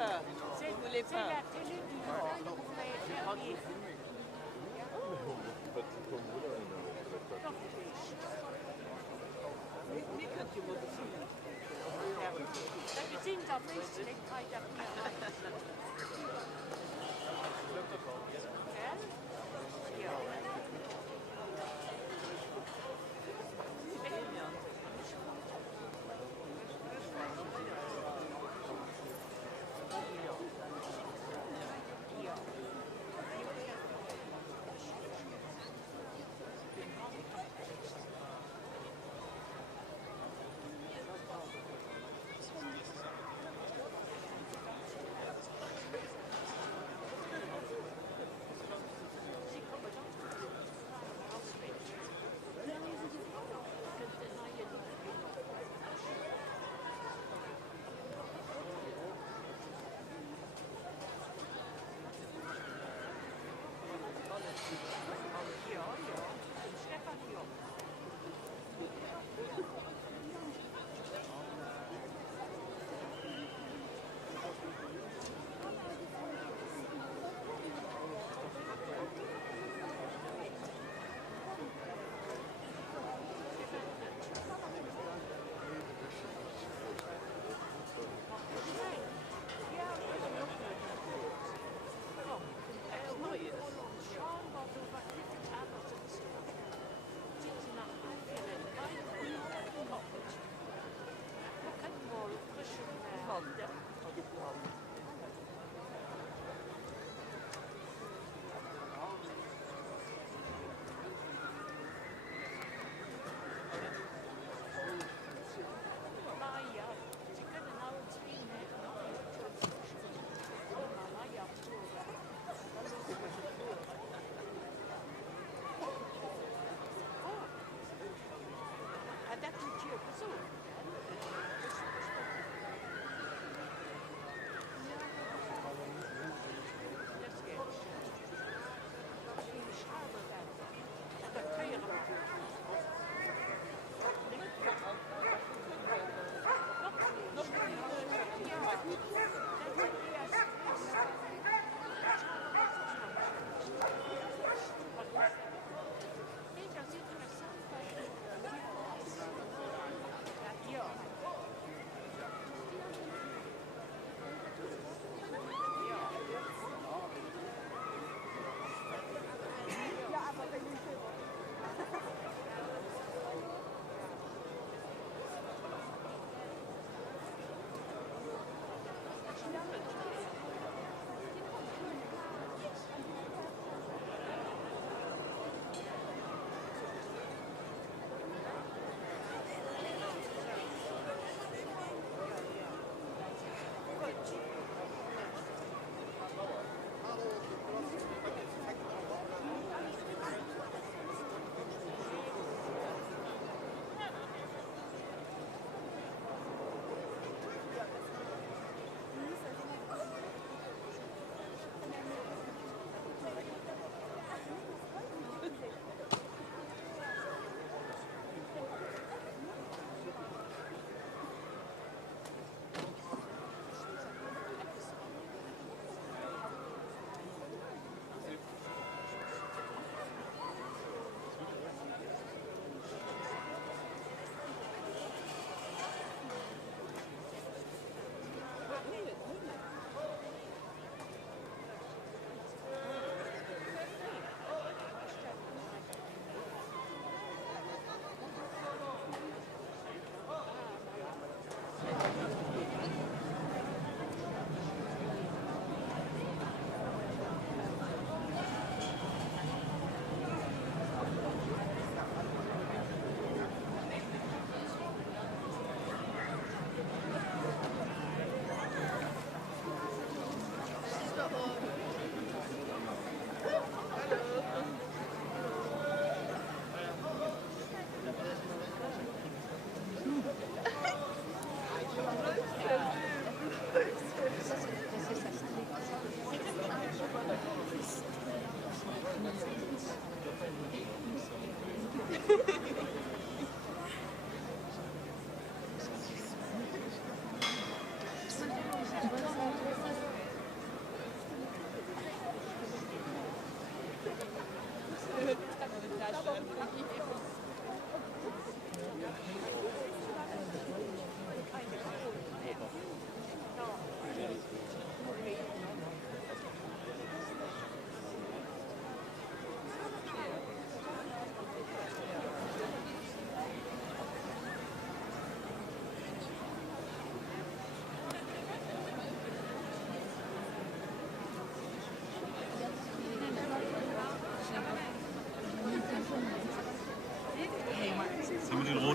pas. C'est Vous voulez c'est pas. la télé du journal qu'on fait fermier. Wie könnt ihr wohl sehen? We zien dat feestelijk uit dat ja.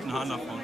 einen Hahn davon.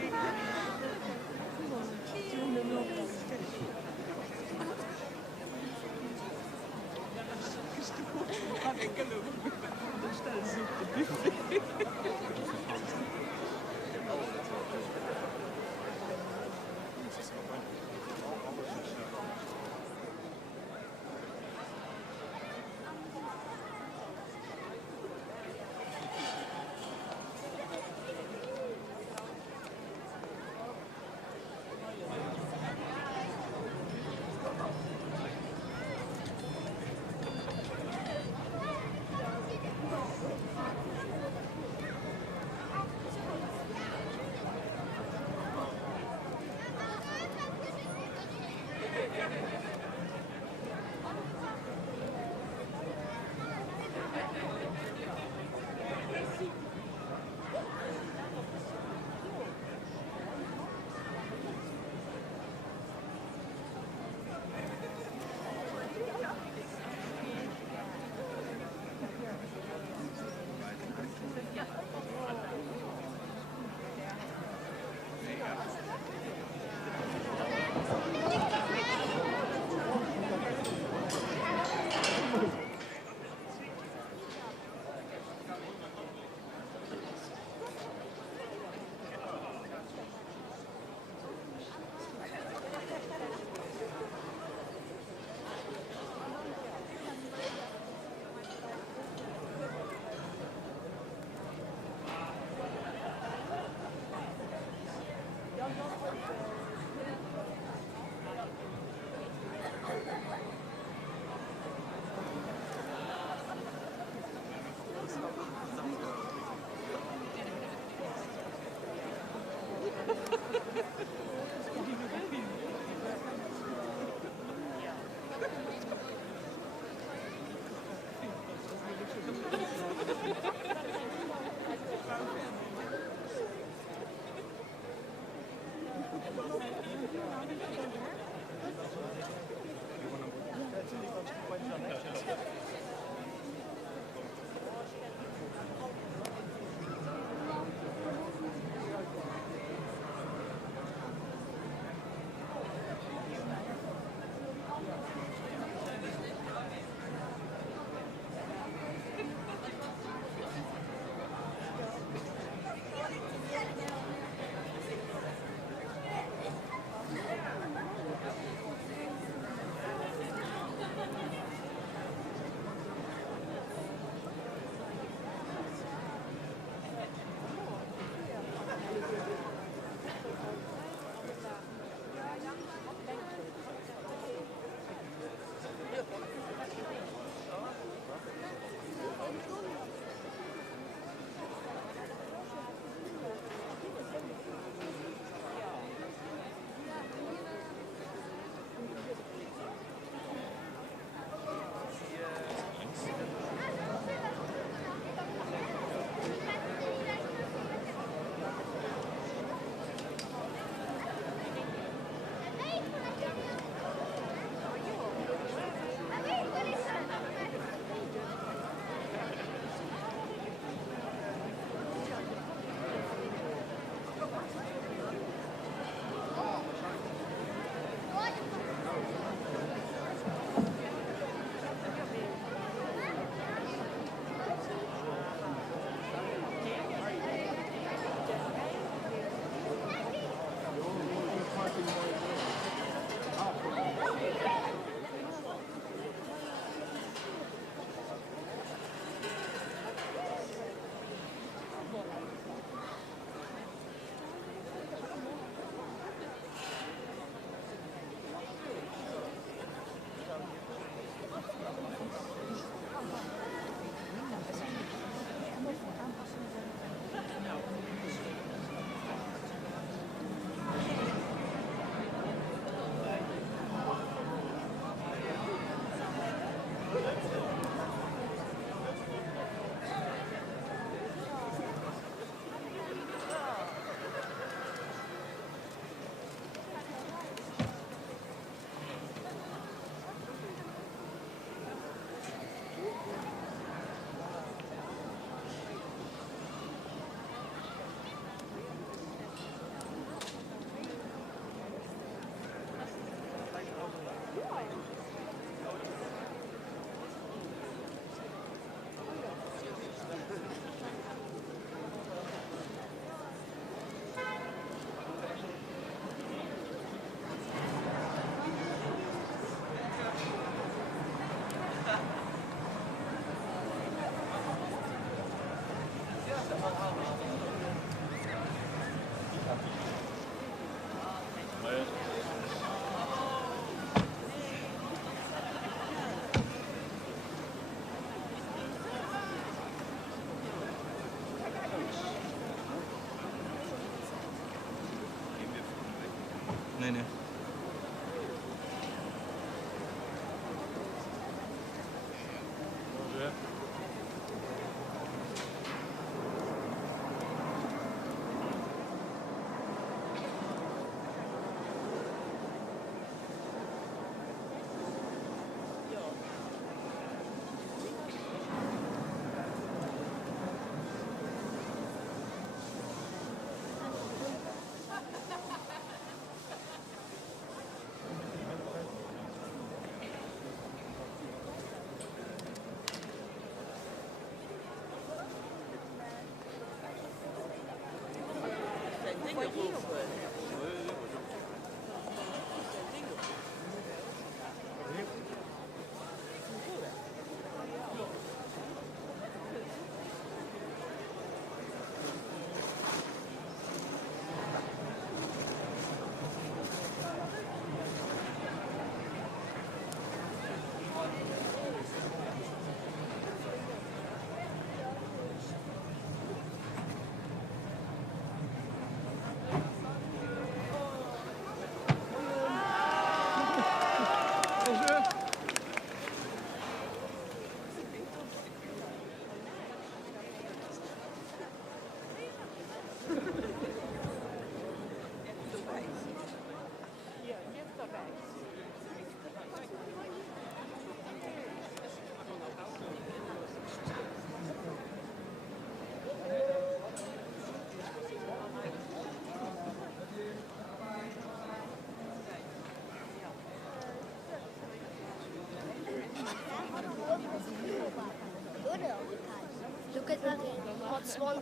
Nee, nee. Du könnt nach 20.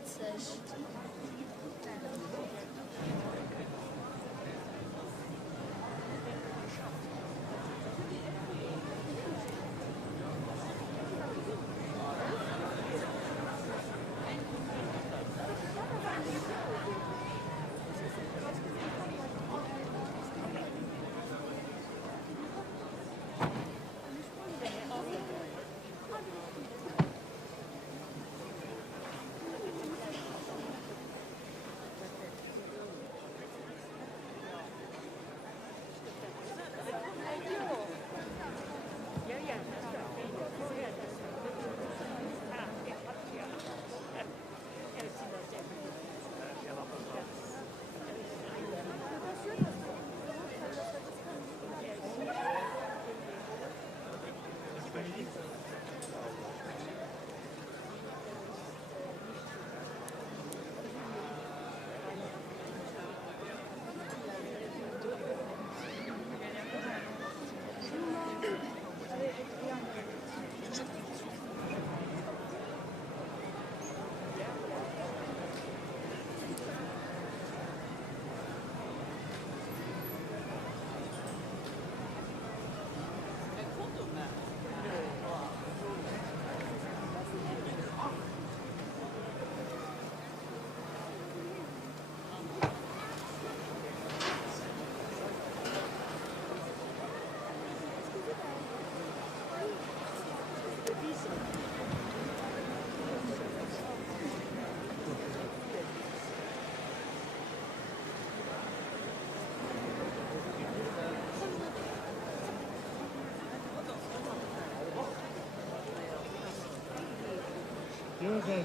Jürgen.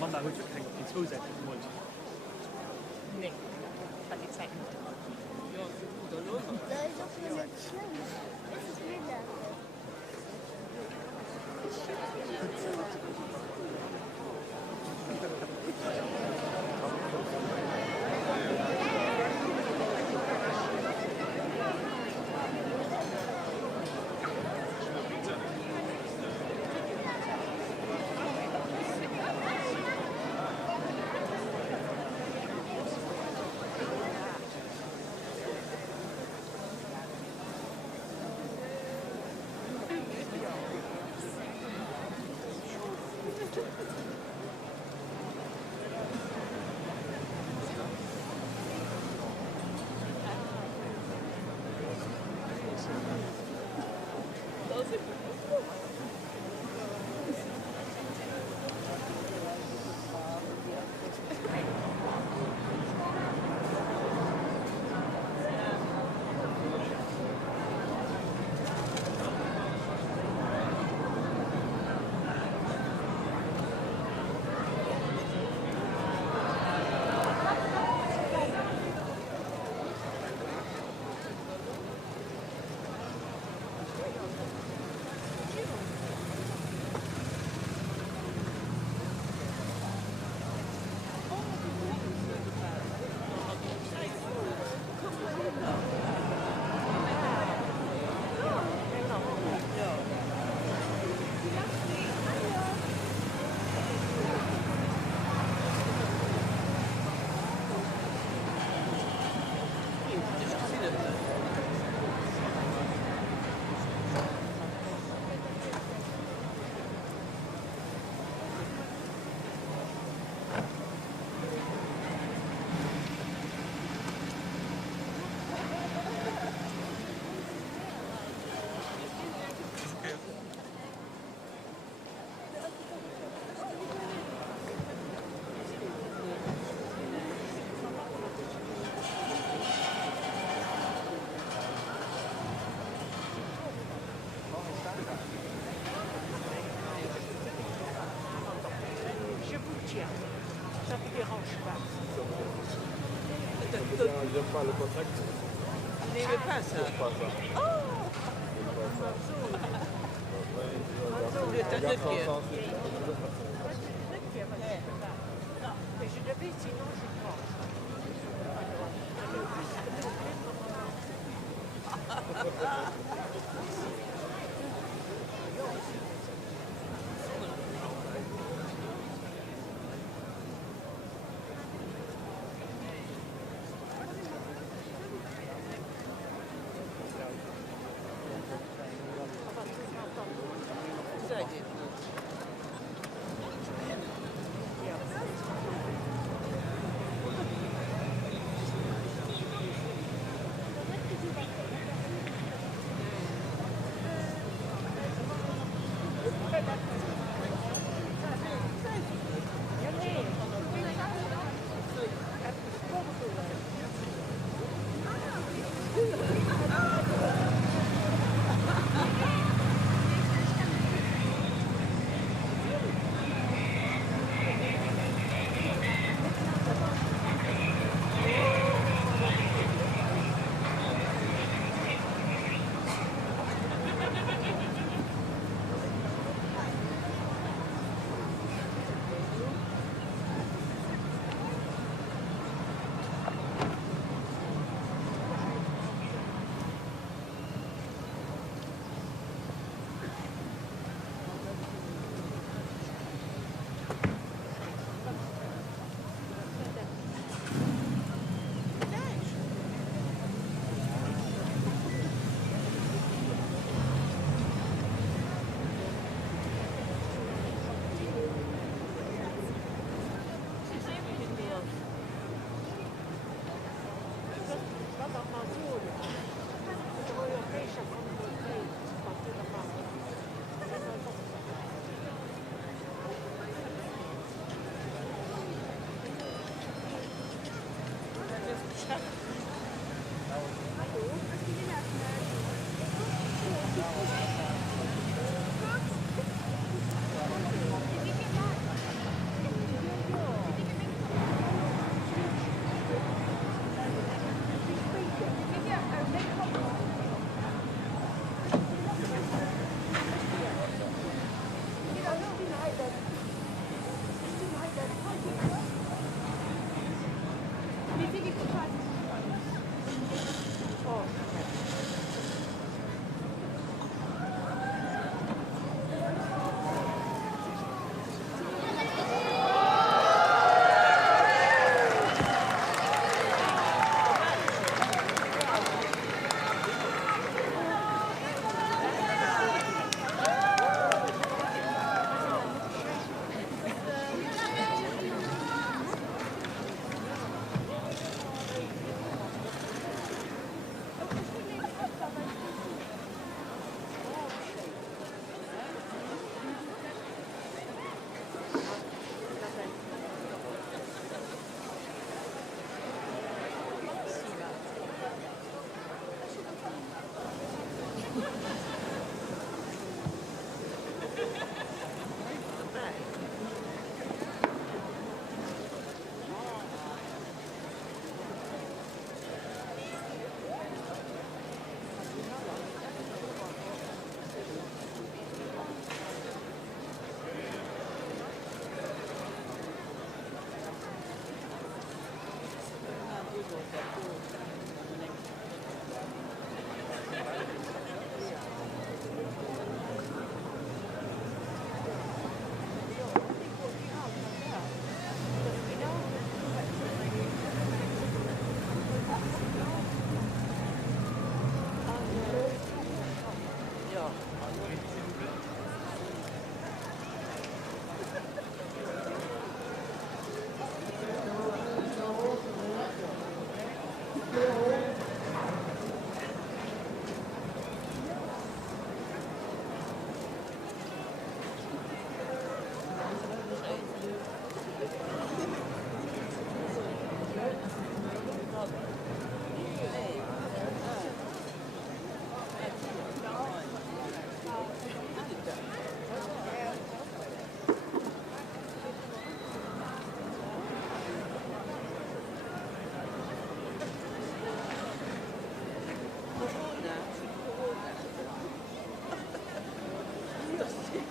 Mama, goed, iets goed zeggen. Nee, dat niet zeggen. Dat is ook niet slim. Dat is middag. chien. Ça ne me dérange pas. J'aime pas le contact. Il n'aimait pas ça. Le tas de pieds. Mais je devais, sinon je prends.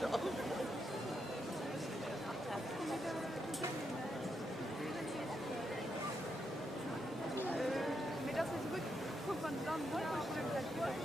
Mais das ist gut. Guck mal, dann wollen wir schon gleich durch.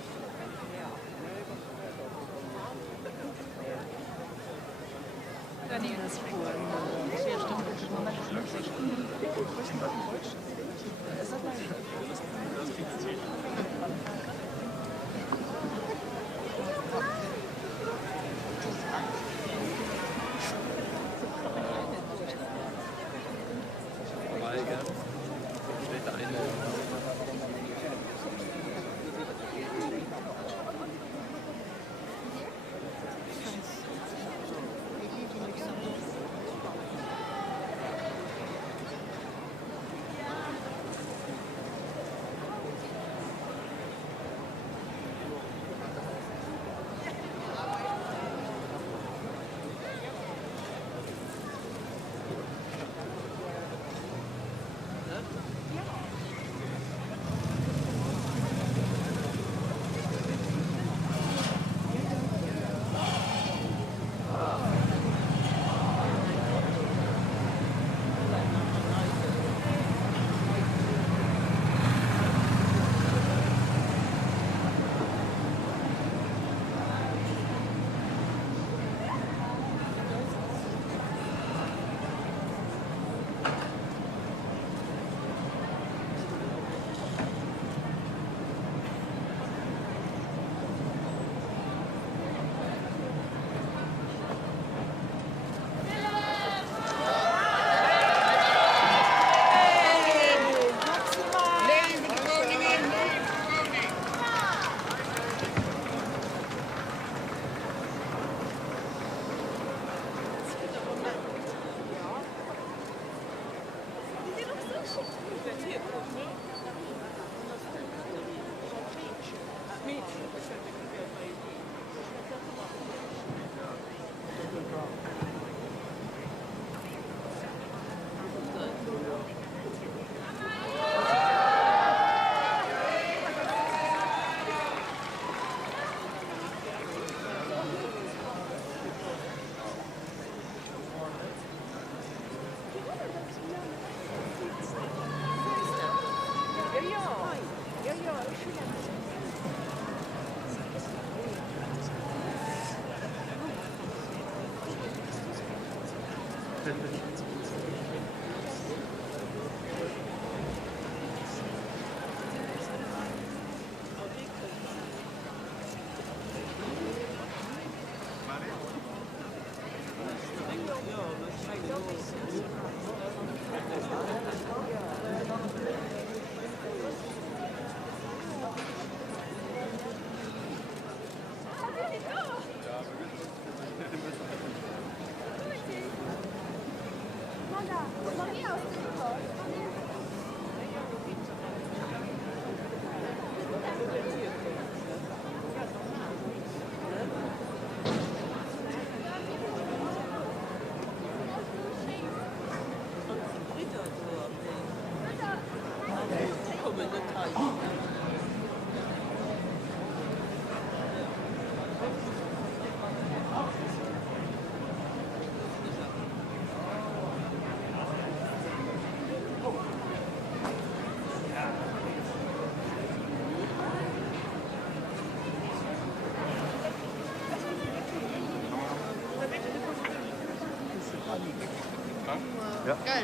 Ja. Geil.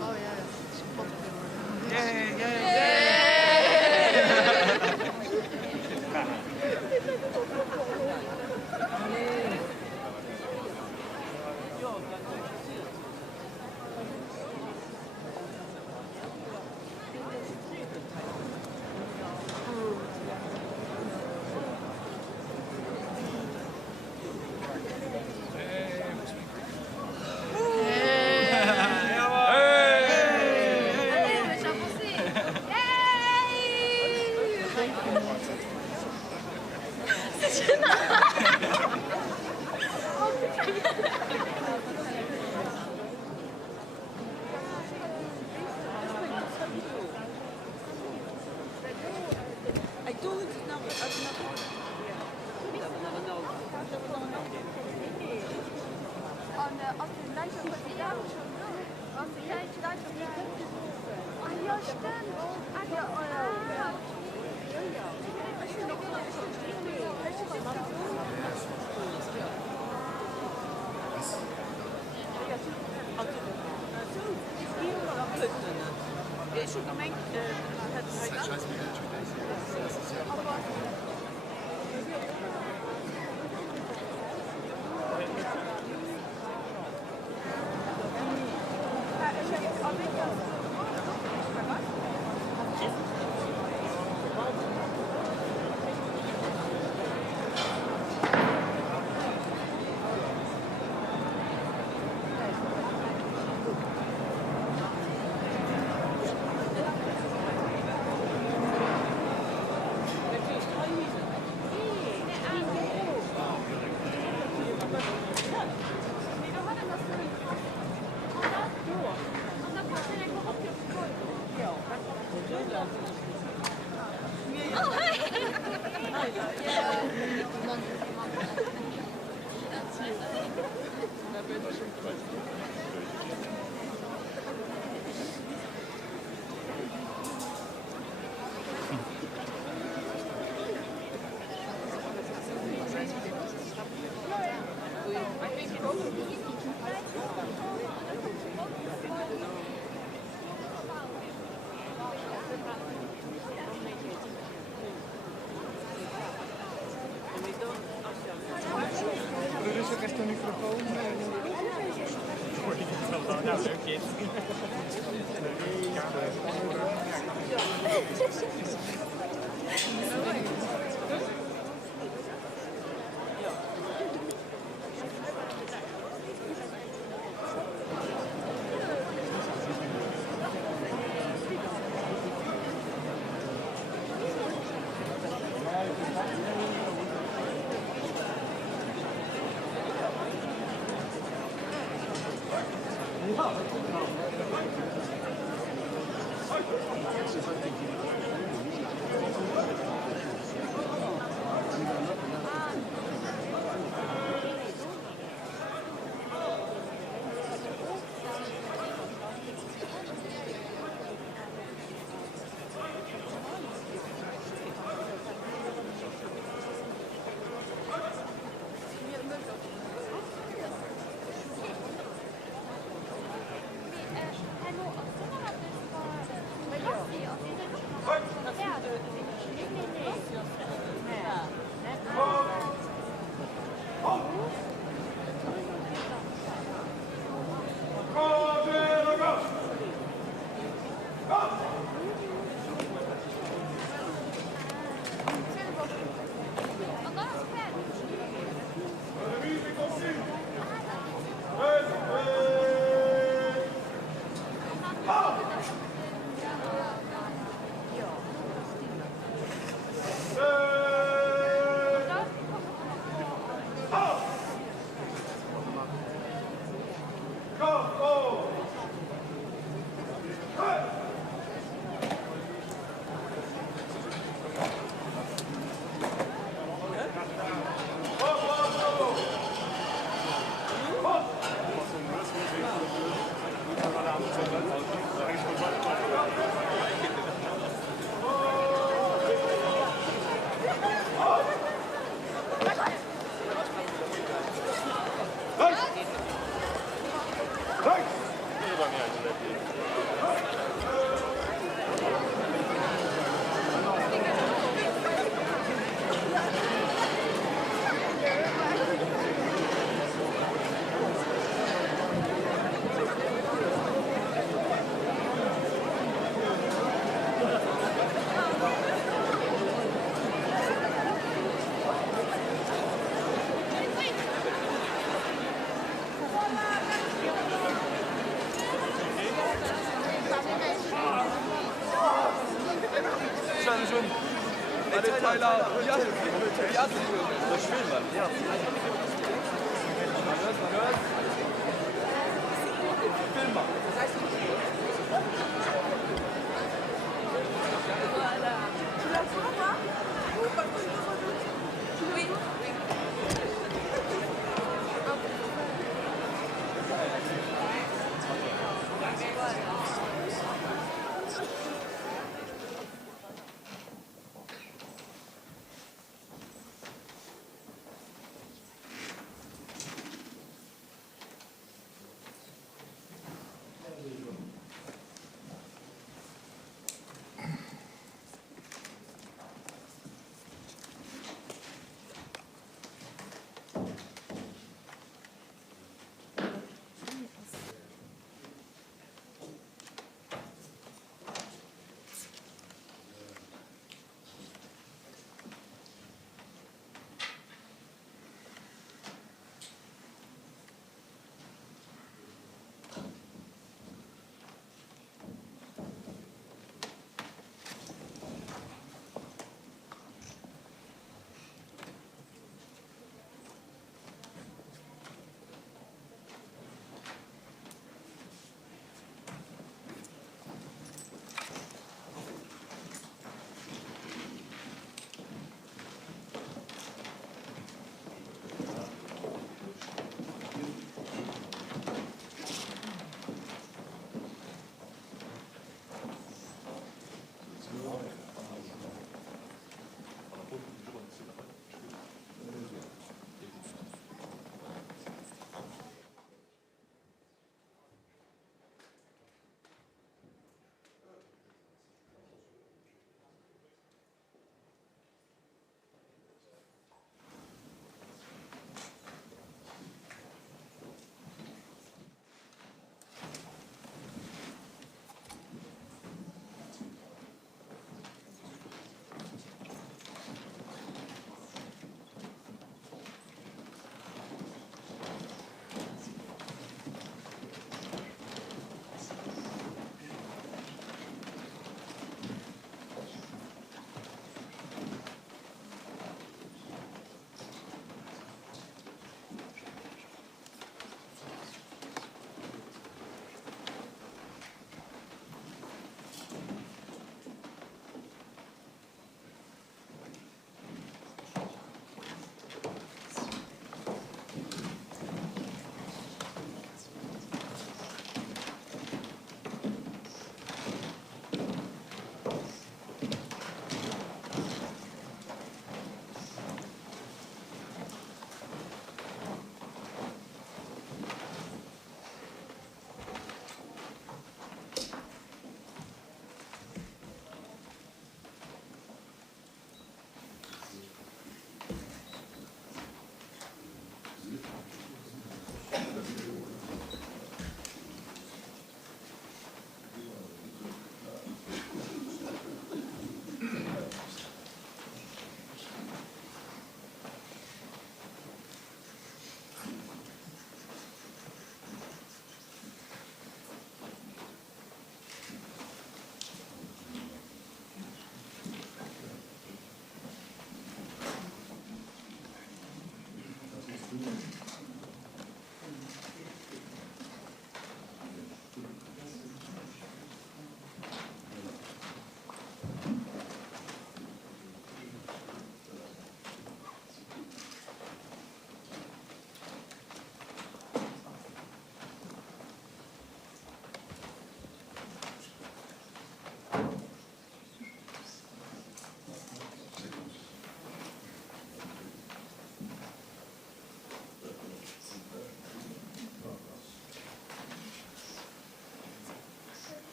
Oh ja, ja. Yay, yay, aus dem Landesverband schon so. Aus dem Landesverband. Ah ja, stimmt. Ah ja, Is schon Gemeng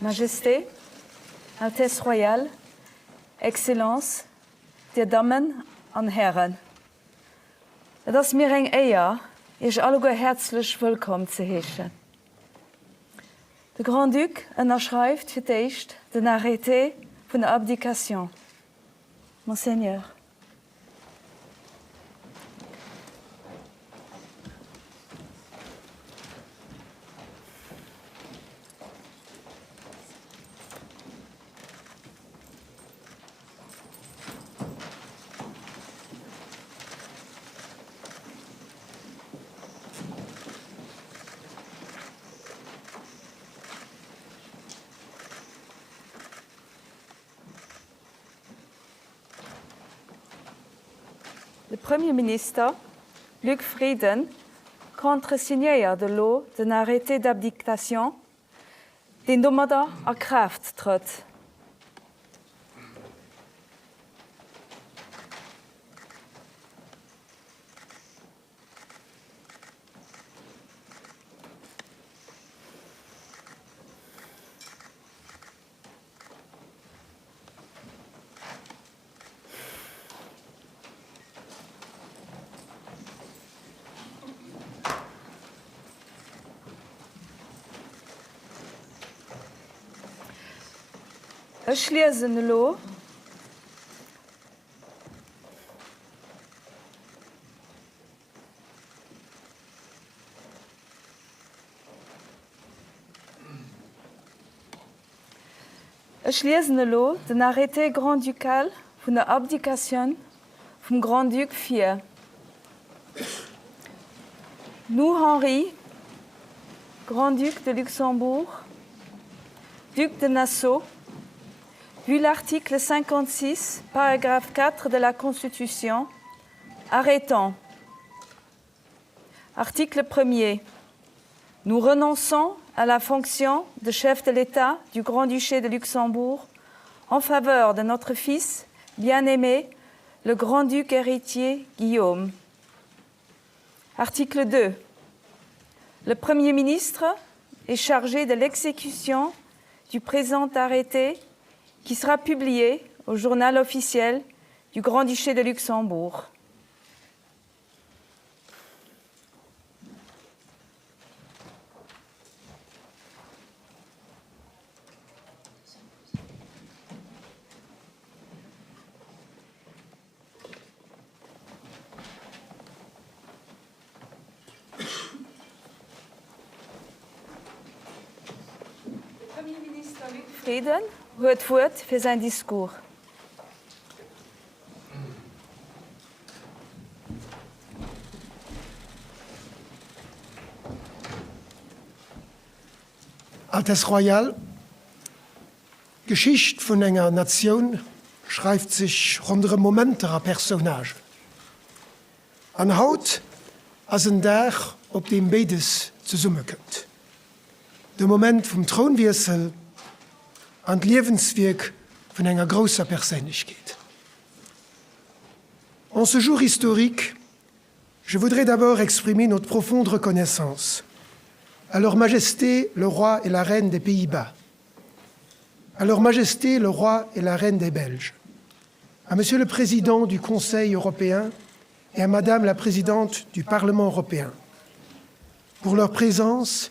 Majesté, Altesse Royale, Excellence, die Damen und Herren. Das ist mir eng Eier, ich alle herzlich willkommen zu heißen. Der Grand-Duc unterschreibt für Tëscht den Arrivée von der Abdication. Monseigneur. Le Premier ministre, Luc Frieden, contresignéiert de l'eau d'un arrêté d'abdication, den donderdag à kraft tritt. Ich lese lo den Arrêté Grand-Ducal von der Abdication vom Grand-Duc IV. Nous, Henri, Grand-Duc de Luxembourg, Duc de Nassau, vu l'article 56, paragraphe 4 de la Constitution, arrêtons. Article 1er. Nous renonçons à la fonction de chef de l'État du Grand-Duché de Luxembourg en faveur de notre fils bien-aimé, le Grand-Duc héritier Guillaume. Article 2. Le Premier ministre est chargé de l'exécution du présent arrêté qui sera publié au journal officiel du Grand-Duché de Luxembourg. Le Premier ministre Luc Frieden het woord für sein Discours. Altesse Royale, Geschichte von einer Nation schreibt sich rundere Momente a Personage. An Haut als ein Tag, op dem beides zusammenkommt. Der Moment vom Trounwiessel an Lebenswerk von einer großer Persönlichkeit. En ce jour historique, je voudrais d'abord exprimer notre profonde reconnaissance à Leur Majesté le Roi et la Reine des Pays-Bas, à Leur Majesté le Roi et la Reine des Belges, à Monsieur le Président du Conseil européen et à Madame la Présidente du Parlement européen, pour leur présence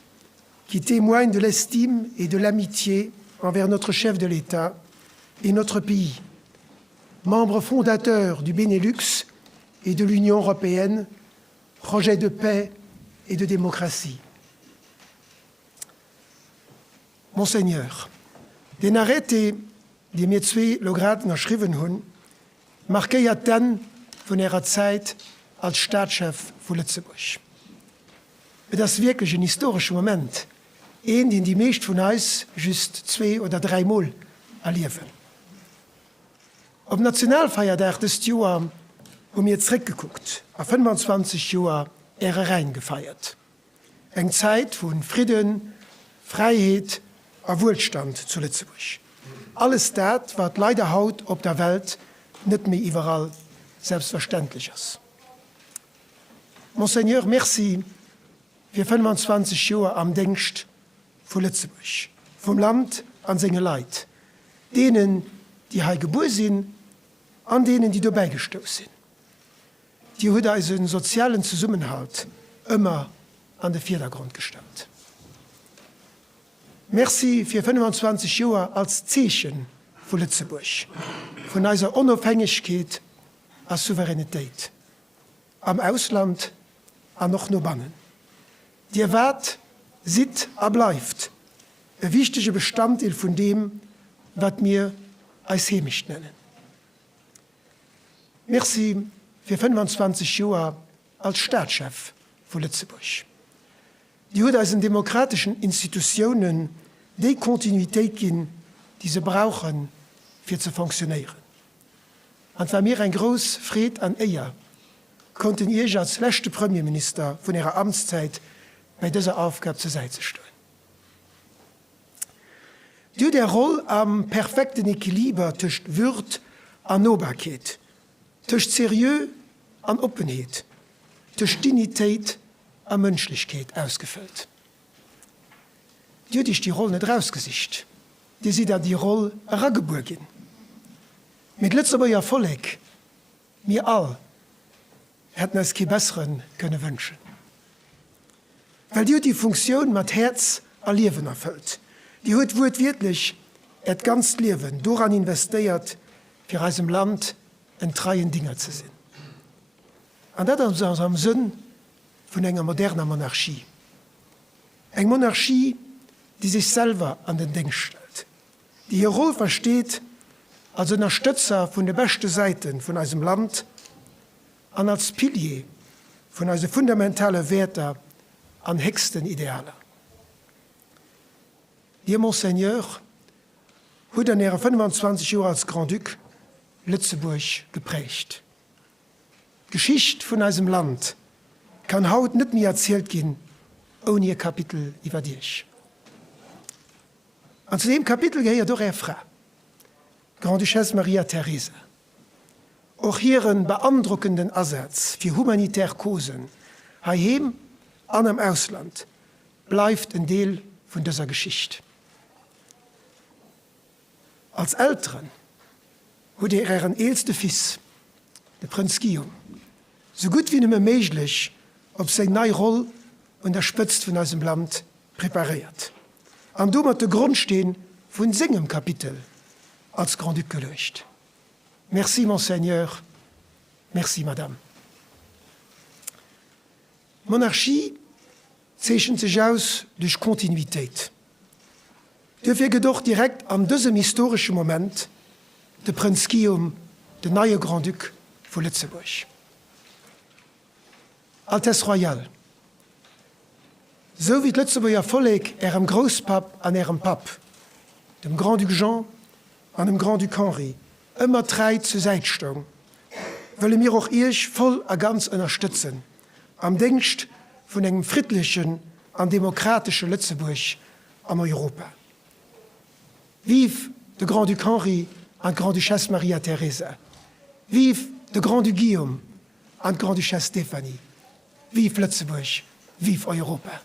qui témoigne de l'estime et de l'amitié envers notre chef de l'État et notre pays, membre fondateur du Benelux et de l'Union européenne, projet de paix et de démocratie. Monseigneur, den Arrêté, die mir zwei Lograd geschrieben haben, markiert dann von ihrer Zeit als Staatschef von Lützeburg. Das ist wirklich ein historischer Moment, den die meisten von uns just 2 oder 3 Mal erleben. Am Nationalfeiertag des Jahr haben wir zurückgeguckt, auf 25 Jahre Ehrereien gefeiert. Eine Zeit von Frieden, Freiheit und Wohlstand zu Lützeburg. Alles das, was leider heute auf der Welt nicht mehr überall selbstverständlich ist. Monseigneur, merci für 25 Jahre am Dienst von Lützeburg, vom Land an seine Leid, denen, die hier geboren sind, an denen, die dabei gestoßen sind. Die hat also einen sozialen Zusammenhalt immer an den Vordergrund gestellt. Merci für 25 Jahre als Zeichen von Lützeburg, von unserer Unabhängigkeit als Souveränität, am Ausland an noch nur bannen. Die Wert sieht und bleibt ein wichtiger Bestandteil von dem, was wir als heimisch nennen. Merci für 25 Jahre als Staatschef von Lützeburg. Die hat als demokratischen Institutionen die Kontinuität geben, die sie brauchen, für zu funktionieren. Und für mir ein groß Fried an Eier, konnten ihr als letzte Premierminister von ihrer Amtszeit bei dieser Aufgabe zur Seite stehen. Durch der Rolle am perfekten Equilibre zwischen Würde und Nobelkeit, zwischen Serieux und Offenheit, zwischen Dignität und Menschlichkeit ausgefüllt. Die ist die Rolle nicht rausgesicht. Die sieht an die Rolle herangebogen. Mit letzterem Erfolg, wir alle hätten es keinen besseren können wünschen. Weil die Funktion mit Herz und Leben erfüllt. Die hat wortwörtlich das ganze Leben daran investiert, für unserem Land in treuen Dingen zu sein. Und das ist im Sinn von einer modernen Monarchie. Eine Monarchie, die sich selber an den Ding stellt, die ihre Rolle versteht als Unterstützer von den besten Seiten von unserem Land und als Pilier von unseren fundamentalen Werten und höchsten Idealen. Ihr Monseigneur hat in ihren 25 Jahren als Grand-Duc Lützeburg geprägt. Die Geschichte von unserem Land kann heute nicht mehr erzählt gehen, ohne ihr Kapitel über dich. Und zu dem Kapitel gehört doch eine Frau, Grand-Duchesse Maria Therese. Auch ihren beeindruckenden Einsatz für humanitäre Causen, hierheim und im Ausland, bleibt ein Teil von dieser Geschichte. Als Eltern hat ihren ältesten Fils, der Prinz Guillaume, so gut wie immer möglich auf seine neue Rolle unterstützt von unserem Land präpariert. Und damit der Grundstein von seinem Kapitel als Grand-Duc gelöst. Merci, Monseigneur. Merci, Madame. Monarchie zeichnet sich aus durch Kontinuität. Dürfen wir doch direkt an diesem historischen Moment der Prinz Guillaume, der neue Grand-Duc von Lützeburg. Altesse Royale. So wie Lützeburger Volk ihrem Großpap an ihrem Pap, dem Grand-Duc Jean und dem Grand-Duc Henri, immer drei zur Seite stehen, wollen wir auch euch voll und ganz unterstützen, am Dienst von einem friedlichen und demokratischen Lützeburg an Europa. Vive de Grand-Duc Henri und Grand-Duchesse Maria Therese. Vive de Grand-Duc Guillaume und Grand-Duchesse Stéphanie. Vive Lützeburg. Vive Europa.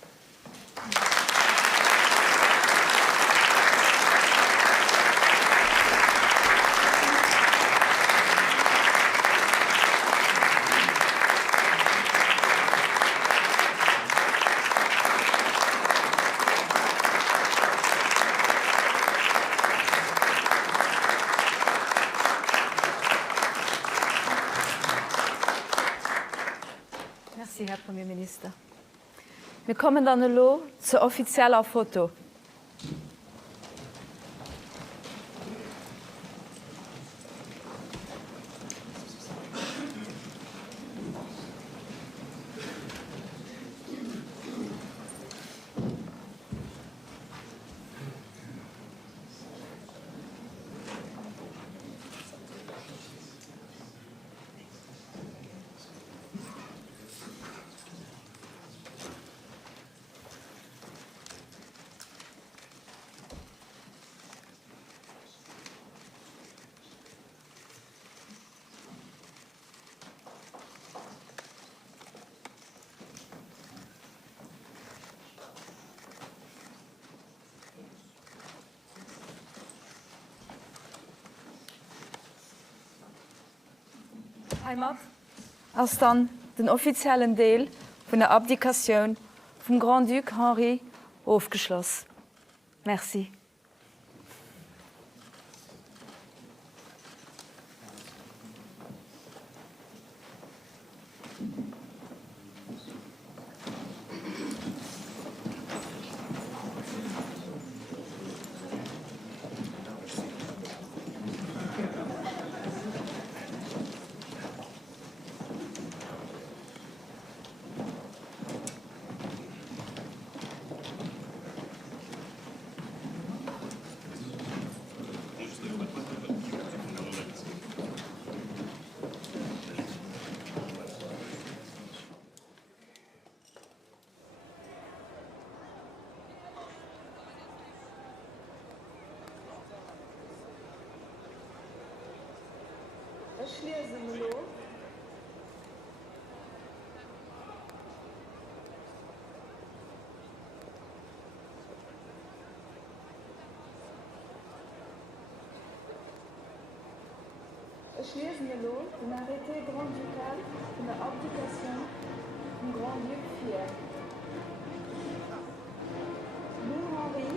Merci, Herr Premierminister. Wir kommen dann zur offiziellen Foto. Heimat als dann den offiziellen Deel von der Abdikation vom Grand-Duc Henri aufgeschlossen. Merci. Schlesenelo, un arrêté grand-ducal, une abdication, un grand-duc fier. Nous, Henri,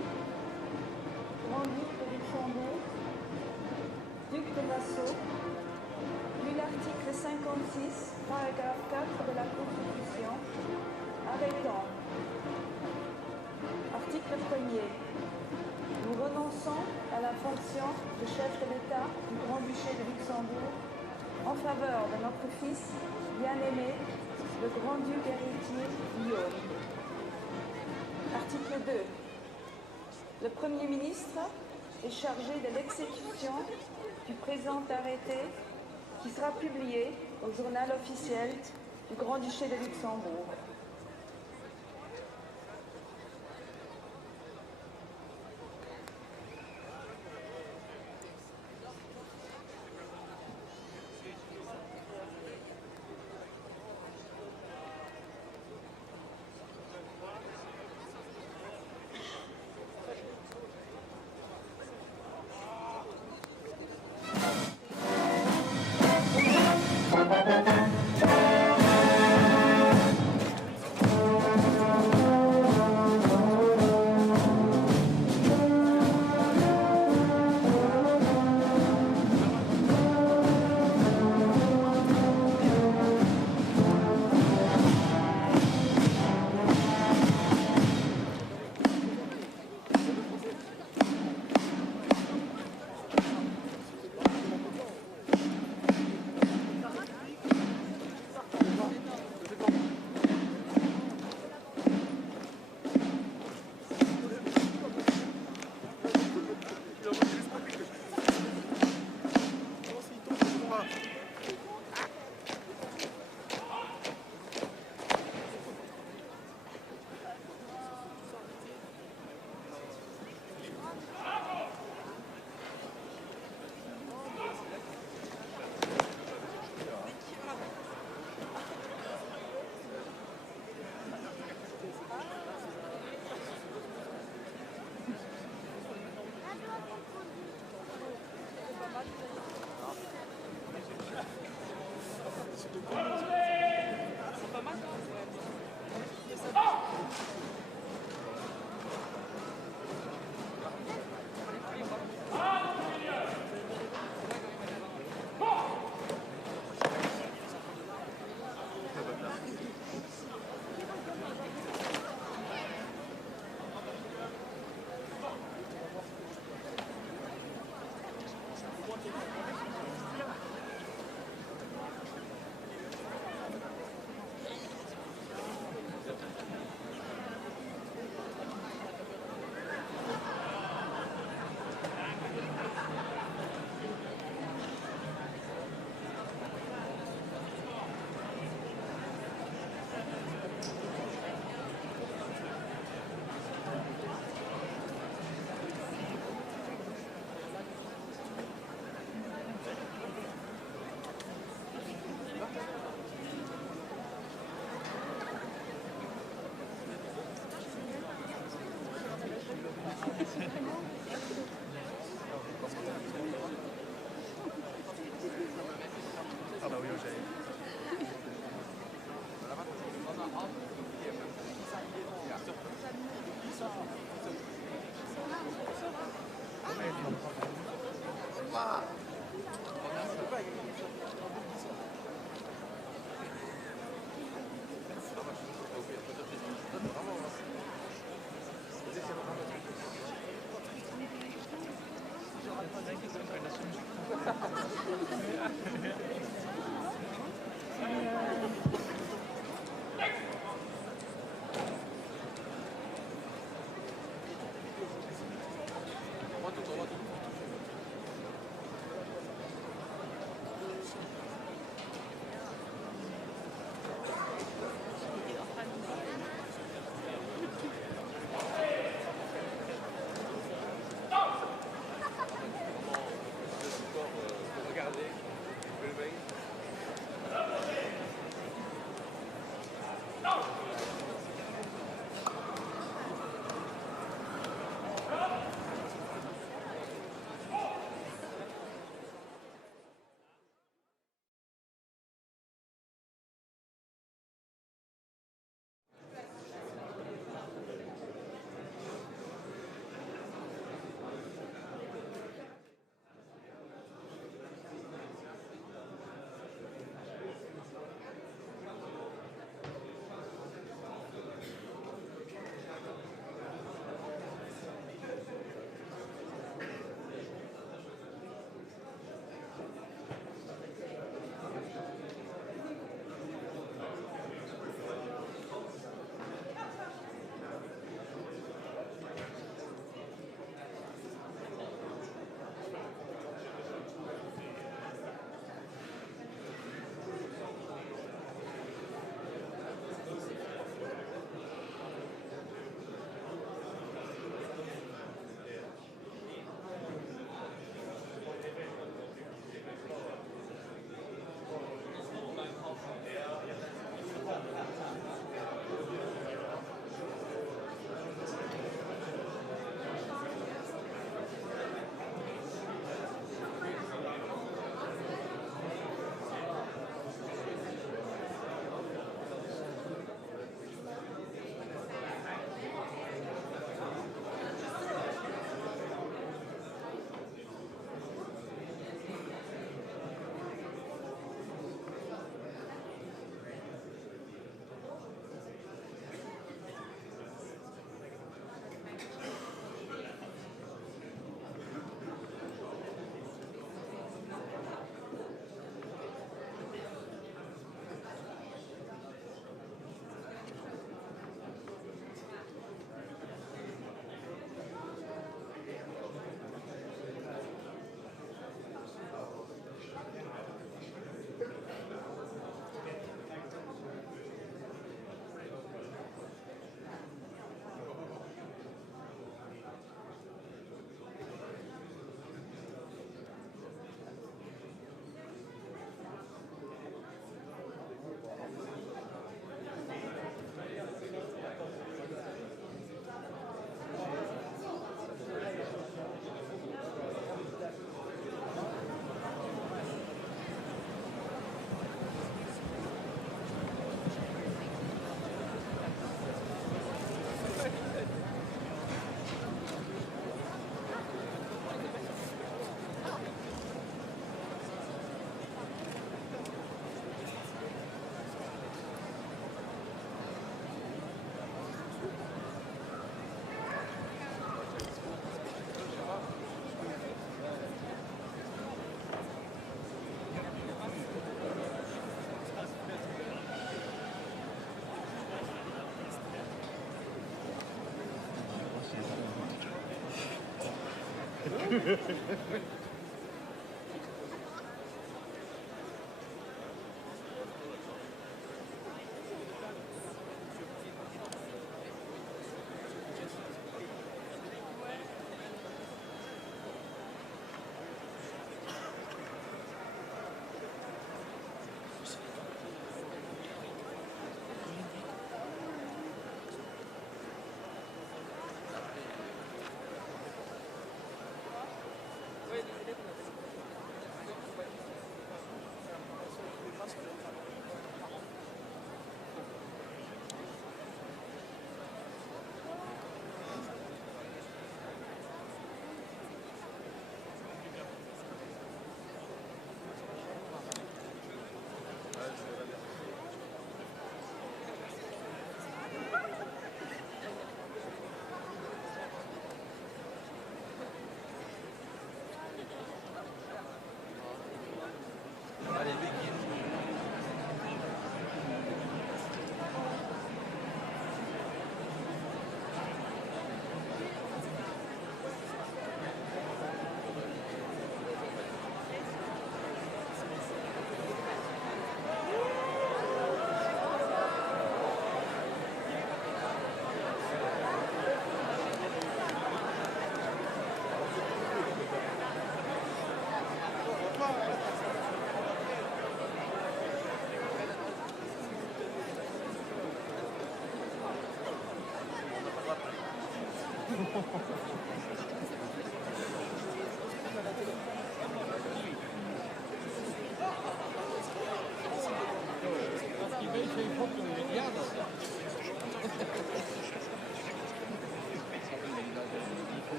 grand-duc de Luxembourg, duc de Nassau, lu l'article 56, paragraphe 4 de la Constitution, arrêtant. Article 1er. Nous renonçons à la fonction de chef de l'État du Grand-Duché de Luxembourg en faveur de notre fils bien-aimé, le Grand-Duc héritier Guillaume. Article 2. Le Premier ministre est chargé de l'exécution du présent arrêté qui sera publié au journal officiel du Grand-Duché de Luxembourg.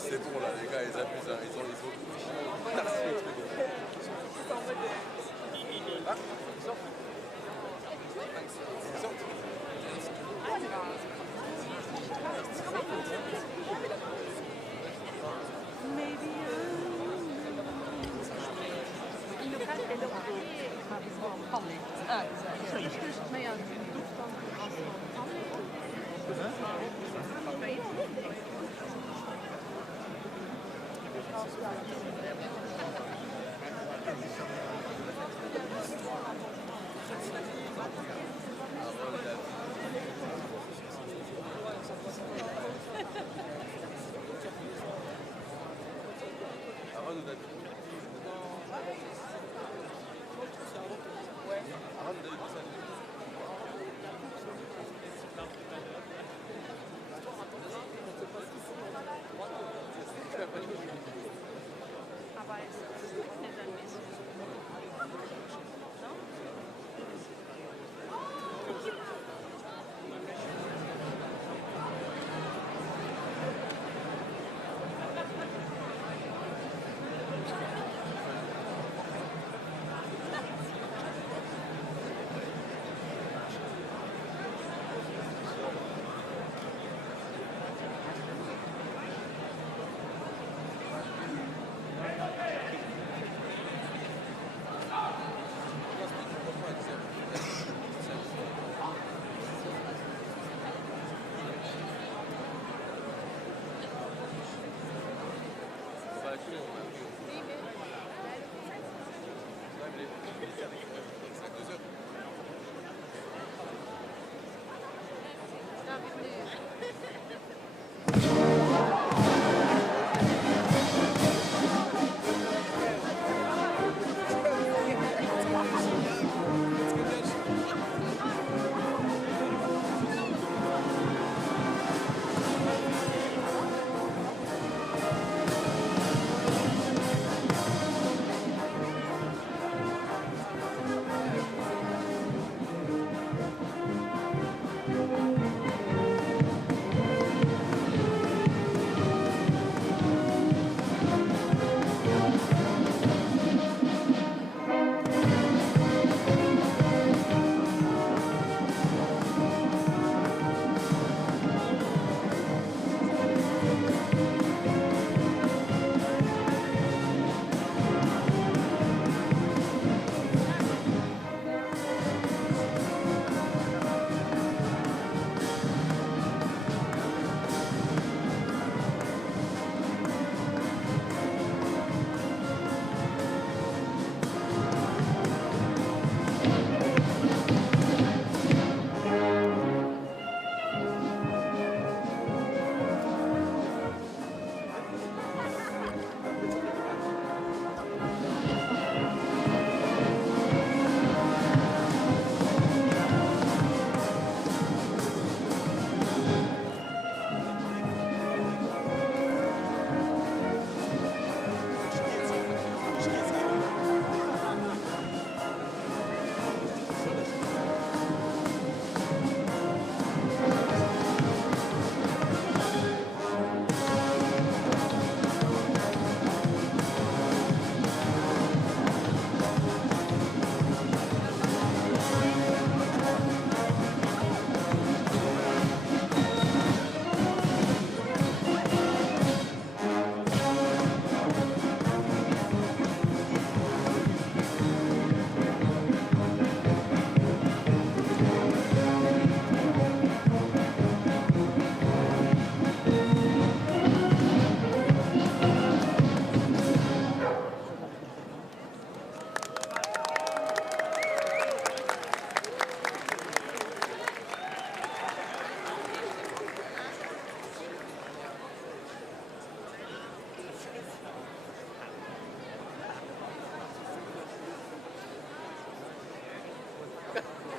C'est bon là, les gars, ils abusent, hein. Ils ont tassé le truc. Ah, ils sortent. Ils sortent.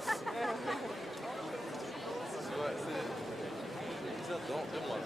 c'est bizarre, de moi.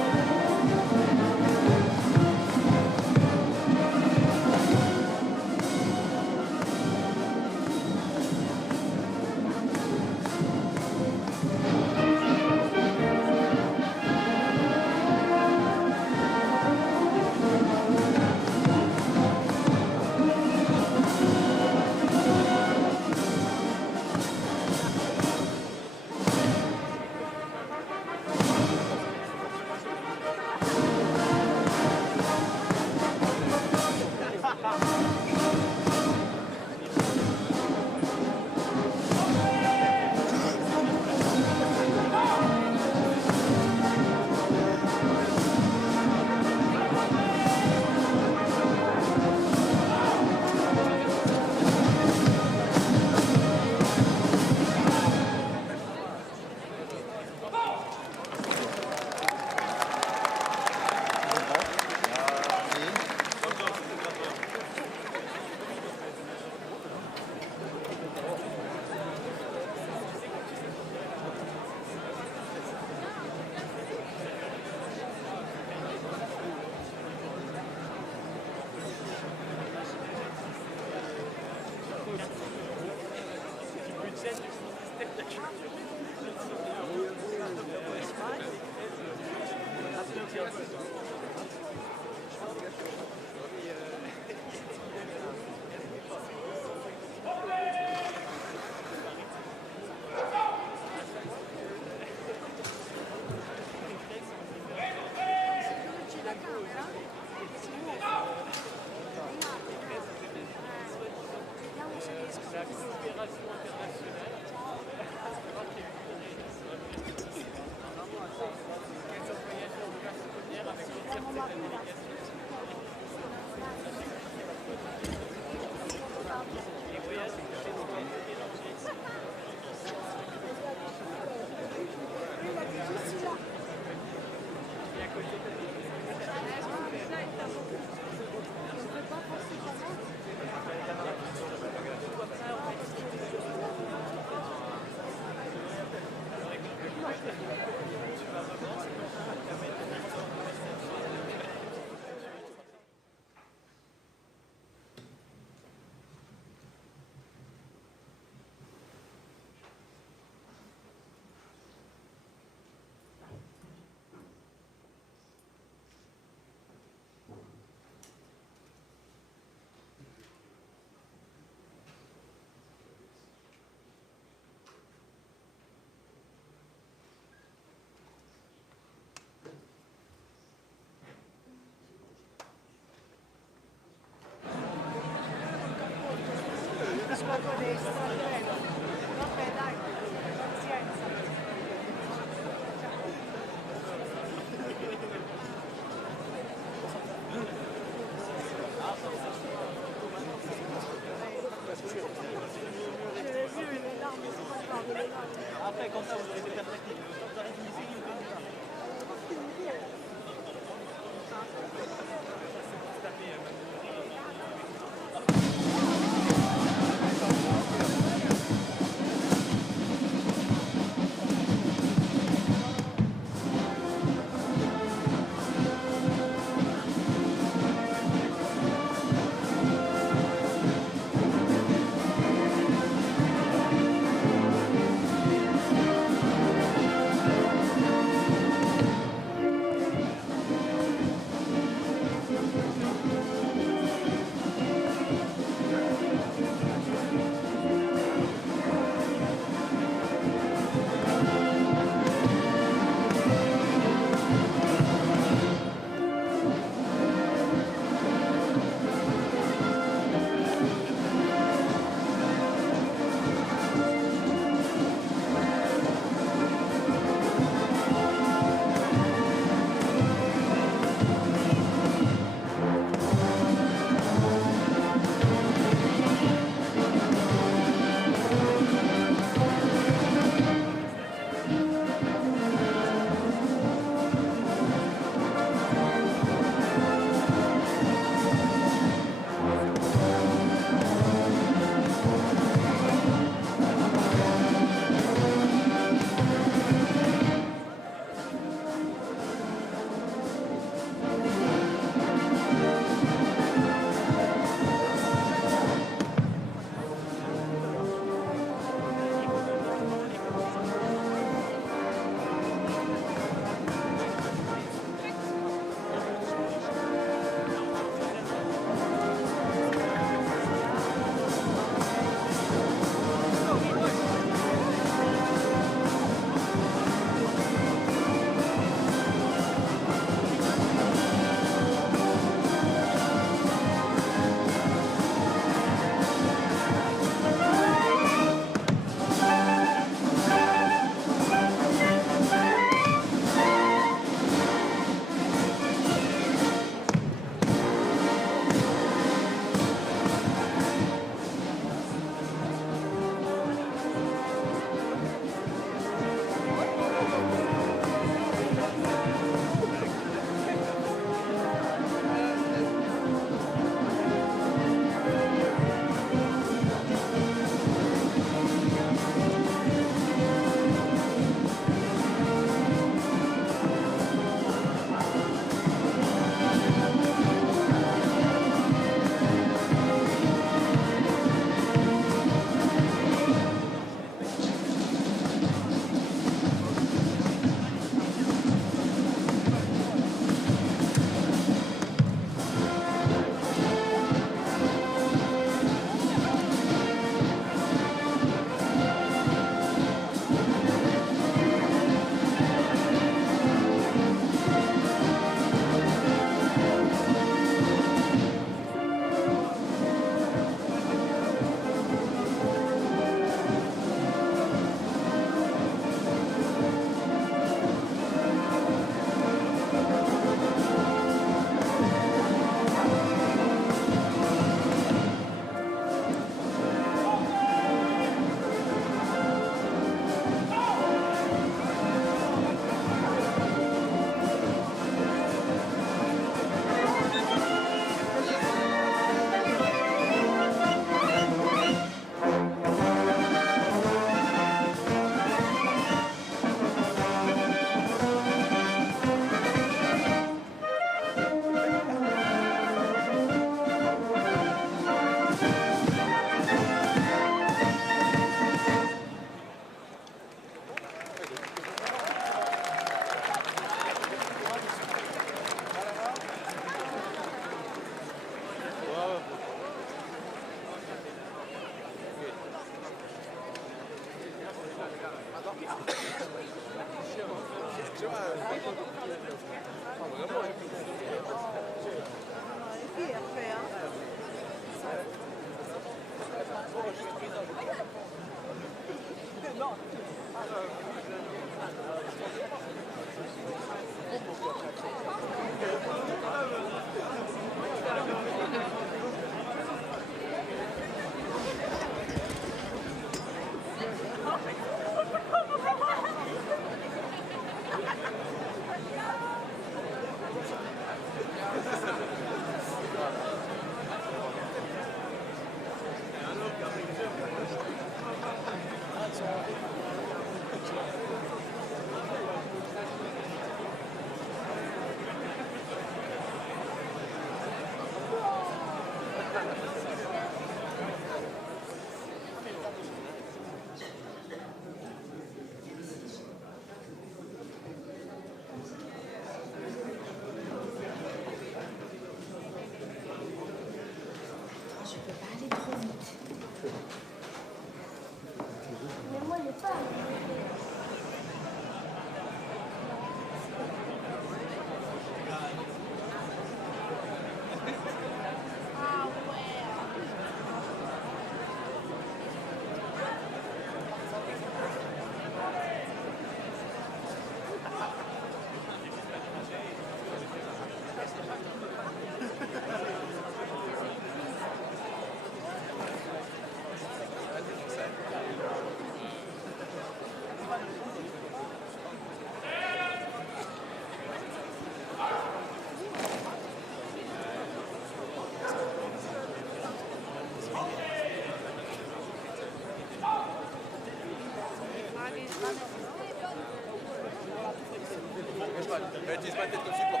Utilise ma tête comme support.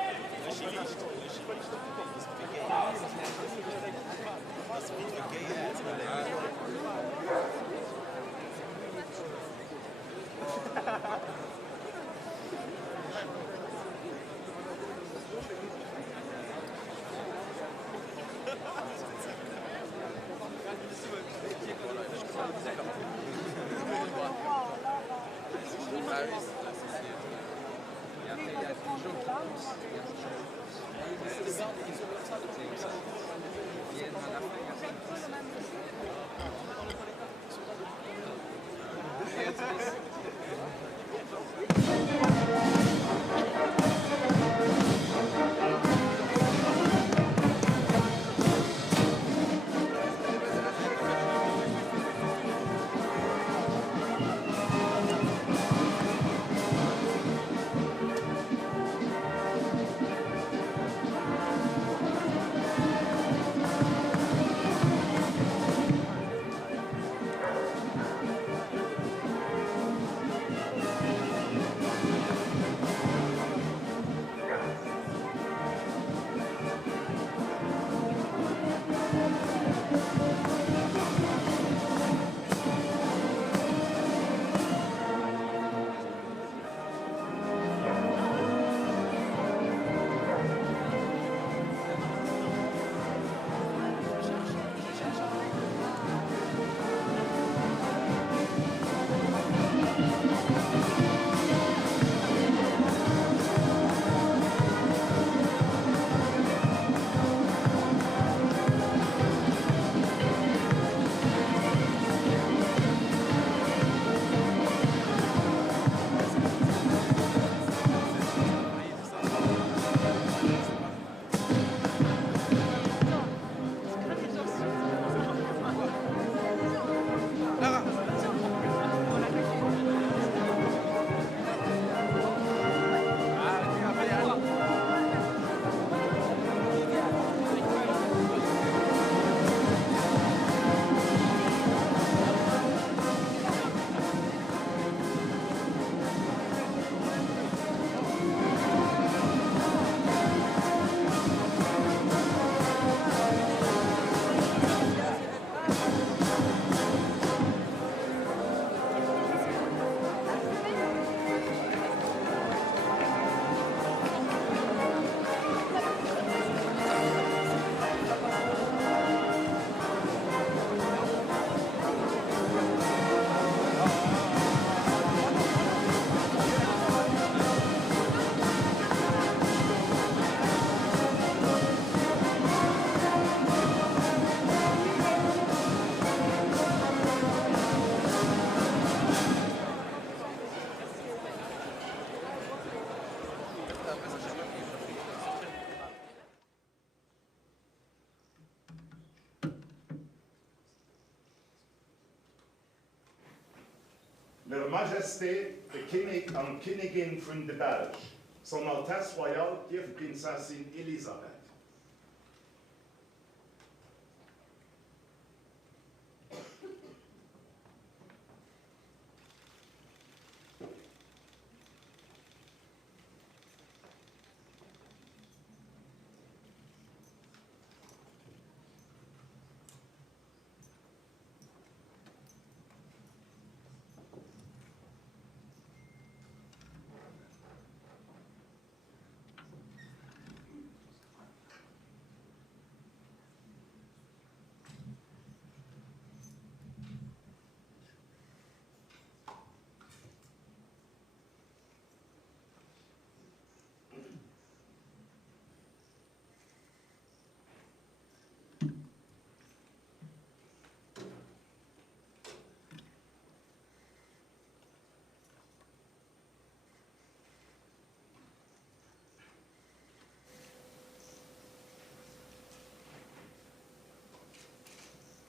Leur Majesté, de König und Königin von de Belge, Son Altesse Royale, die Prinzessin Elisabeth.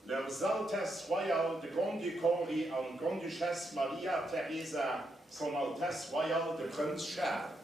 Leurs Altesses Royales de Grand-Duc Henri und Grand-Duchesse Maria Theresa, Son Altesse Royale de Prince Charles.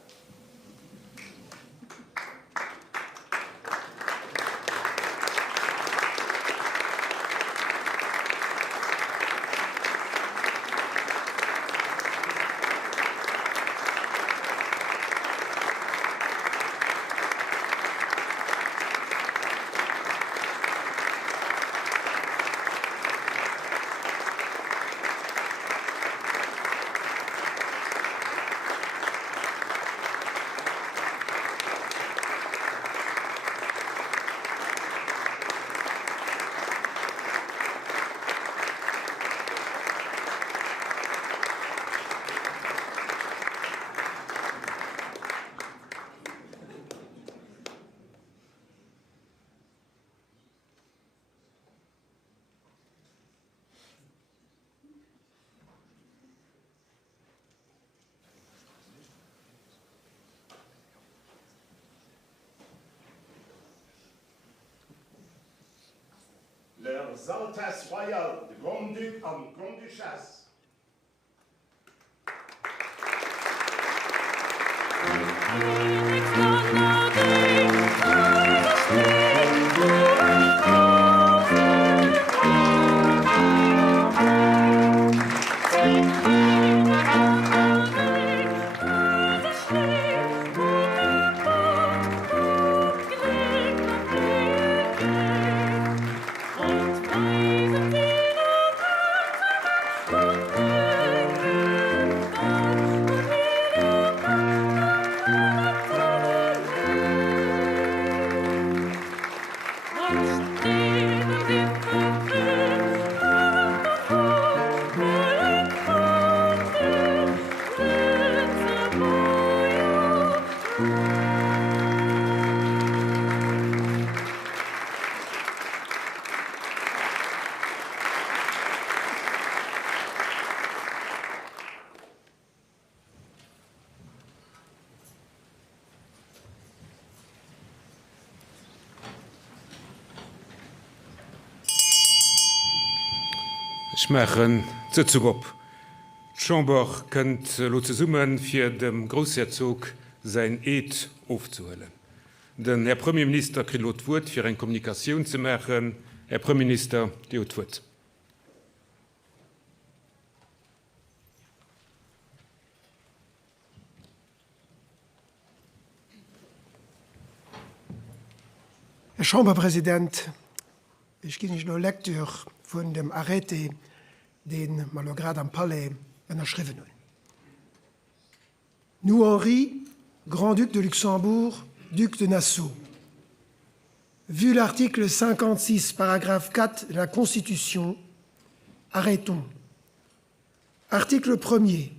Leurs Altesses Royales, de Grand-Duc et Grande-Duchesse. Schmechen Sitzung op. Chamber kënnt lo ze summen fir dem Groussherzog sein Eed aufzuhöllen. Den Herr Premierminister krit lot Wort fir en Kommunikation zu machen. Herr Premierminister, die Wort. Herr Chamberpräsident, ich gehe nicht nur Lektür von dem Arrivée, den man gerade am Palais unterschrieben hat. Nous, Henri, Grand-Duc de Luxembourg, Duc de Nassau, vu l'article 56, paragraphe 4 de la Constitution, arrêtons. Article 1er.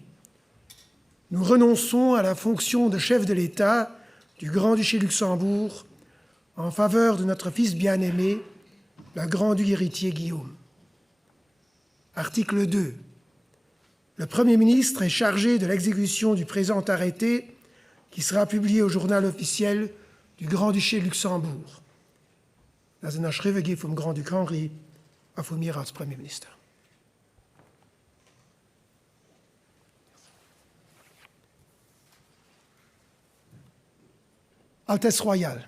Nous renonçons à la fonction de chef de l'État du Grand-Duché de Luxembourg en faveur de notre fils bien-aimé, le Grand-Duc héritier Guillaume. Article 2. Le Premier ministre est chargé de l'exécution du présent arrêté qui sera publié au journal officiel du Grand-Duché de Luxembourg. Das ist geschrieben vom Grand-Duc Henri auf mir als Premierminister. Altesse Royale.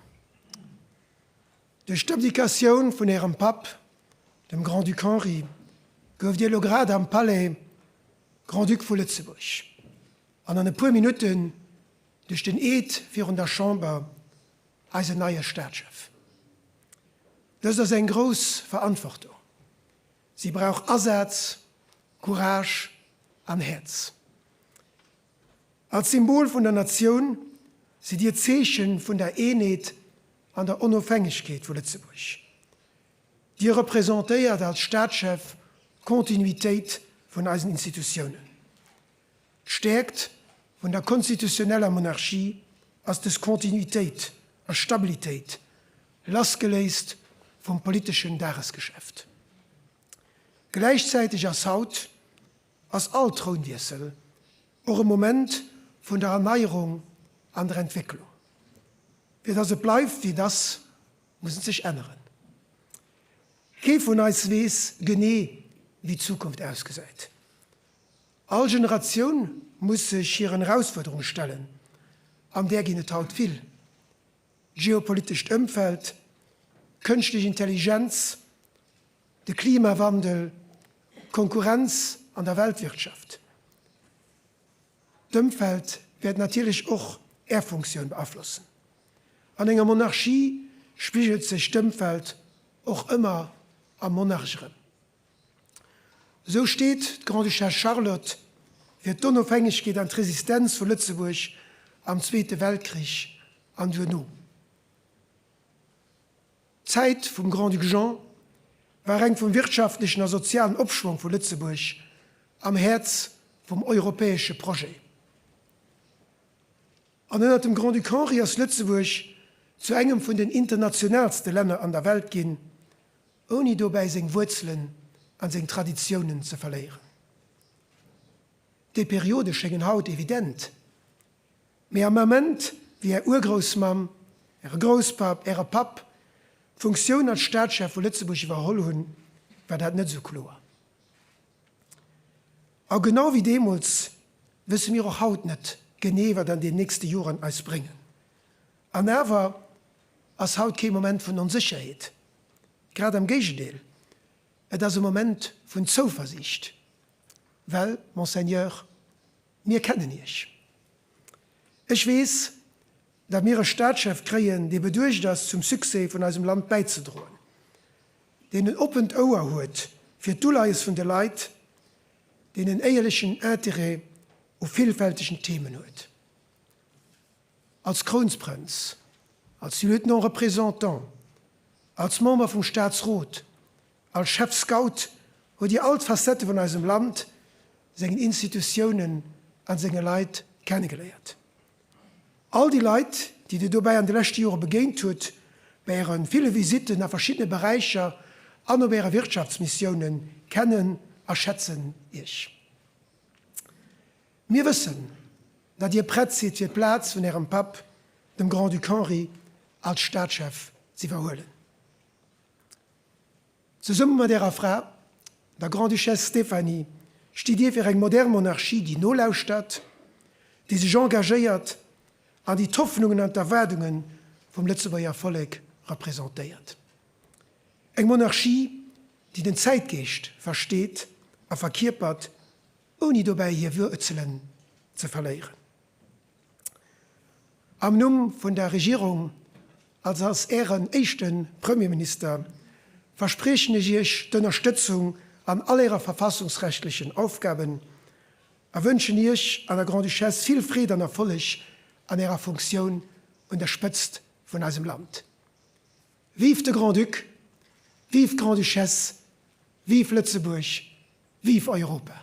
Durch die Abdikation von ihrem Pap, dem Grand-Duc Henri, gouf Dir lo grad am Palais Grand-Duc vu Lützeburg. An an e paar Minuten durch den Eed fir der Chamber als ein neuer Staatschef. Das ist eine große Verantwortung. Sie braucht Einsatz, Courage und Herz. Als Symbol von der Nation sind die Zeichen von der Einheit und der Unabhängigkeit von Lützeburg. Die repräsentiert als Staatschef Kontinuität von unseren Institutionen. Stärkt von der konstitutionellen Monarchie als das Kontinuität und Stabilität, losgelöst vom politischen Tagesgeschäft. Gleichzeitig als Haut, als all Trounwiessel, auch im Moment von der Erneuerung und der Entwicklung. Wie das bleibt wie das, muss sich ändern. Kein von uns weiß genau, wie die Zukunft ausgesehen. Alle Generationen muss sich hier eine Herausforderung stellen, an der geht es halt viel. Geopolitisches Umfeld, künstliche Intelligenz, der Klimawandel, Konkurrenz an der Weltwirtschaft. Das Umfeld wird natürlich auch Funktion beeinflussen. An einer Monarchie spiegelt sich das Umfeld auch immer am Monarchen. So steht die Grand-Duchesse Charlotte für die Unabhängigkeit und die Resistenz von Lützeburg am Zweiten Weltkrieg an Duno. Die Zeit vom Grand-Duc Jean war eng vom wirtschaftlichen und sozialen Abschwung von Lützeburg am Herz vom europäischen Projekt. Und dann hat dem Grand-Duc Henri aus Lützeburg zu einem von den internationalsten Ländern an der Welt gehen, ohne dabei seine Wurzeln an seine Traditionen zu verlieren. Die Periode scheint haut evident. Aber am Moment, wie er Urgroßmam, er Großpap, er Pap, Funktion als Staatschef von Lützeburg überholt haben, war das nicht so klar. Aber genau wie damals wissen wir auch heute nicht genau, was dann die nächsten Jahre uns bringen. Und aber als heute kein Moment von Unsicherheit. Gerade am Gegenteil. Es ist ein Moment von Zuversicht. Weil, Monseigneur, wir kennen dich. Ich weiß, dass wir einen Staatschef kriegen, der bedurcht ist, zum Succès von unserem Land beizudrohen. Den ein offenes Auge hat für die Dulleis von der Leute, den einen ehrlichen Interesse auf vielfältigen Themen hat. Als Kronprinz, als Lieutenant Repräsentant, als Member vom Staatsrat, als Chef Scout hat die alle Facetten von unserem Land, seine Institutionen und seine Leute kennengelernt. All die Leute, die du dabei an den letzten Jahren begegnet hat, bei ihren vielen Visiten nach verschiedenen Bereichen an ihre Wirtschaftsmissionen kennen und schätzen ich. Wir wissen, dass ihr bereit seid, für den Platz von ihrem Pap, dem Grand-Duc Henri, als Staatschef zu verholen. Zusammen mit ihrer Frau, der Grand-Duchesse Stéphanie, steht ihr für eine moderne Monarchie, die no lauscht hat, die sich engagiert an die Hoffnungen und Erwartungen vom Lützeburger Volk repräsentiert. Eine Monarchie, die den Zeitgeist versteht und verkörpert, ohne dabei ihr Wurzeln zu verlieren. Am Namen von der Regierung als ihren ersten Premierminister verspreche ich euch die Unterstützung an all ihrer verfassungsrechtlichen Aufgaben und wünsche euch an der Grand-Duchesse viel Frieden und Erfolg an ihrer Funktion und der Spitze von unserem Land. Vive der Grand-Duc, vive Grand-Duchesse, vive Lützeburg, vive Europa.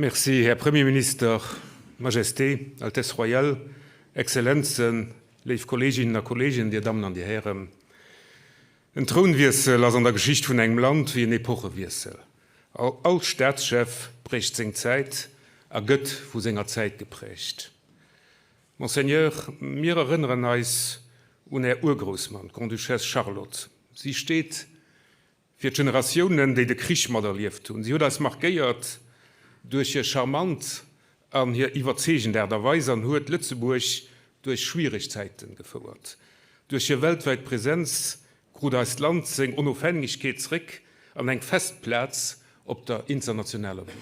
Merci, Herr Premierminister, Majesté, Altesse Royale, Exzellenzen, liebe Kolleginnen und Kollegen, die Damen und die Herren. Ein Trounwiessel ist an der Geschichte von einem Land wie ein Epochewiessel. Als Staatschef prägt seine Zeit, er Gott von seiner Zeit geprägt. Monseigneur, wir erinnern uns an Herr Urgroßmann, Grand-Duchesse Charlotte. Sie steht für die Generationen, die den Krieg miterlebt haben. Sie hat das markiert durch ihr charmant an ihr überzeugender Weise an huet Lützeburg durch Schwierigkeiten geführt. Durch ihr weltweit Präsenz grut das Land seg Unabhängigkeit zurück an eng Festplatz op der internationalen Bühne.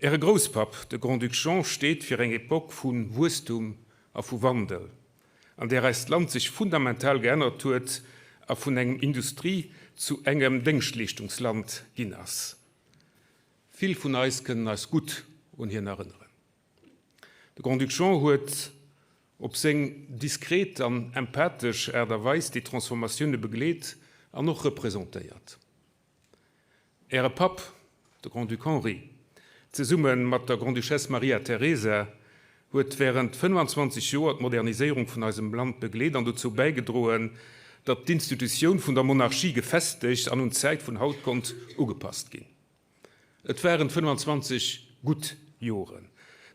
Ihre Großpap, der Grand-Duc Guillaume, steht für eine Epoche von Wurstum und von Wandel, an der das Land sich fundamental geändert hat, und von einer Industrie zu engem Denkschlichtungsland Ginas. Viel von uns können uns gut und hier erinnern. Der Grand-Duc Guillaume hat ob seine diskret und empathisch Weise die Transformation begleitet und noch repräsentiert. Ihre Pap, der Grand-Duc Henri, zusammen mit der Grand-Duchesse Maria Theresa, hat während 25 Jahren die Modernisierung von unserem Land begleitet und dazu beigetragen, dass die Institution von der Monarchie gefestigt an die Zeit von heute konnte angepasst gehen. Es waren 25 gute Jahre,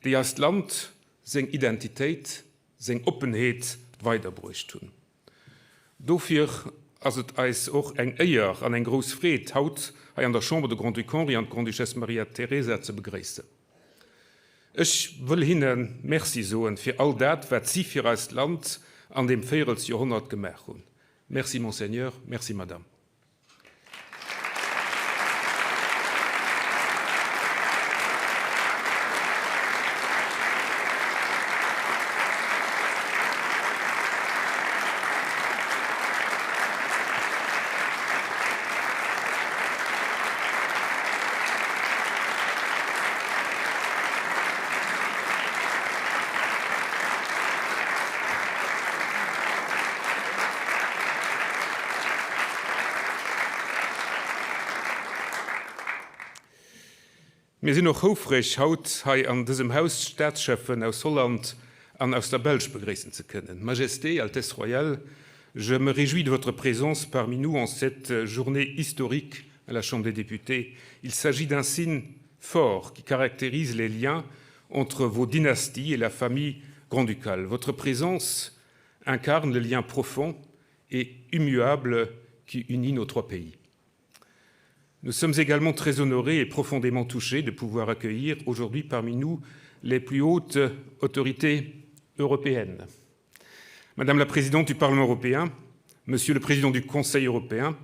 die das Land seine Identität, seine Offenheit weitergebracht haben. Dafür ist es auch eine Ehre und ein großes Freude, heute an der Chambre de Grand-Duc Henri und Grand-Duchesse Maria Theresa zu begrüßen. Ich will Ihnen Merci sagen für all das, was Sie für das Land an dem 4. Jahrhundert gemacht haben. Merci, Monseigneur. Merci, Madame. Wir sind noch aufrecht, haut an diesem Haus Staatschefen aus Holland und aus der Belge begrüßen zu können. Majesté, Altesse Royale, je me réjouis de votre présence parmi nous en cette journée historique à la Chambre des députés. Il s'agit d'un signe fort qui caractérise les liens entre vos dynasties et la famille grand-ducale. Votre présence incarne le lien profond et immuable qui unit nos trois pays. Nous sommes également très honorés et profondément touchés de pouvoir accueillir aujourd'hui parmi nous les plus hautes autorités européennes. Madame la Présidente du Parlement européen, Monsieur le Président du Conseil européen,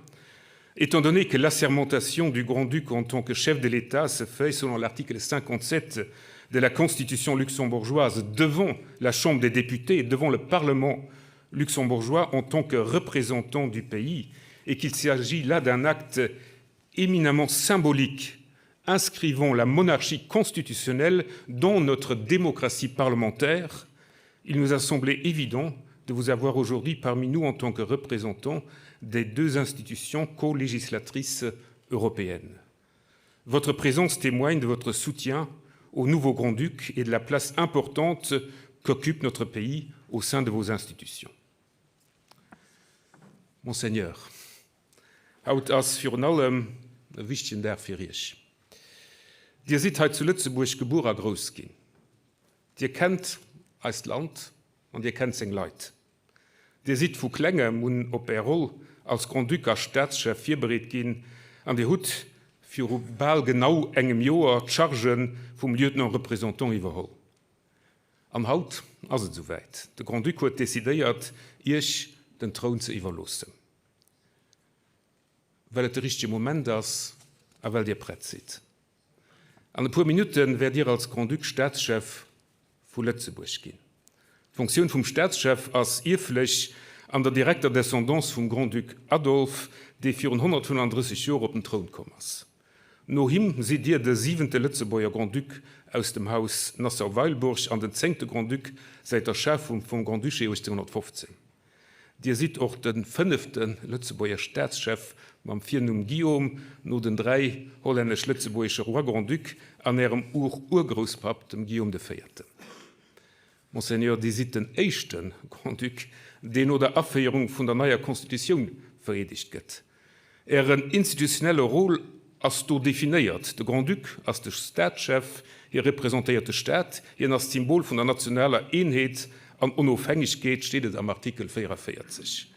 étant donné que l'assermentation du Grand-Duc en tant que chef de l'État se fait selon l'article 57 de la Constitution luxembourgeoise devant la Chambre des députés et devant le Parlement luxembourgeois en tant que représentant du pays, et qu'il s'agit là d'un acte éminemment symbolique, inscrivant la monarchie constitutionnelle dans notre démocratie parlementaire, il nous a semblé évident de vous avoir aujourd'hui parmi nous en tant que représentants des deux institutions co-législatrices européennes. Votre présence témoigne de votre soutien au nouveau Grand-Duc et de la place importante qu'occupe notre pays au sein de vos institutions. Monseigneur, haut as für allem wichtigen der für ich. Dir seid heute zu Lützeburg geboren groß gehen. Dir kennt als Land und ihr kennt sein Leid. Dir seid vu Klänge mun op Rolle als Grand-Duc als Staatschef vorbereitet gehen an die Hut für bald genau engem Jahr Chargen vom Lieutenant Repräsentant überholen. Am Haut also soweit. Der Grand-Duc hat décidéiert, ich den Thron zu überlassen. Weil es der richtige Moment ist, aber weil ihr bereit seid. An ein paar Minuten werdet ihr als Grand-Duc Staatschef von Lützeburg gehen. Die Funktion vom Staatschef ist irrflich an der direkter Descendance vom Grand-Duc Adolf, der für 135 Jahre auf den Thron gekommen ist. Nach ihm seht ihr der 7. Lützeburger Grand-Duc aus dem Haus Nassau-Weilburg an den 10. Grand-Duc seit der Schaffung vom Grand-Duché 1815. Dir seht auch den 5. Lützeburger Staatschef beim Grand-Duc Guillaume, nur den 3 holländisch-lützeburgischer Roi Grand-Duc an ihrem Urgroßpap, dem Guillaume IV. Monseigneur, die seht den 1. Grand-Duc, den nur der Abfeierung von der neuen Konstitution veredigt wird. Ihren institutionelle Rolle als du definiert. Der Grand-Duc als der Staatschef, hier repräsentiert der Staat, hier als Symbol von der nationalen Einheit an Unabhängigkeit steht es am Artikel 44.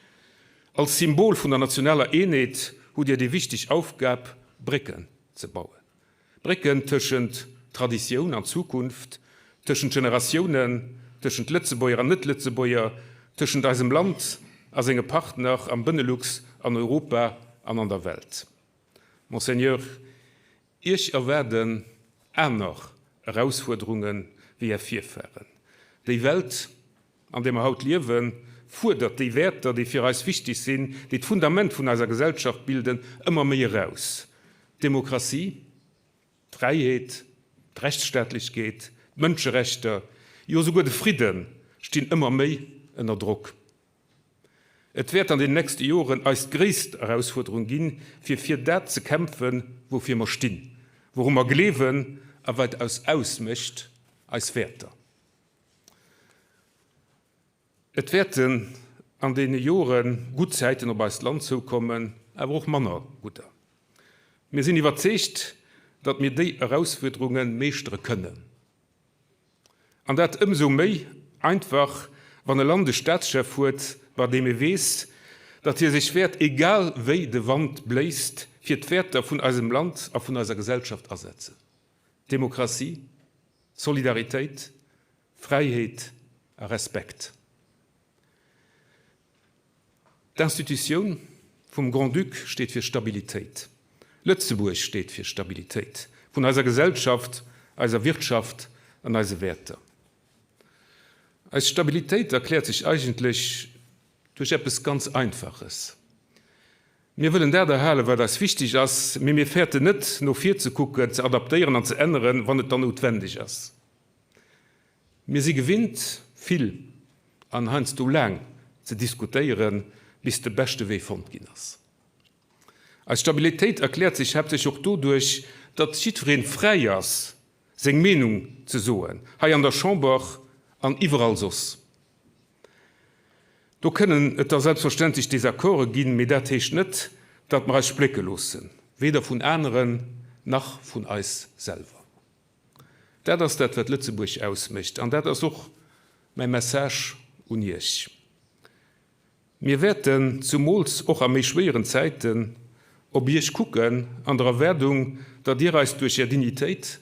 Als Symbol von der nationalen Einheit hat er die wichtige Aufgabe, Brücken zu bauen. Brücken zwischen Tradition und Zukunft, zwischen Generationen, zwischen Lützeburger und Nicht-Lützeburger, zwischen diesem Land als seine Partner am Benelux, an Europa und an der Welt. Monseigneur, ich erwerde auch noch Herausforderungen wie vorfahren. Die Welt, an der wir heute leben, fordert die Werte, die für uns wichtig sind, die das Fundament von unserer Gesellschaft bilden, immer mehr heraus. Demokratie, Freiheit, Rechtsstaatlichkeit, Menschenrechte, ja sogar der Frieden stehen immer mehr unter Druck. Es wird an den nächsten Jahren als größte Herausforderung gehen, für das zu kämpfen, wofür wir stehen, worum wir leben, aber was ausmischt als Werte. Es werden an den Jahren gute Zeiten auf das Land zukommen, aber auch Männer gute. Wir sind überzeugt, dass wir die Herausforderungen meistern können. Und das umso mehr einfach, wenn ein Land den Staatschef hat, bei dem weiß, dass sich wird, egal wie die Wand bläst, für die Werte von unserem Land und von unserer Gesellschaft ersetzen. Demokratie, Solidarität, Freiheit, Respekt. Die Institution vom Grand-Duc steht für Stabilität. Lützeburg steht für Stabilität. Von unserer Gesellschaft, unserer Wirtschaft und unseren Werten. Als Stabilität erklärt sich eigentlich durch etwas ganz Einfaches. Wir wollen der Halle, weil das wichtig ist, wir fährten nicht nur viel zu gucken, zu adaptieren und zu ändern, wann es dann notwendig ist. Wir sind gewinnt, viel anhand zu lang zu diskutieren, bis der beste Weg von ist. Als Stabilität erklärt sich hauptsächlich auch dadurch, dass jeder frei ist, seine Meinung zu sagen. Hier an der Chambre, an überall sonst. Da können es selbstverständlich Desakorde geben, aber das heißt nicht, dass wir uns blicken lassen. Weder von anderen noch von uns selber. Das ist das, was Lützeburg ausmacht. Und das ist auch mein Message an euch. Wir werden zumals auch an schweren Zeiten, ob ihr gucken, an der Erwerdung, dass ihr euch durch ihre Dignität,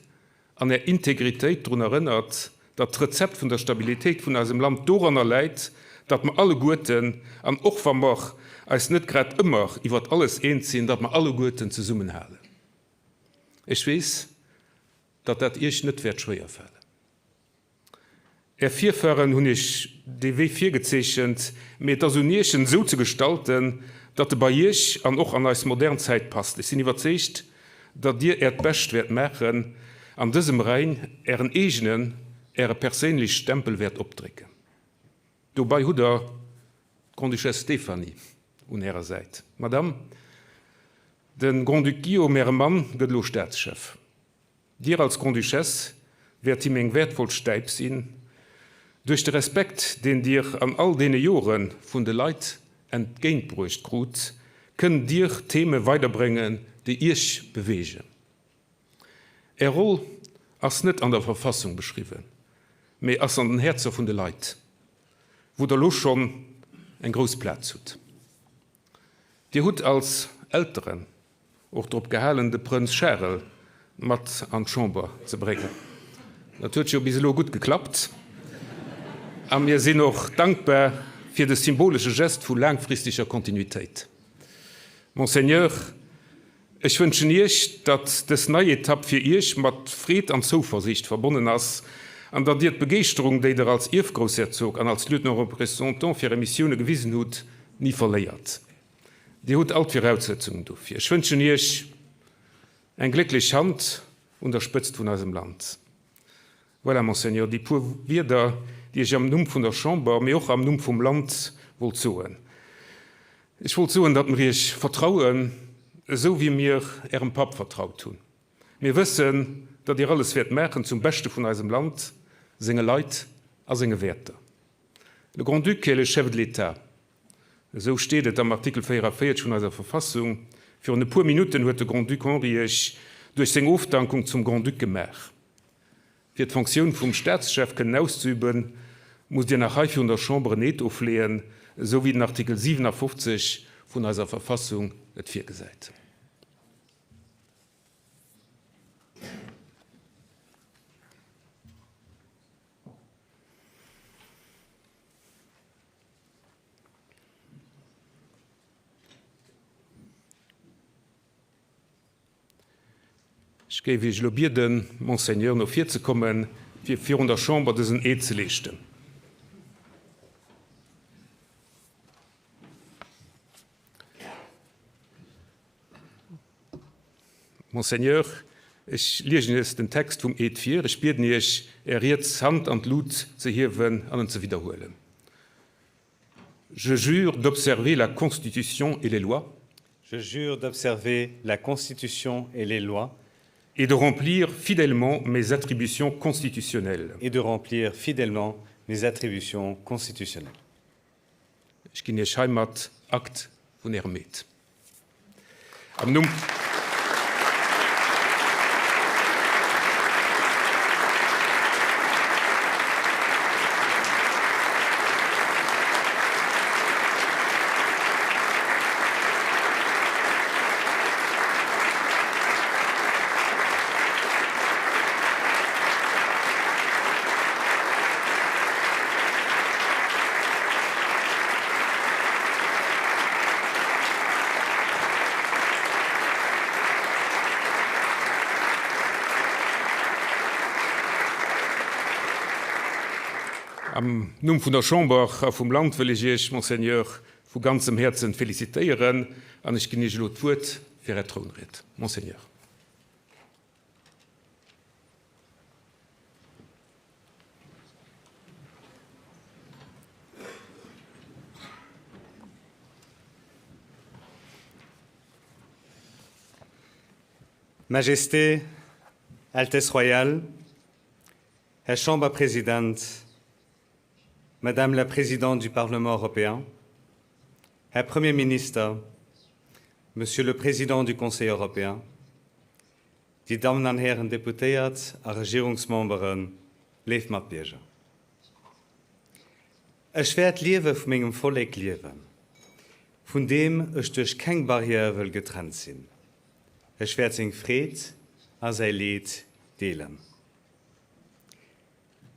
an der Integrität daran erinnert, dass das Rezept von der Stabilität von unserem Land daran erleidet, dass wir alle Guten, und auch wenn wir uns nicht gerade immer über alles einig sind, dass wir alle Guten zusammenhalten. Ich weiß, dass das euch nicht schwer fällt. Vierfahren habe ich die Weg gezeichnet, mit das Unischen so zu gestalten, dass es bei euch und auch an unsere moderne Zeit passt. Ich bin überzeugt, dass ihr das Beste machen, an diesem Rhein ihren eigenen, ihren persönlichen Stempel abdrücken. Dabei hat Grand-Duchesse Stephanie an ihrer Seite. Madame, den Grand-Duc Guillaume, ihr Mann, wird lo Staatschef. Dir als Grand-Duchesse wird ihm eng wertvoll Steib sein, durch den Respekt, den dir an all den Jahren von den Leuten entgegengebracht krut, können dir Themen weiterbringen, die ich bewegen. Rolle ist nicht an der Verfassung beschrieben, aber ist an den Herzen von den Leuten, wo der Lusch schon einen großen Platz hat. Die hat als Älteren auch darauf gehalten, den Prinz Cercle mit an die Chambre zu bringen. Das hat schon ein bisschen gut geklappt. Und wir sind auch dankbar für den symbolischen Gest von langfristiger Kontinuität. Monseigneur, ich wünsche euch, dass das neue Etappe für euch mit Fried und Zuversicht verbunden ist und dass die Begeisterung, die ihr als Großherzog und als Lieutenant Repräsentant für ihre Missionen gewiesen habt, nie verliert. Die hat alle Voraussetzungen dafür. Ich wünsche euch eine glückliche Hand, unterstützt von unserem Land. Voilà, Monseigneur, die paar Wörter, die ich am Namen von der Chambre, aber auch am Namen vom Land wollte sagen. Ich wollte sagen, dass wir euch vertrauen, so wie wir ihrem Pap vertraut tun. Wir wissen, dass ihr alles wird machen zum Besten von unserem Land, seine Leute und seine Werte. Le Grand-Duc est le chef de l'État. So steht es am Artikel 44 von unserer Verfassung. Für ein paar Minuten hat der Grand-Duc Henri durch seine Aufdankung zum Grand-Duc gemacht. Für die Funktion vom Staatschef auszuüben, muss die nach von der Chambre nicht auflehnen, so wie in Artikel 57 von unserer Verfassung es vorgesehen. Ich gebe euch bitten, Monseigneur, noch hier zu kommen, für in der Chambre diesen Eid zu leisten. Monseigneur, ich lese jetzt den Text vom Eid 4. Ich bitte euch, jetzt Hand und Blut zu heben und zu wiederholen. Je jure d'observer la Constitution et les lois. Je jure d'observer la Constitution et les lois. Et de remplir fidèlement mes attributions constitutionnelles. Et de remplir fidèlement mes attributions constitutionnelles. Ich gehe in Heimat Akt von Hermet. Am Namen Am Namen von der Chambre vom Land will ich euch, Monseigneur, von ganzem Herzen felicitieren und ich genieße das Wort für Ihre Thronrede. Monseigneur. Majesté, Altesse royale, Herr Chamberpräsident, Madame la Présidente du Parlement européen, Herr Premier Minister, Monsieur le Président du Conseil européen, die Damen und Herren Deputéiert a Regierungsmemberen, leef mat Bierger. Ech werd Liewe vum engem Folleg liewen, vun dem ech duch keng Barriere getrennt sinn. Ech werd seg Fred a sei leet deelen.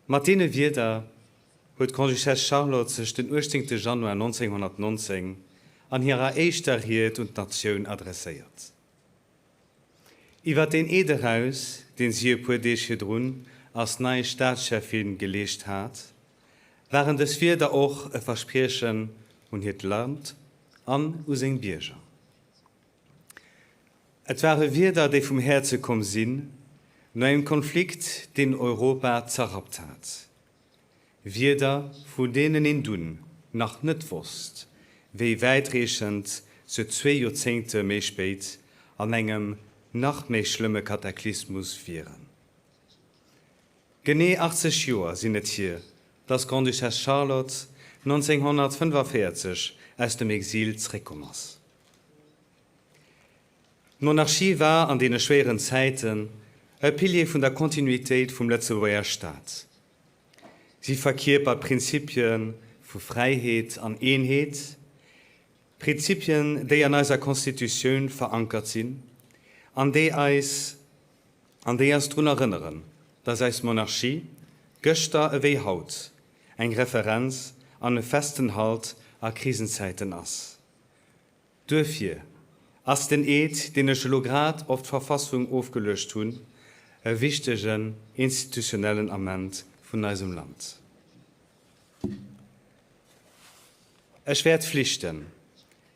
Martine Wieder huet Grand-Duchesse Charlotte sech den 18. Januar 1919 an hireer éischter Hiet und Natioun adresséiert. Iwer den Ederhaus, den sie e puer Deeg gedroen als neii Staatschefin geleest hat, waren des Wieder och e Verspriechen und hiet Land an u seg Bierger. Et waren Wieder, déi vum Herze kom sinn, no en Konflikt, den Europa zerrapt hat. Wieder, vun denen en dun nach net wusst, wéi weitreichend se 2 Jozengte méi spéit an engem nach méi schlimme Kataklysmus viren. Genee 80 Joer sinnet hier, dass Grand-Duchesse Charlotte 1945 aus dem Exil zurückkommers. Monarchie war an denen schweren Zeiten ein Pilier von der Kontinuität vom Lützeburger Staat. Sie verkörpert Prinzipien von Freiheit und Einheit, Prinzipien, die in unserer Konstitution verankert sind, an die uns daran erinnern, dass als Monarchie gestern wie Haut eine Referenz an einen festen Halt an Krisenzeiten ist. Dafür ist den Eid, den ich gerade auf die Verfassung aufgelöst habe, ein wichtiger institutionellen Amend von unserem Land. Ich werde Pflichten,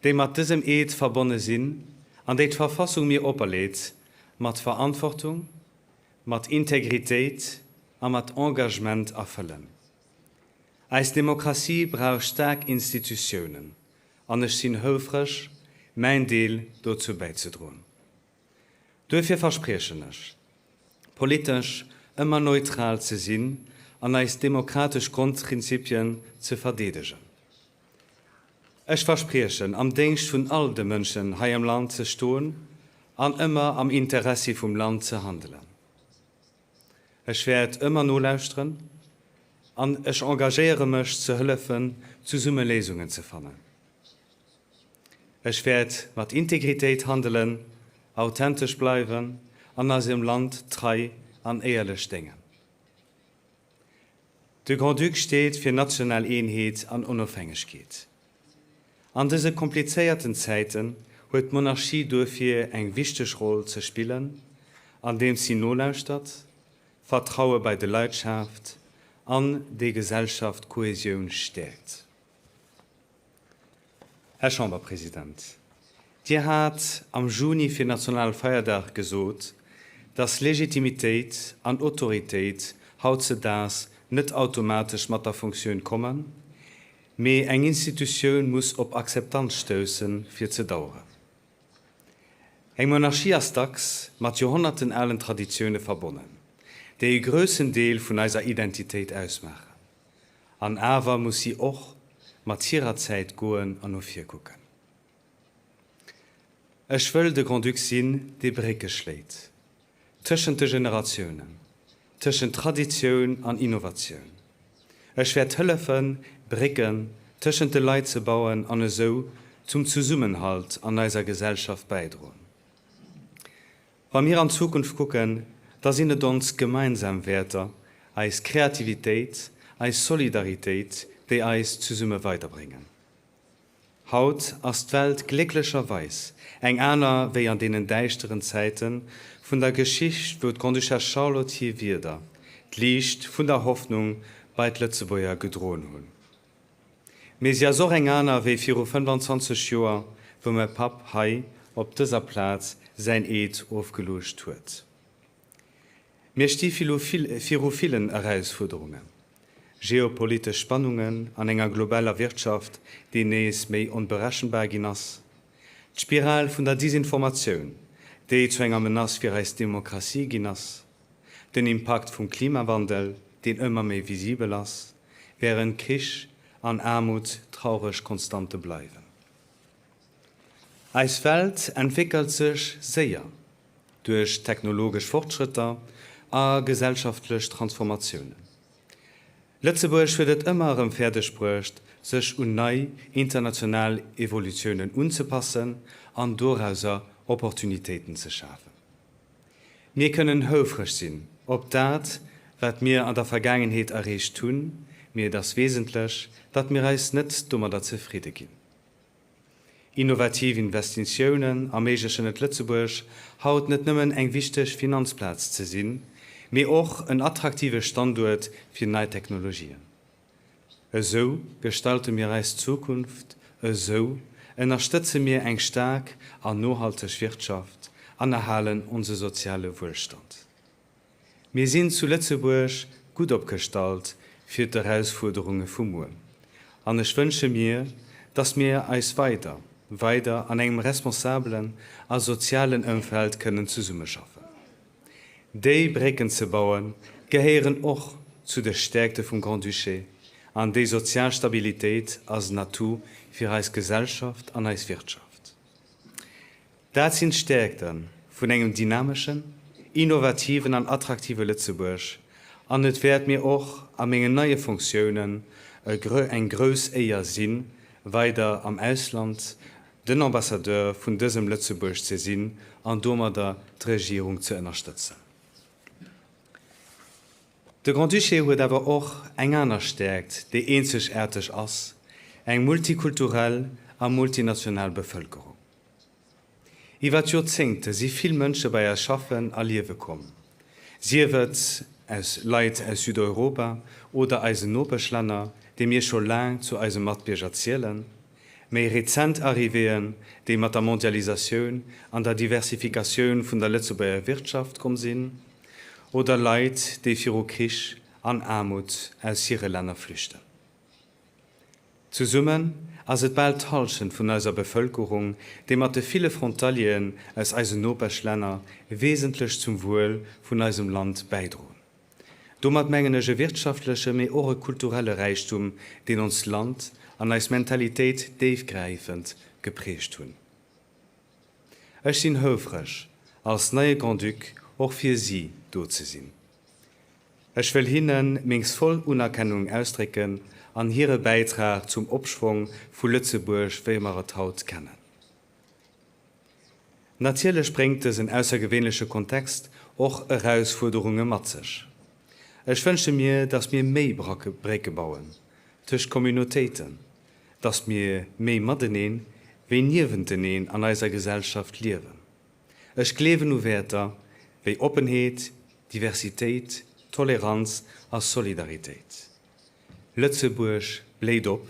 die mit diesem Eid verbunden sind, an die Verfassung mir auferlegt, mit Verantwortung, mit Integrität und mit Engagement erfüllen. Als Demokratie braucht starke Institutionen, und ich bin hilfreich, mein Teil dazu beizutragen. Dafür verspreche ich, politisch immer neutral zu sein und als demokratische Grundprinzipien zu verteidigen. Ich verspreche, am Dienst von all den Menschen hier im Land zu stehen und immer am Interesse vom Land zu handeln. Ich werde immer nur luisteren und ich engagiere mich zu helfen, zusammen Lösungen zu finden. Ich werde mit Integrität handeln, authentisch bleiben und aus dem Land treu und ehrlich denken. Der Grand-Duc steht für nationale Einheit und Unabhängigkeit. An diesen komplizierten Zeiten hat die Monarchie dafür eine wichtige Rolle zu spielen, an dem sie nachlauscht, Vertrauen bei der Leidenschaft und die Gesellschaft Kohäsion stärkt. Herr Chamberpräsident, dir hat am Juni für Nationalen Feiertag gesagt, dass Legitimität und Autorität heutzutage nicht automatisch mit der Funktion kommen, aber eine Institution muss auf Akzeptanz stoßen, für zu dauern. Eine Monarchie ist dax mit jahrhundertealten Traditionen verbunden, die einen größten Teil von unserer Identität ausmachen. Und aber muss sie auch mit ihrer Zeit gehen und auf ihr gucken. Ich will der Grand-Duc sein, die Brücke schlägt, zwischen den Generationen, zwischen Tradition und Innovation. Ich werde helfen, Brücken zwischen den Leuten zu bauen und so zum Zusammenhalt an unserer Gesellschaft beitragen. Wenn wir an Zukunft gucken, da sind uns gemeinsam Werte als Kreativität, als Solidarität, die uns zusammen weiterbringen. Haut ist die Welt glücklicherweise eng einer wie an den düsteren Zeiten von der Geschichte wird Grand-Duchesse Charlotte hier wieder die Licht von der Hoffnung bei den Lützeburger gedrohen haben. Wir sind ja so eng einer wie vor 25 Jahren, wo mein Pap hier auf dieser Platz sein Eid aufgelöst hat. Wir stehen vor vielen Herausforderungen. Geopolitische Spannungen an einer globalen Wirtschaft, die nächst mehr unberechenbar ist. Die Spirale von der Desinformation, déi zu enger Menace fir als Demokratie ginn ass, den Impact vum Klimawandel, den ëmmer méi visibel ass, wären Krich an Armut traurig konstante bleiwen. Eis Welt entwickelt sech séier durch technologisch Fortschritter a gesellschaftlech Transformationen. Lützeburg wird immer im Pferdesprücht, sich nei international Evolutionen anzupassen und daraus Opportunitäten zu schaffen. Wir können höflich sein, ob das, was wir an der Vergangenheit erreicht tun, mir das Wesentliche, dass wir uns nicht dummer dazu zufrieden gehen. Innovative Investitionen ermöglichen et Lützeburg haut nicht nur ein wichtiger Finanzplatz zu sein, aber auch ein attraktiver Standort für neue Technologien. So gestalten wir als Zukunft, so unterstützen wir eine starke und nachhaltige Wirtschaft und erhalten unseren sozialen Wohlstand. Wir sind zu Lützeburg gut aufgestellt für die Herausforderungen von morgen. Und ich wünsche mir, dass wir uns weiter an einem responsablen und sozialen Umfeld können zusammenarbeiten. Die Brücken zu bauen, gehören auch zu der Stärke vom Grand-Duché an die Sozialstabilität als Natur für als Gesellschaft und als Wirtschaft. Das sind Stärken von einem dynamischen, innovativen und attraktiven Lützeburg und es wird mir auch an meinen neuen Funktionen ein größer eher Sinn, weiter am Ausland den Ambassadeur von diesem Lützeburg zu sein und damit die Regierung zu unterstützen. Der Grand-Duché hat aber auch eng aner stärkt, die einzigartig ist, eine multikulturelle und multinationale Bevölkerung. Über die Jahrzehnte sind viele Menschen bei ihr Schaffen und Leben gekommen. Sie wird als Leute aus Südeuropa oder aus den Nachbarländern, die mir schon lange zu unserem Mitbürger zählen, mehr rezent Arriveen, die mit der Mondialisation und der Diversifikation von der Lützeburger Wirtschaft kommen sind, oder Leute, die für Krieg und Armut aus ihren Ländern flüchten. Zusammen ist es bald Teilchen von unserer Bevölkerung, die mit den vielen Frontalien aus unseren Nachbarländern wesentlich zum Wohl von unserem Land beitragen. Damit mengen wir wirtschaftliche, aber auch kulturelle Reichtum, den uns Land und als Mentalität tiefgreifend geprägt haben. Ich bin höflich, als neuer Grand-Duc auch für Sie dort zu sein. Ich will Ihnen mings voll Unerkennung ausdrücken an Ihren Beitrag zum Abschwung von Lützeburg, wie wir es heute kennen. Natürlich bringt es in außergewöhnlichen Kontext auch Herausforderungen mit sich. Ich wünsche mir, dass wir mehr Brücken bauen, zwischen Kommunitäten, dass wir mehr mitnehmen, wie neben denen an unserer Gesellschaft leben. Ich glaube nur weiter, wie Offenheit, Diversität, Toleranz und Solidarität. Lützeburg bleibt op,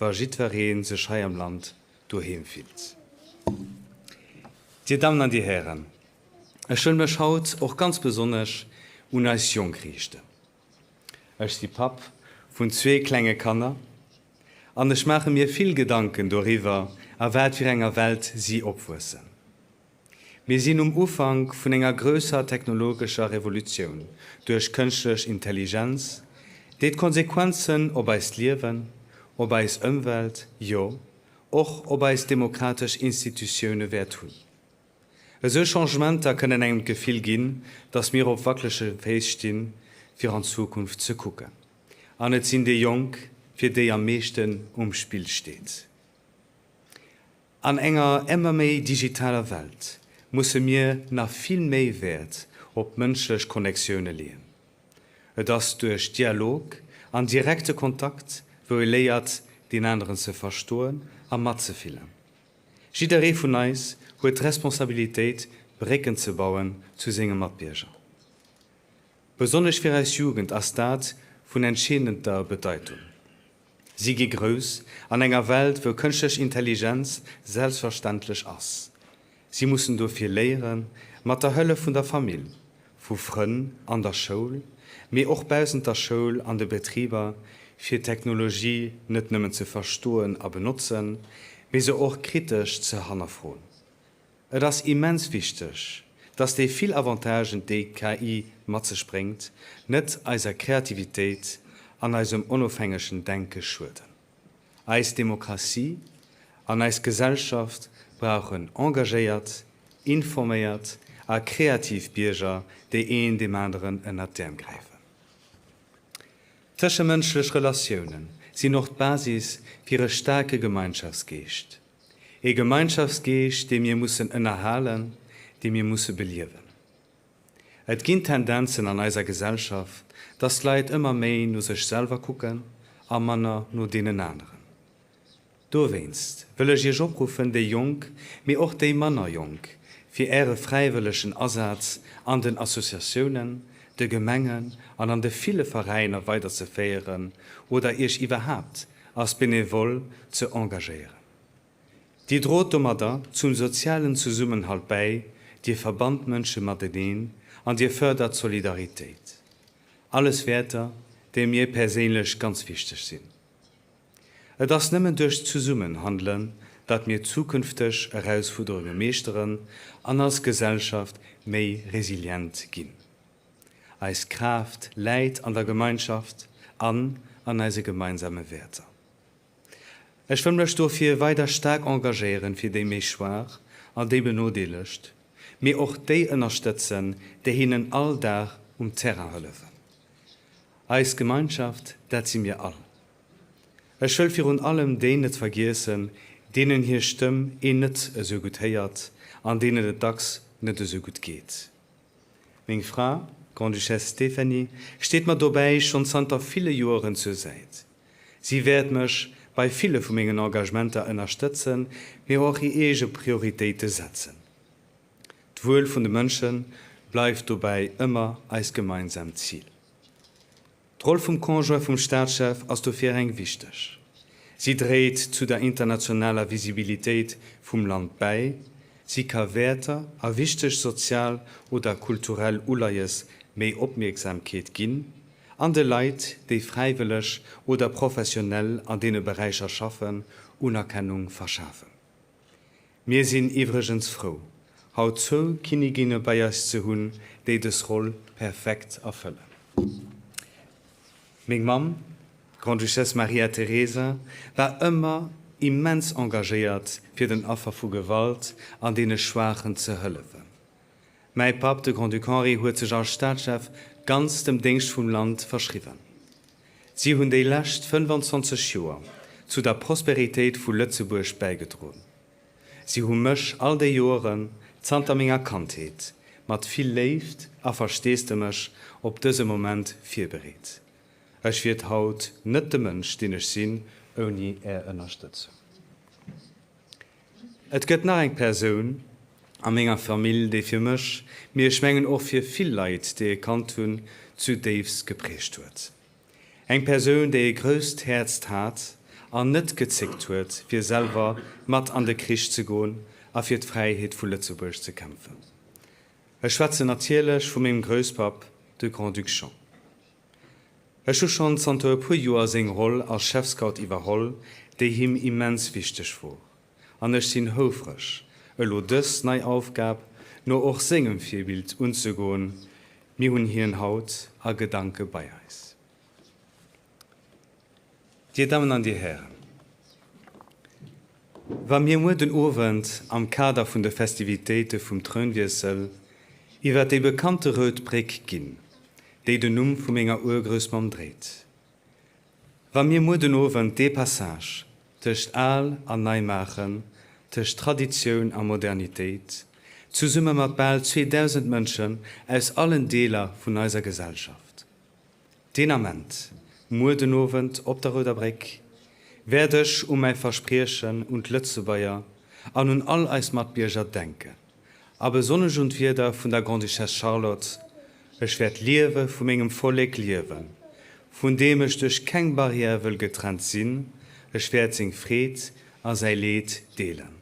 waar jitweren sich hier im Land daheim fühlt. Die Damen und die Herren, ich will mich heute auch ganz besonders als Jung richten. Ich bin Pap von 2 kleinen Kindern und ich mache mir viel Gedanken darüber, was für eine Welt sie aufwachsen. Wir sind am Anfang von einer größeren technologischen Revolution durch künstliche Intelligenz, die Konsequenzen auf unser Leben, auf unsere Umwelt, ja, auch auf unsere demokratische Institutionen wird tun. Solche Changements können einem Gefühl geben, dass wir auf wirkliche Weg stehen, für in Zukunft zu gucken. Und es sind die Jungen, für die am meisten im Spiel steht. An einer immer mehr digitaler Welt müssen wir noch viel mehr Wert auf menschliche Konnexionen legen. Das durch Dialog und direkten Kontakt, wo ihr lernt, den anderen zu verstehen und mitzufühlen. Jeder von uns hat die Responsabilität, Brücken zu bauen zu seinen Mitbürgern. Besonders für als Jugend ist das von entscheidender Bedeutung. Sie geht groß an einer Welt, wo künstliche Intelligenz selbstverständlich ist. Sie müssen dafür lernen, mit der Hilfe von der Famill, von Freunden an der Schule, aber auch bei uns in der Schule an den Betrieben, für Technologie nicht nur zu verstehen und benutzen, aber sie auch kritisch zu hinterfragen. Et ass immens wichtig, dass déi viel Avantagen déi KI matze springt, net eiser Kreativitéit an eisem unabhängigen Denke schulden. Eis Demokratie an eis Gesellschaft brauchen engagéiert, informéiert a kreativ Bierger, déi een dem anderen ënner dem greifen. Tëschemënschlech Relationen sind noch die Basis für eine starke Gemeinschaftsgeist. Ein Gemeinschaftsgeist, den wir müssen erhalten, den wir müssen beleben. Es gibt Tendenzen an unserer Gesellschaft, dass die Leute immer mehr nur sich selber gucken, und Männer nur den anderen. Du weinst, will ich dich aufrufen, die Jung, aber auch die Männer jung, für ihre freiwilligen Einsatz an den Assoziationen, de Gemengen an an de viele Vereine weiterzuführen oder ich überhaupt als Benevol zu engagieren. Die droht da zum sozialen Zusammenhalt bei, die Verbandmenschen mit denen und die fördert Solidarität. Alles Werte, die mir persönlich ganz wichtig sind. Das nimmt durch Zusammenhandeln, dass wir zukünftig Herausforderungen meistern und als Gesellschaft mehr resilient gehen. Als Kraft, Leid an der Gemeinschaft, an unsere gemeinsamen Werte. Ich will mich dafür weiter stark engagieren für die mich schwach und die benötigt, mir auch die unterstützen, die ihnen alltag Terrain helfen. Als Gemeinschaft, das sind wir alle. Ich will für uns allem denen nicht vergessen, denen hier Stimme nicht so gut hört, an denen der Dax nicht so gut geht. Meine Frau, Grand-Duchesse Stephanie, steht mir dabei schon seit vielen Jahren zur Seite. Sie wird mich bei vielen von meinen Engagementen unterstützen, mir auch ihre eigene Prioritäten setzen. Das Wohl der Menschen bleibt dabei immer als gemeinsames Ziel. Die Rolle vom Conjoint vom Staatschef ist dafür wichtig. Sie trägt zu der internationalen Visibilität vom Land bei. Sie kann Werte, a wichtig sozial oder kulturell Ulayes mehr Aufmerksamkeit geben, an die Leute, die freiwillig oder professionell an diesen Bereichen schaffen, Anerkennung verschaffen. Wir sind übrigens froh, heute so Königinnen bei uns zu haben, die das Rolle perfekt erfüllen. Meine Mom, Grand-Duchesse Maria Theresa, war immer immens engagiert für den Opfer von Gewalt an den Schwachen zu helfen. Mein Pap, der Grand-Duc Henri, hat sich als Staatschef ganz dem Dienst vom Land verschrieben. Sie haben die letzten 25 Jahre zu der Prosperität von Lützeburg beigetragen. Sie haben mich all die Jahre zunter meiner Kantheit mit viel Leid und verstehst du mich auf diesen Moment vorbereitet. Ich werde heute nicht der Mensch, den ich bin, ohne ihre Unterstützung. Es gibt noch eine Person an meiner Familie, die für mich, mir schmengen auch für viele Leute, die erkannt haben, zutiefst geprägt wird. Eine Person, die ihr größtes Herz hat und nicht gezickt wird, für selber mit an den Krieg zu gehen und für die Freiheit von Lützeburg zu kämpfen. Ich schwätze natürlich von meinem Großpap, der Grand-Duc Guillaume. Ich habe schon seit ein paar Jahren seine Rolle als Chefscout überholt, die ihm immens wichtig war. Und ich bin hoffrig, das neue Aufgabe nur auch singen Vorbild umzugehen. Wir haben hier in Haut ein Gedanke bei uns. Die Damen und die Herren, wenn wir morgen Abend am Kader von der Festivitäten vom Trounwiessel über die bekannte Rotbrick gehen, die den Namen von meiner Urgroßmam dreht. Wenn wir morgen Abend die Passage Tëscht all an Neumachen, Tëscht Tradition und Modernität, zusammen mit bald 2000 Menschen aus allen Delen von unserer Gesellschaft. Den Moment, morgen Abend auf der Rotbrick, werde ich mein Versprechen und Lützebäuer an all als Matbierger denken. Aber besonders und wieder von der Grand-Duchesse Charlotte, ich werde leben von meinem Volk leben, von dem ich durch keine Barriere will getrennt sein, ich werde sein Fried und sein Leid teilen.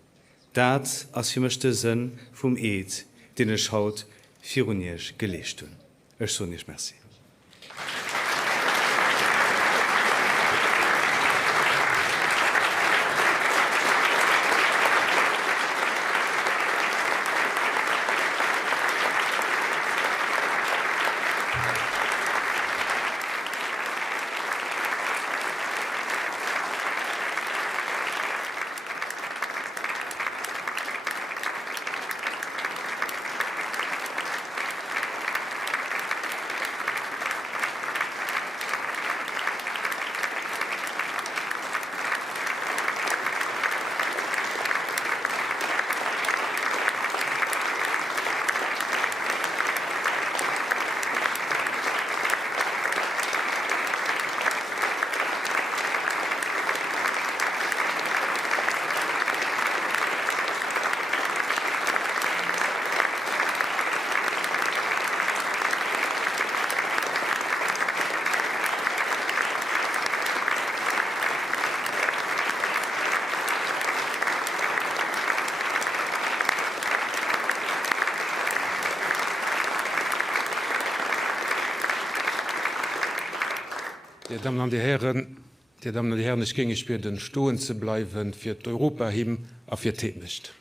Das ist für mich der Sinn vom Eid, den ich heute für uns gelesen habe. Ich sage nicht merci. Die Damen und Herren, ich ging ich den Stohen zu bleiben für Europa hin auf für Tëscht.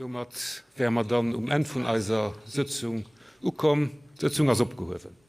Damit wären wir dann Ende von unserer Sitzung gekommen. Die Sitzung ist abgehoben.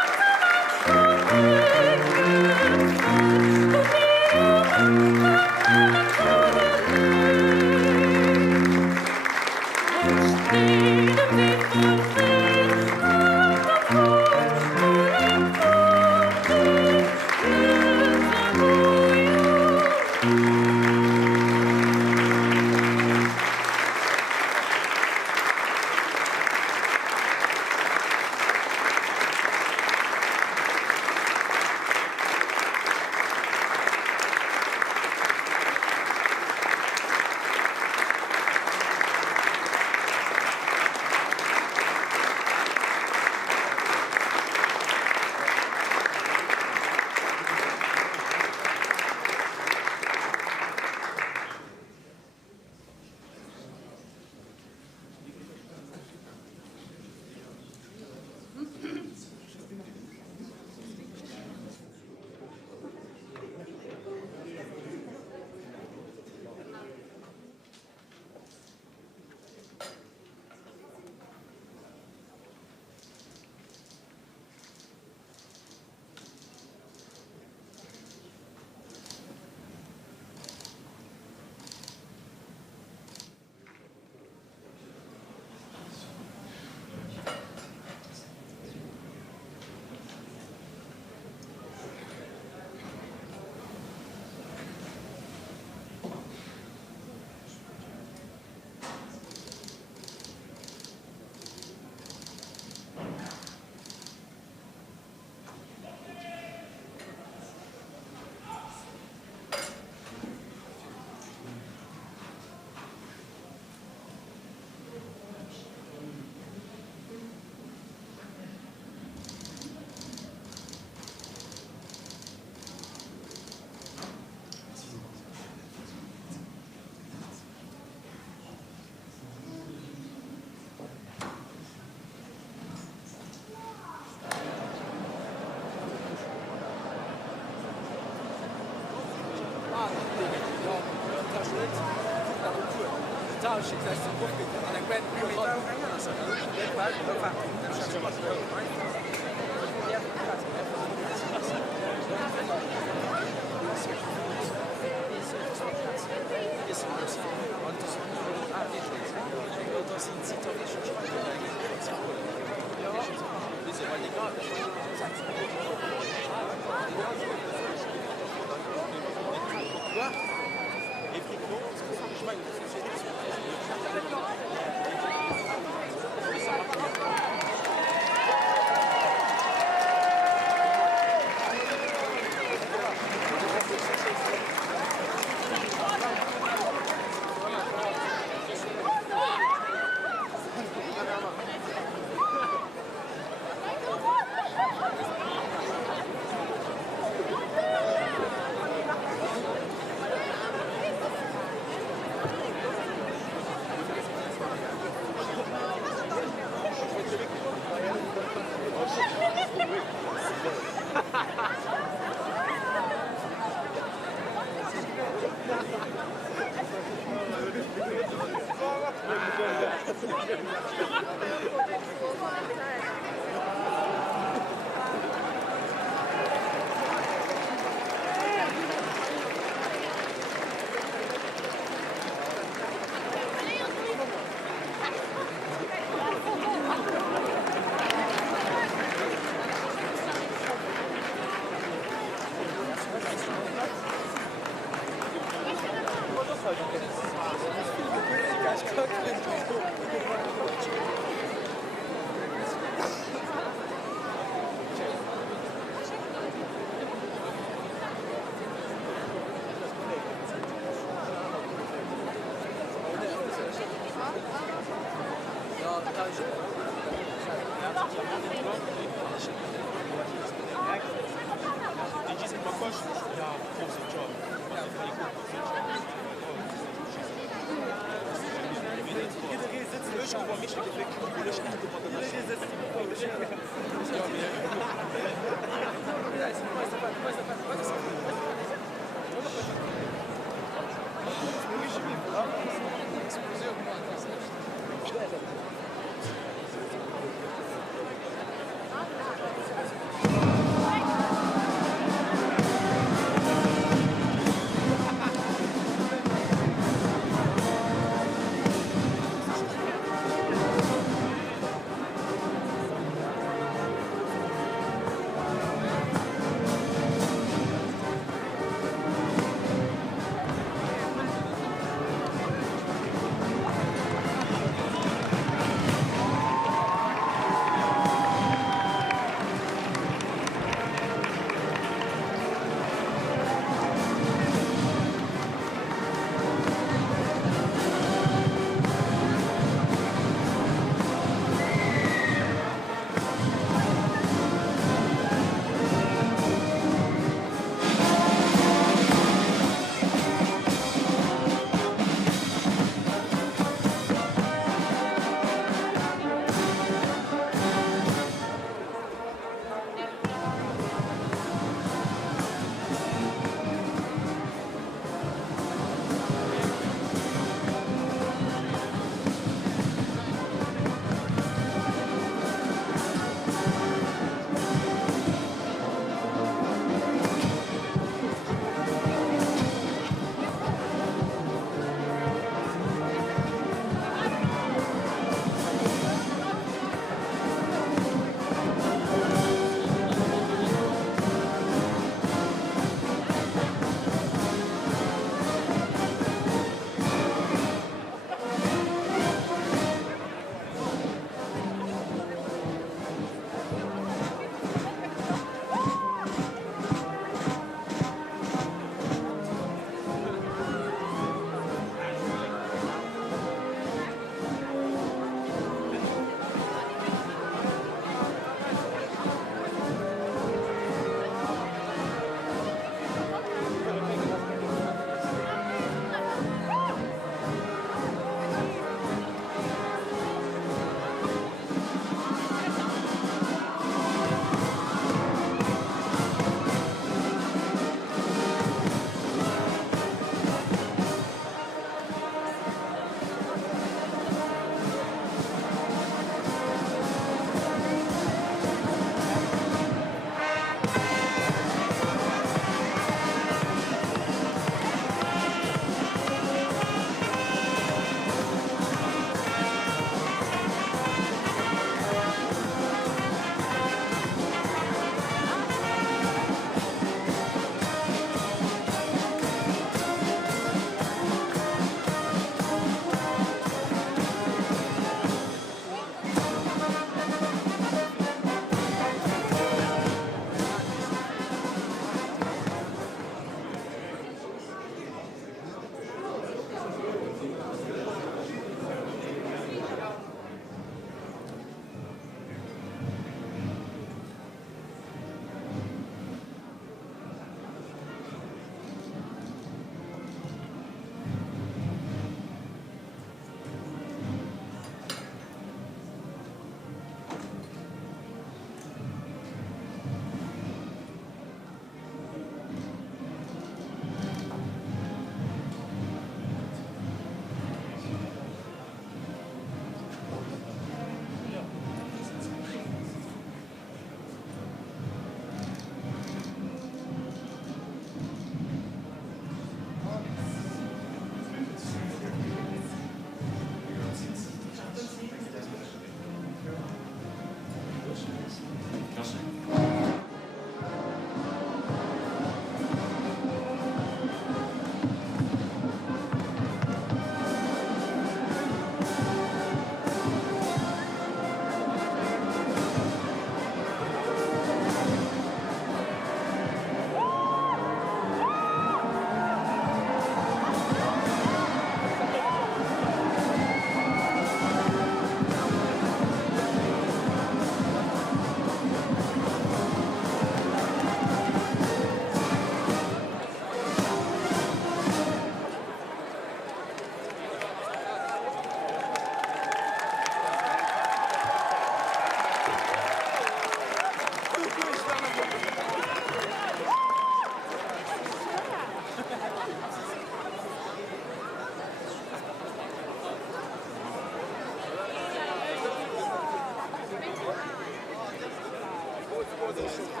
Ja.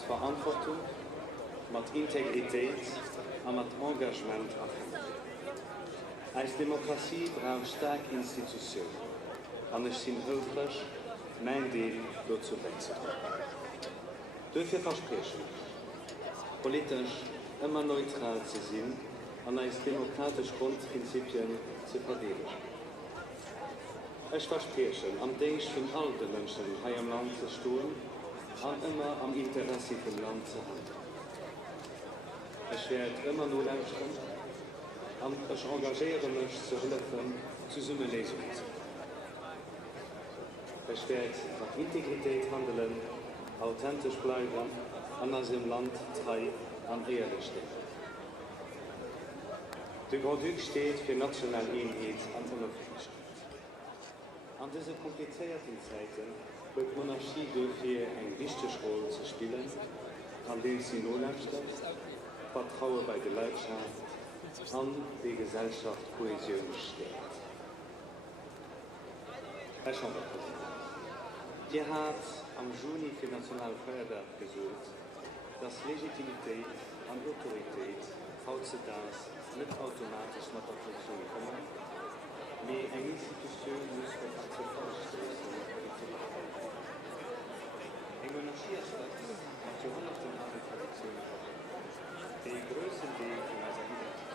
mat Verantwortung, mat Integrität a mat Engagement erfüllt. Als Demokratie braucht stark Institutionen. Und ich bin höflich, mein Deel dazu beizutragen. Dafür versprechen, politisch immer neutral zu sein und als demokratische Grundprinzipien zu verteidigen. Ich verspreche, am Dienst von all den Menschen hier im Land zu stehen und immer am Interesse vom Land zu handeln. Ich werde immer nur lauschen und ich engagiere mich zu helfen, zusammen Lösungen zu finden. Ich werde mit Integrität handeln, authentisch bleiben und unserem Land treu und ehrlich stehen. Der Grand-Duc steht für nationale Einheit und Unabhängigkeit. An diesen komplizierten Zeiten wird Monarchie dafür eine wichtige Rolle zu spielen, an der sie Notleistung, Vertrauen bei der Leidenschaft und die Gesellschaft Kohäsion stärkt. Herr Chamberpräsident, ihr habt am Juni für Nationalfeiertag gesucht, dass Legitimität und Autorität heutzutage nicht automatisch mit der Funktion kommen, aber eine Institution muss von Akzeptanz stoßen. Eine Monarchie ist das, was Jahrhundertelange Tradition hat, die größten Teil von unserer Identität.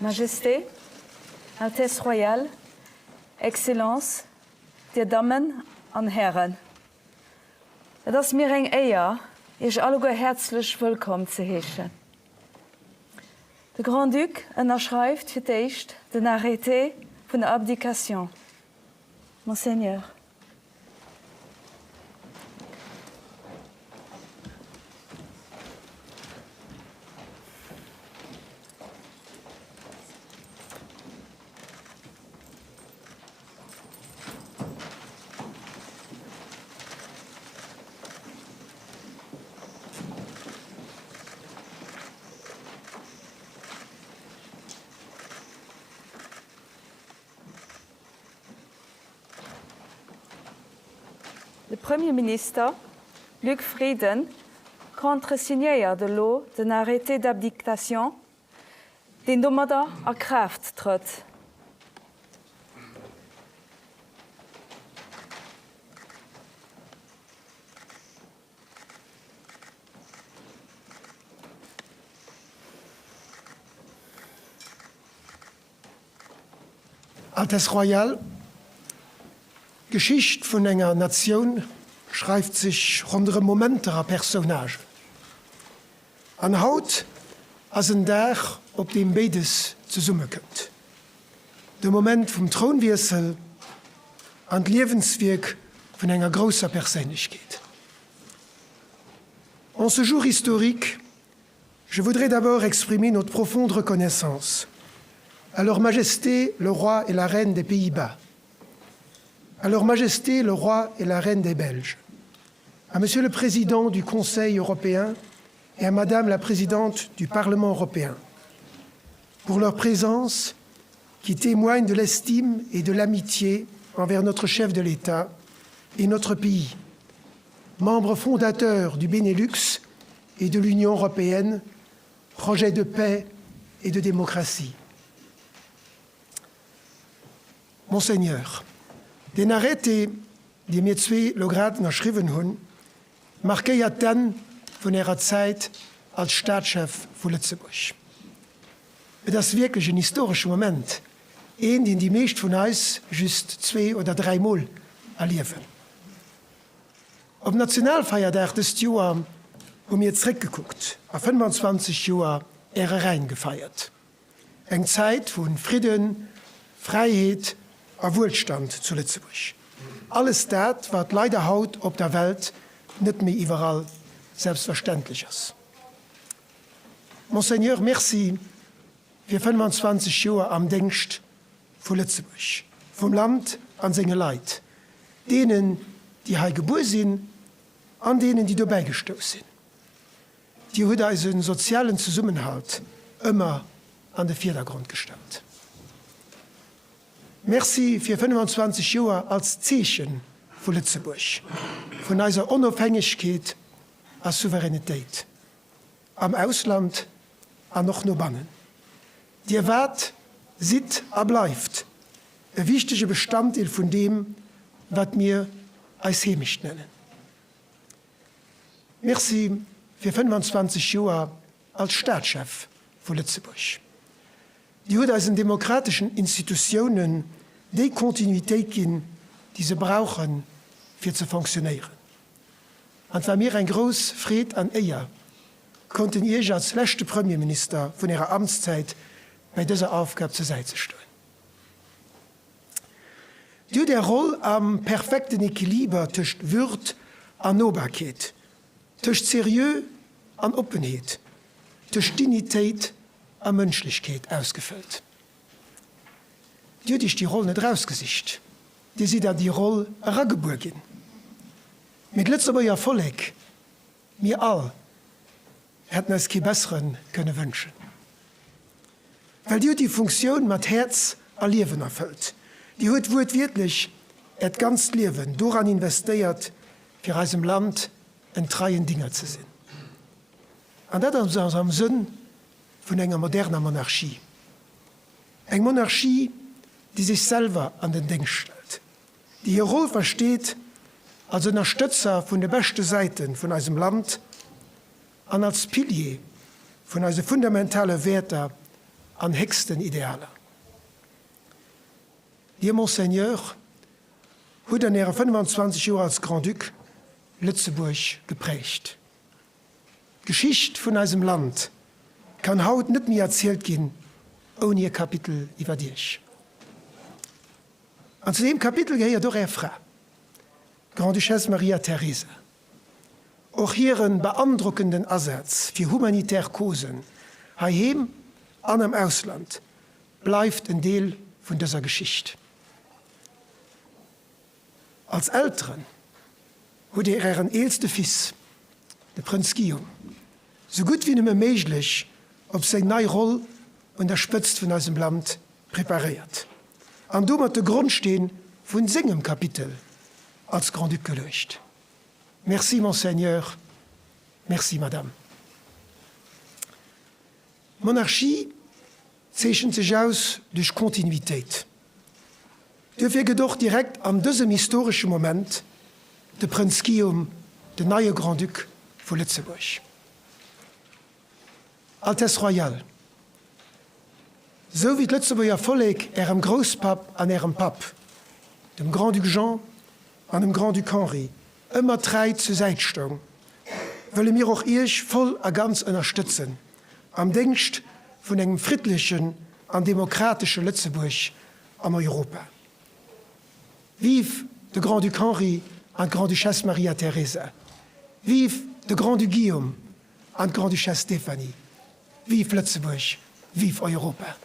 Majesté, Altesse Royale, Excellence, die Damen und Herren. Es ist mir eine Ehre, euch alle herzlich willkommen zu heißen. Der Grand-Duc unterschreibt für Tëscht den Arrivée von der Abdication. Monseigneur. Le Premier ministre, Luc Frieden, contresignéiert de l'eau d'un arrêté d'abdication, den dommerder a Kraft tritt. Altesse Royale, Geschicht vun enger Nation schreibt sich rondere momenterer Personage. An Haut as een Dach, op dem beides zu Summe kënnt. De Moment vom Trounwiessel an Lebenswirk vun enger großer Persönlichkeit. En ce jour historique, je voudrais d'abord exprimer notre profonde reconnaissance à Leur Majesté le Roi et la Reine des Pays-Bas, à Leur Majesté le Roi et la Reine des Belges, à Monsieur le Président du Conseil européen et à Madame la Présidente du Parlement européen, pour leur présence qui témoigne de l'estime et de l'amitié envers notre chef de l'État et notre pays, membre fondateur du Benelux et de l'Union européenne, projet de paix et de démocratie. Monseigneur, den Arrêté, die mir zwei Lograd geschrieben haben, markiert dann von ihrer Zeit als Staatschef von Lützeburg. Das ist wirklich ein historischer Moment, den die meisten von uns just 2 oder 3 Mal erleben. Am Nationalfeiertag des Jahres haben wir zurückgeguckt, auf 25 Jahre Ehrereien gefeiert. Eine Zeit von Frieden, Freiheit und Wohlstand zu Lützeburg. Alles das, was leider heute auf der Welt nicht mehr überall selbstverständlich ist. Monseigneur, merci für 25 Jahre am Dienst von Lützeburg, vom Land an seine Leute, denen, die hier geboren sind, an denen, die dabei gestoßen sind. Die hat also einen sozialen Zusammenhalt immer an den Vordergrund gestellt. Merci für 25 Jahre als Zeichen von Lützeburg, von unserer Unabhängigkeit als Souveränität. Am Ausland und noch nur bannen. Die Wert sieht und bleibt ein wichtiger Bestandteil von dem, was wir als Heimisch nennen. Merci für 25 Jahre als Staatschef von Lützeburg. Die hat als demokratischen Institutionen die Kontinuität geben, die sie brauchen, für zu funktionieren. Und war mir ein groß Fried an Ehre, konnten ihr als letzter Premierminister von ihrer Amtszeit bei dieser Aufgabe zur Seite stehen. Die der Rolle am perfekten Equilibre zwischen Würde und Nobelkeit, zwischen Serieux und Offenheit, zwischen Dignität und Menschlichkeit ausgefüllt. Die hat die Rolle nicht rausgesicht. Die sieht da die Rolle herangebogen. Mit letzter Erfolg, wir alle hätten es keinen besseren können wünschen. Weil die Funktion mit Herz und Leben erfüllt. Die hat wirklich das ganze Leben daran investiert, für unserem Land ein treuen Dinger zu sein. Und das ist am Sinn von einer modernen Monarchie. Eine Monarchie, die sich selber an den Denk stellt, die ihre Rolle versteht als Unterstützer von den besten Seiten von unserem Land und als Pilier von unseren fundamentalen Werten an höchsten Idealer. Ihr Monseigneur hat in ihrer 25 Jahre als Grand-Duc Lützeburg geprägt. Geschichte von unserem Land kann heute nicht mehr erzählt gehen, ohne ihr Kapitel über dich. Und zu dem Kapitel gehört doch eine Frau, Grand-Duchesse Maria Therese. Auch ihren beeindruckenden Einsatz für humanitäre Kosen, hierheim und im Ausland, bleibt ein Teil von dieser Geschichte. Als Eltern hat ihren ältesten Fils, der Prinz Guillaume, so gut wie immer möglich auf seine neue Rolle und der Spitze von unserem Land präpariert. Und damit der Grundstein von seinem Kapitel als Grand-Duc gelöst. Merci, Monseigneur. Merci, Madame. Monarchie zeichnet sich aus durch Kontinuität. Dafür jedoch direkt an diesem historischen Moment der Prinz Guillaume, der neue Grand-Duc von Lützeburg. Altesse Royale. So wie die Lützeburger Volk ihrem Großpap an ihrem Pap, dem Grand-Duc Jean und dem Grand-Duc Henri, immer drei zur Seite stehen, wollen wir auch euch voll und ganz unterstützen, am Dienst von einem friedlichen und demokratischen Lützeburg am Europa. Vive de Grand-Duc Henri und Grand-Duchesse Maria Therese. Vive de Grand-Duc Guillaume und Grand-Duchesse Stéphanie. Vive Lützeburg. Vive Europa.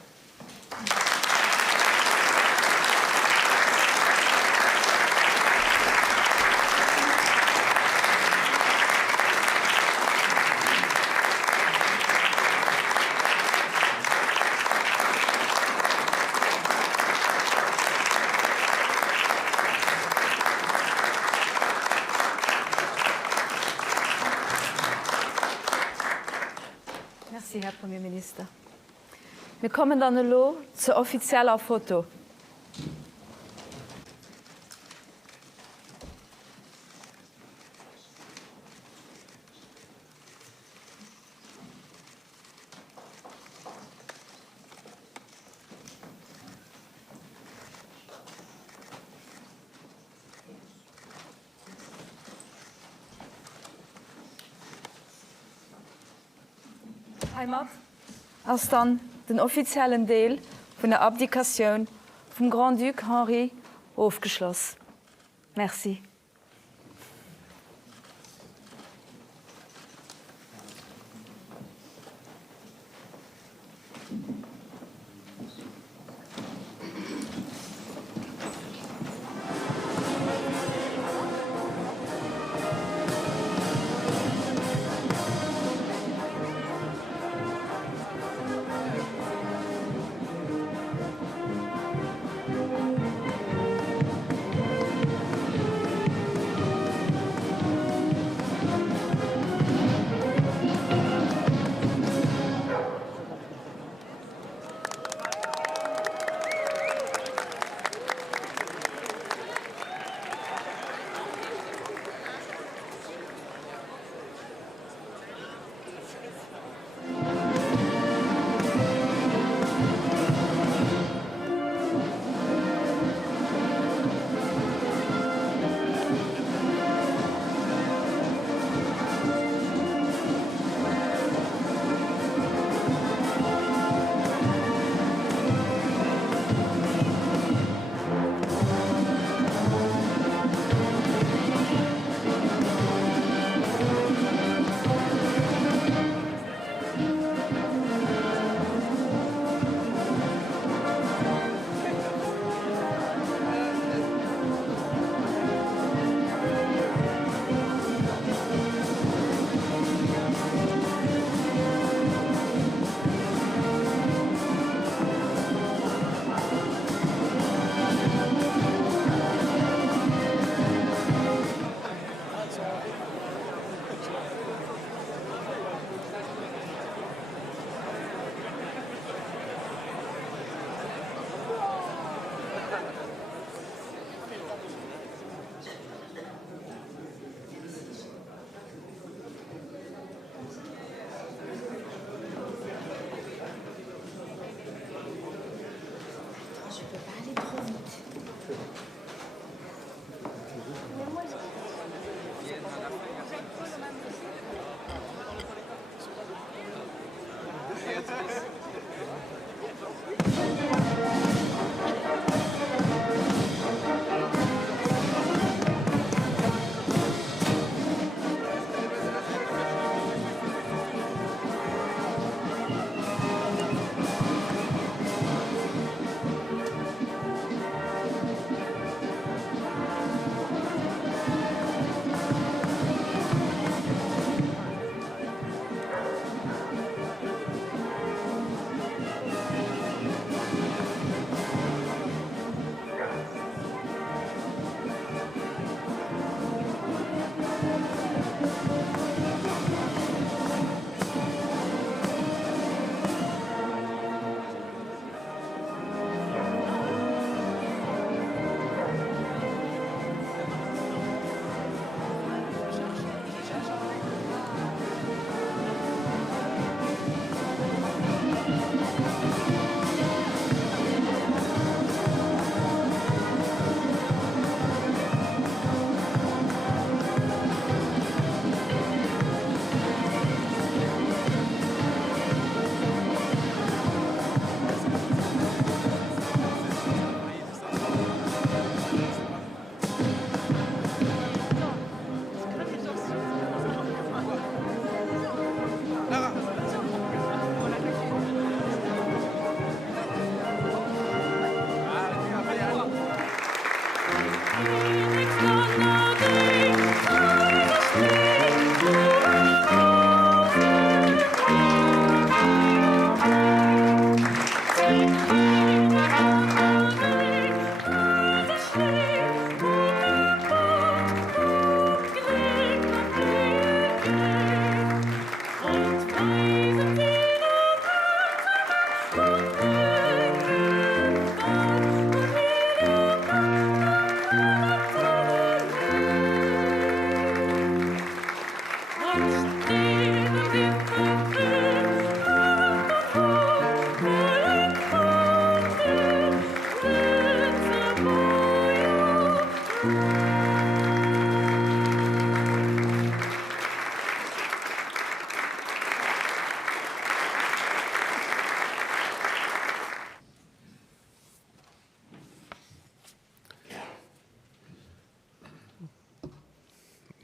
Merci, Herr Premierminister. Wir kommen dann lo zur offiziellen Foto. Heimat als dann den offiziellen Deel von der Abdikation vom Grand-Duc Henri aufgeschlossen. Merci.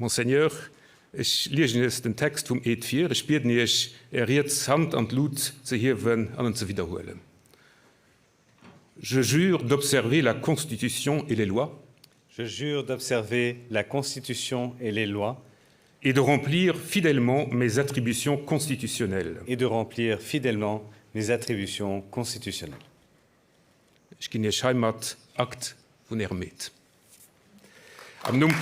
Monseigneur, ich lese jetzt den Text vom Eed 4. Ich bitte euch, jetzt Hand an Blut zu heben und zu wiederholen. Je jure d'observer la Constitution et les lois. Je jure d'observer la Constitution et les lois. Et de remplir fidèlement mes attributions constitutionnelles. Et de remplir fidèlement mes attributions constitutionnelles. Ich gehe euch Heimat, Akt von Hermet. Am Namen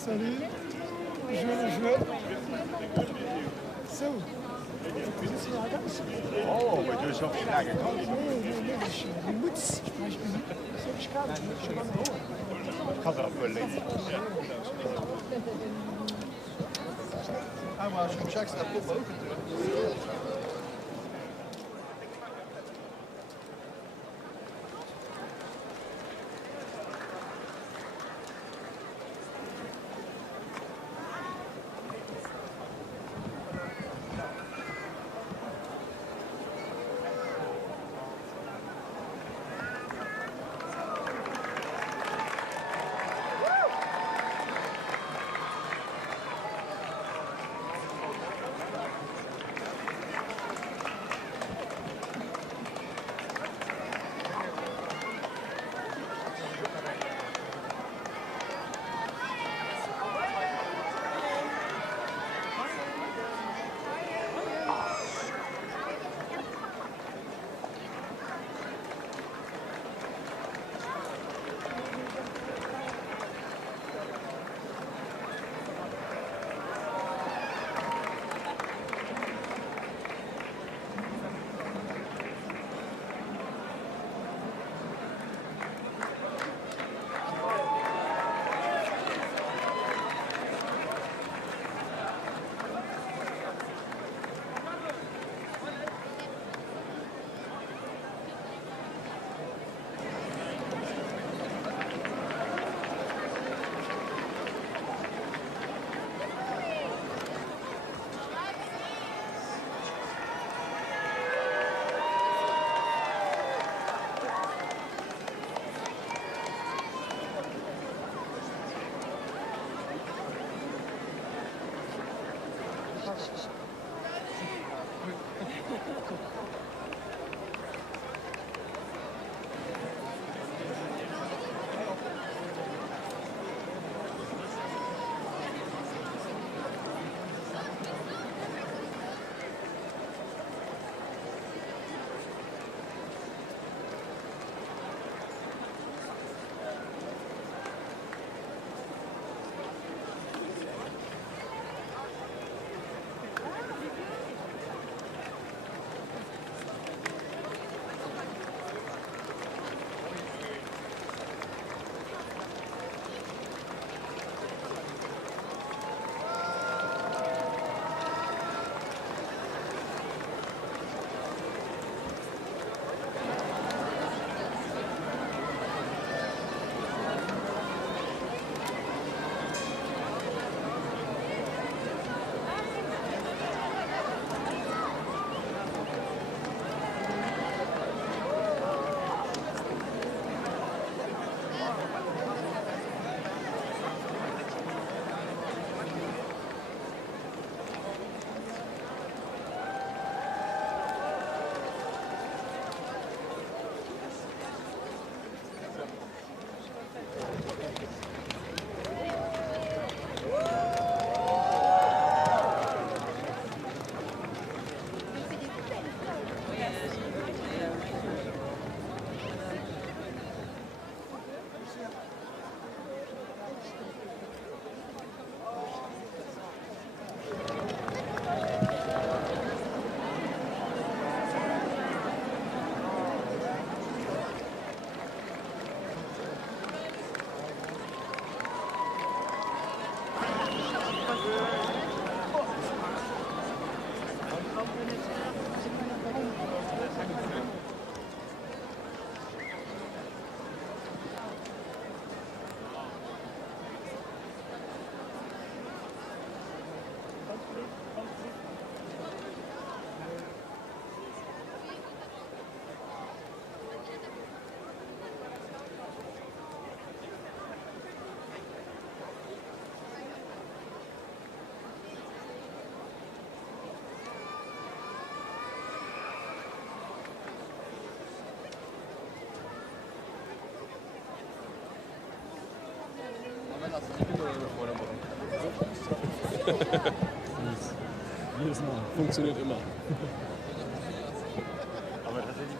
Salut. Oh, maar dus ook graag. Je moet. Ik ga erop lezen. Ah, maar als je hem checkt, staat op ook. Jedes Mal. Funktioniert immer. Aber tatsächlich.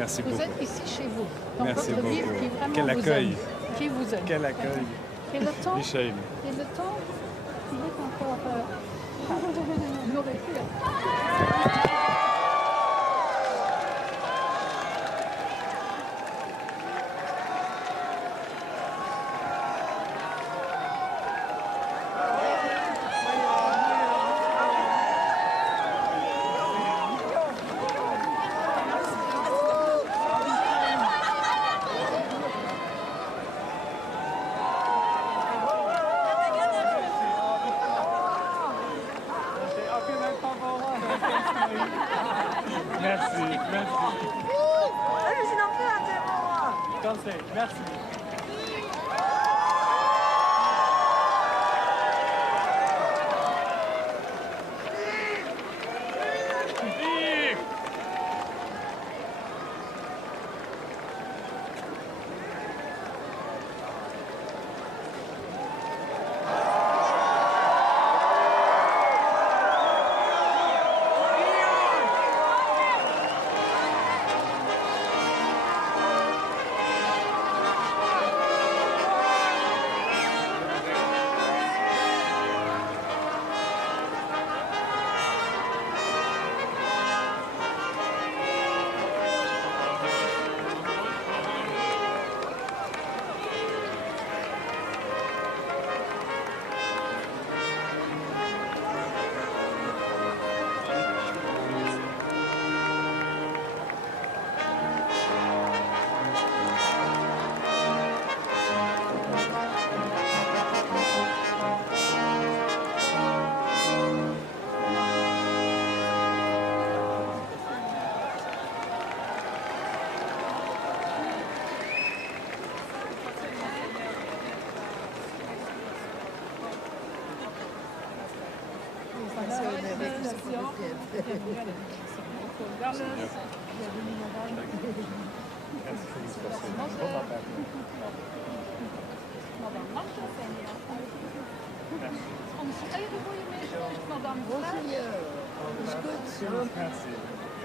Merci vous beaucoup. êtes ici chez vous. Dans Merci votre beaucoup. ville qui vraiment Quel vous accueil. aime. Qui vous aime. Quel accueil. Et le temps, Michel. et le temps, il est encore... il aurait pu. Merci, merci. Merci.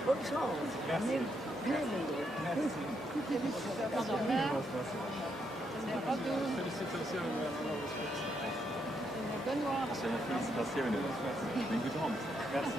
Bonne chance. Merci. Félicitations. Félicitations. Une gute Hand. Merci.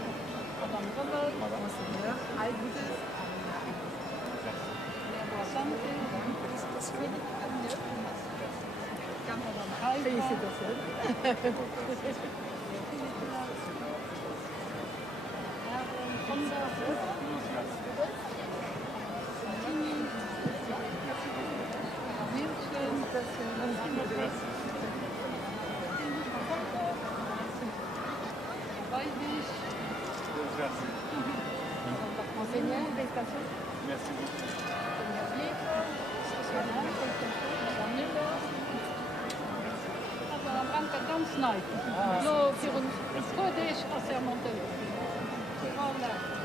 Merci beaucoup. Ganz neu. So, für uns Kodesh assermenté. Voilà.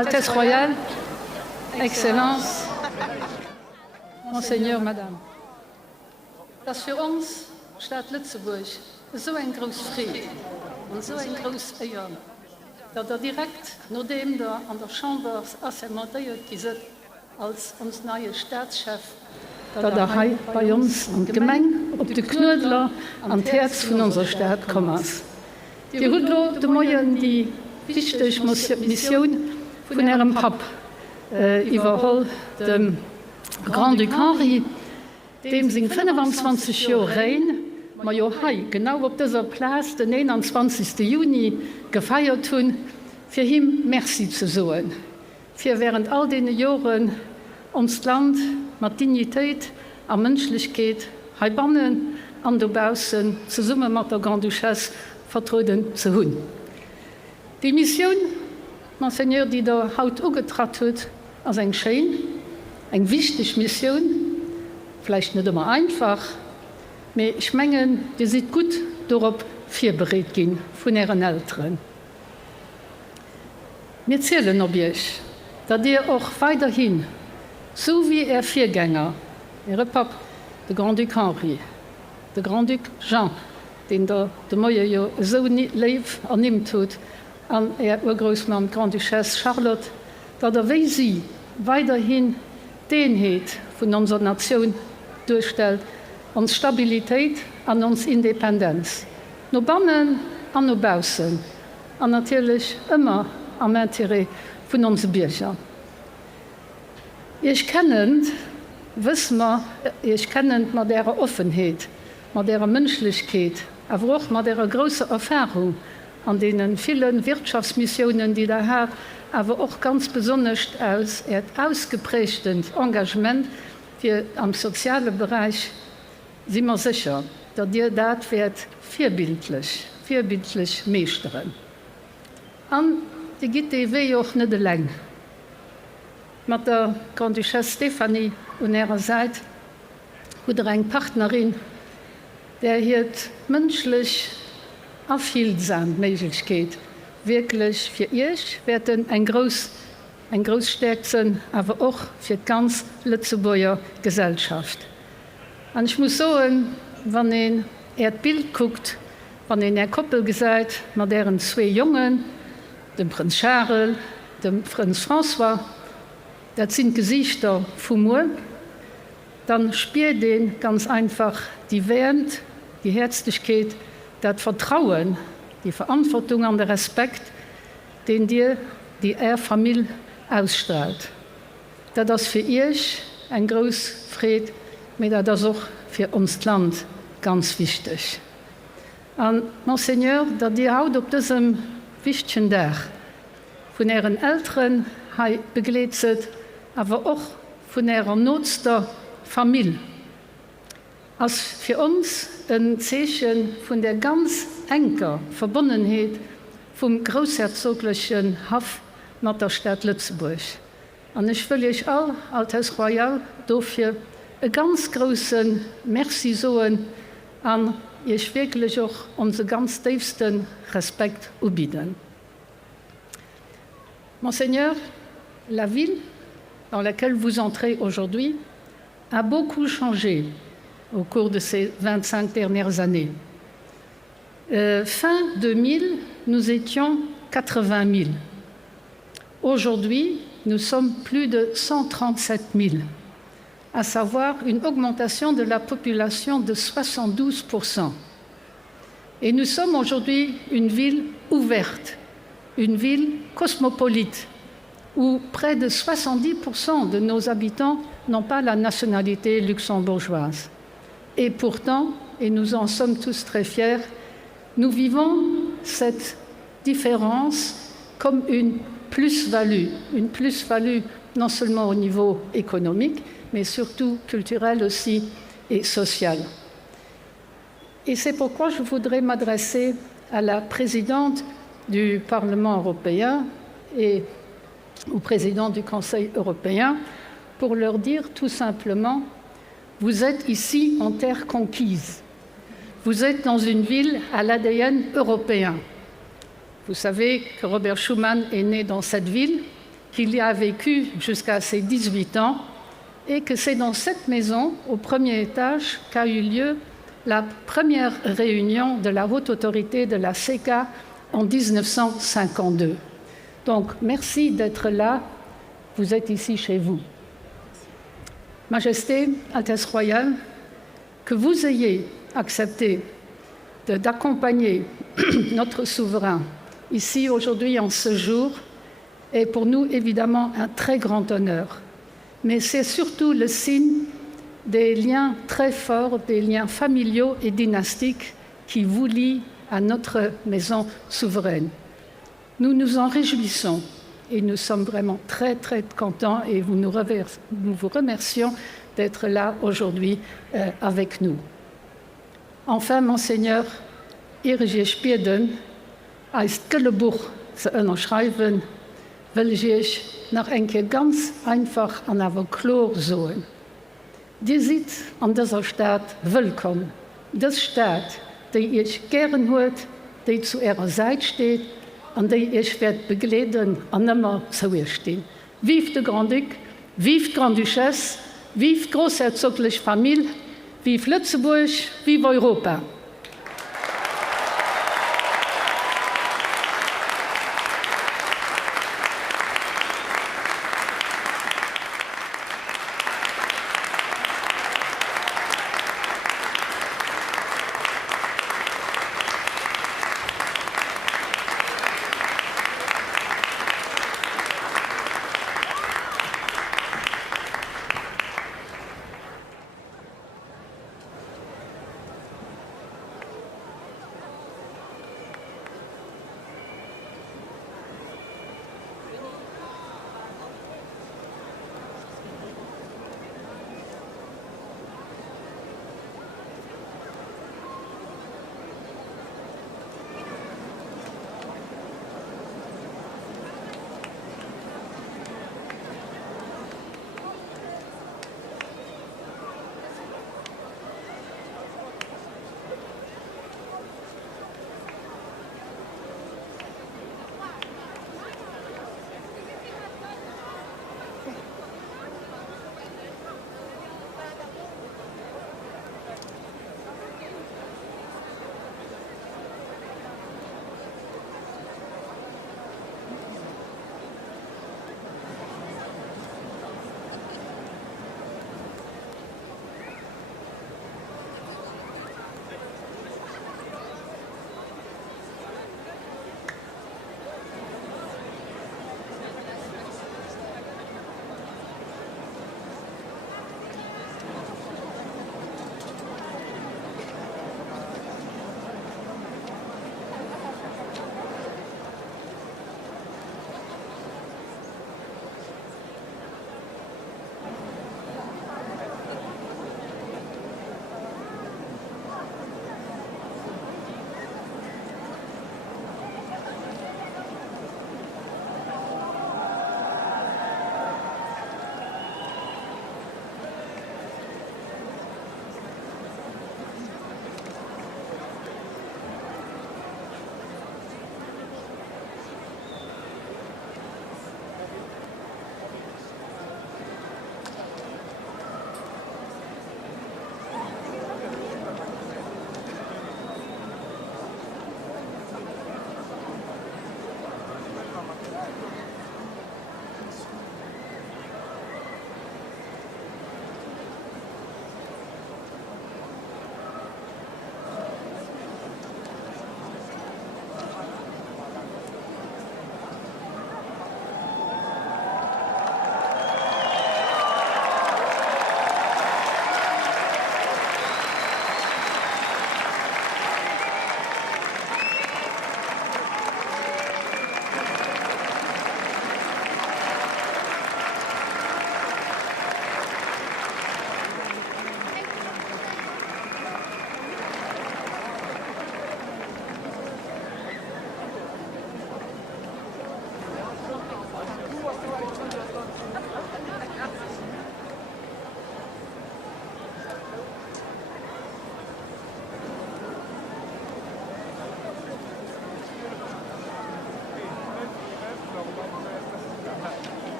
Altesse royale, Excellence, Monseigneur, Madame. Das für uns, Stadt Lützeburg, so ein großes Fried und so ein großes Ehren, dass direkt, nachdem da an der Chambre assermentiert ist, als uns neuer Staatschef, da bei uns am Gemeng, ob die Knuedler am Herz von unserer Stadt kommen. Die Rudlo, die Moyen, die wichtige Mission von ihrem Pap, überholt dem Grand-Duc Henri, dem sind 25 Jahre rein, ma jo hai, genau op dieser Platz den 21. Juni gefeiert hun, für ihm Merci zu sagen. Für während all den Jahren uns Land mit Dignität und Menschlichkeit heibannen an der Bausen zusammen mit der Grand-Duchesse vertreten zu haben. Die Mission, Monseigneur, die der Haut angetragen hat, ist eine schöne, eine wichtige Mission, vielleicht nicht immer einfach, aber ich meine, die sieht gut darauf vorbereitet gehen von ihren Eltern. Wir zählen auf euch, dass ihr auch weiterhin, so wie ihr Vorgänger, ihre Papa, der Grand-Duc Henri, der Grand-Duc Jean, den der Moje ja so lieb annimmt hat, an ihr Urgroßmann Grand-Duchesse Charlotte, dass wie sie weiterhin die Einheit von unserer Nation durchstellt, uns Stabilität und uns Independenz. Nur Bannen und nur Bausen. Und natürlich immer am Interesse von unseren Bürgern. Ich kenne, wissen wir, ich kenne mit der Offenheit, mit der Menschlichkeit, aber auch mit der großen Erfahrung an den vielen Wirtschaftsmissionen, die da hat, aber auch ganz besonders als ausgeprägten Engagement für am sozialen Bereich, sind wir sicher, dass ihr das wird vorbildlich meistern. Und die geht die Weg auch nicht allein. Mit der Grand-Duchesse Stephanie und ihrer Seite hat eine Partnerin, der hier menschlich aufhieltsam Möglichkeit wirklich für euch werden ein Großstärkchen, aber auch für die ganz Lützeburger Gesellschaft. Und ich muss sagen, wenn ihr das Bild guckt, wenn ihr Koppel gesagt, mit deren zwei Jungen, dem Prinz Cercle, dem Prinz François, das sind Gesichter vom Mur, dann spürt den ganz einfach die Wärme, die Herzlichkeit, das Vertrauen, die Verantwortung und der Respekt, den dir die Famill ausstrahlt. Das ist für euch ein großes Fried, aber das ist auch für uns Land ganz wichtig. Und Monseigneur, dass ihr haut auf diesem wichtigen Tag von ihren Eltern begleitet, aber auch von ihrer nutzter Famill. Als für uns ein Zeichen von der ganz engen Verbundenheit vom groussherzoglichen Hof mit der Stadt Lützeburg. Und ich will euch all als Royal dafür einen ganz großen Merci sagen und ich wirklich auch unseren ganz tiefsten Respekt anbieten. Monseigneur, la ville dans laquelle vous entrez aujourd'hui a beaucoup changé au cours de ces 25 dernières années. Fin 2000, nous étions 80 000. Aujourd'hui, nous sommes plus de 137 000, à savoir une augmentation de la population de 72%. Et nous sommes aujourd'hui une ville ouverte, une ville cosmopolite, où près de 70% de nos habitants n'ont pas la nationalité luxembourgeoise. Et pourtant, et nous en sommes tous très fiers, nous vivons cette différence comme une plus-value non seulement au niveau économique, mais surtout culturel aussi et social. Et c'est pourquoi je voudrais m'adresser à la présidente du Parlement européen et au président du Conseil européen pour leur dire tout simplement: vous êtes ici en terre conquise. Vous êtes dans une ville à l'ADN européen. Vous savez que Robert Schuman est né dans cette ville, qu'il y a vécu jusqu'à ses 18 ans, et que c'est dans cette maison, au premier étage, qu'a eu lieu la première réunion de la haute autorité de la CECA en 1952. Donc, merci d'être là. Vous êtes ici chez vous. Majesté, Altesse royale, que vous ayez accepté d'accompagner notre souverain ici aujourd'hui en ce jour est pour nous évidemment un très grand honneur. Mais c'est surtout le signe des liens très forts, des liens familiaux et dynastiques qui vous lient à notre maison souveraine. Nous nous en réjouissons et nous sommes vraiment très contents et nous vous remercions d'être là aujourd'hui avec nous. Enfin, Monseigneur, Ihre Spieden, als Göllebuch zu unterschreiben, will ich noch einmal ganz einfach an aber klar sagen. Die seid an dieser Stadt willkommen. Das Stadt, die ich gern hört, die zu ihrer Seite steht und die ich werde begleiten und immer zu ihr stehen. Vive de Grand-Duc, vive Grand-Duchesse, vive groussherzoglech Famill, vive Lützeburg, vive Europa.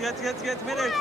Jetzt, Mädels!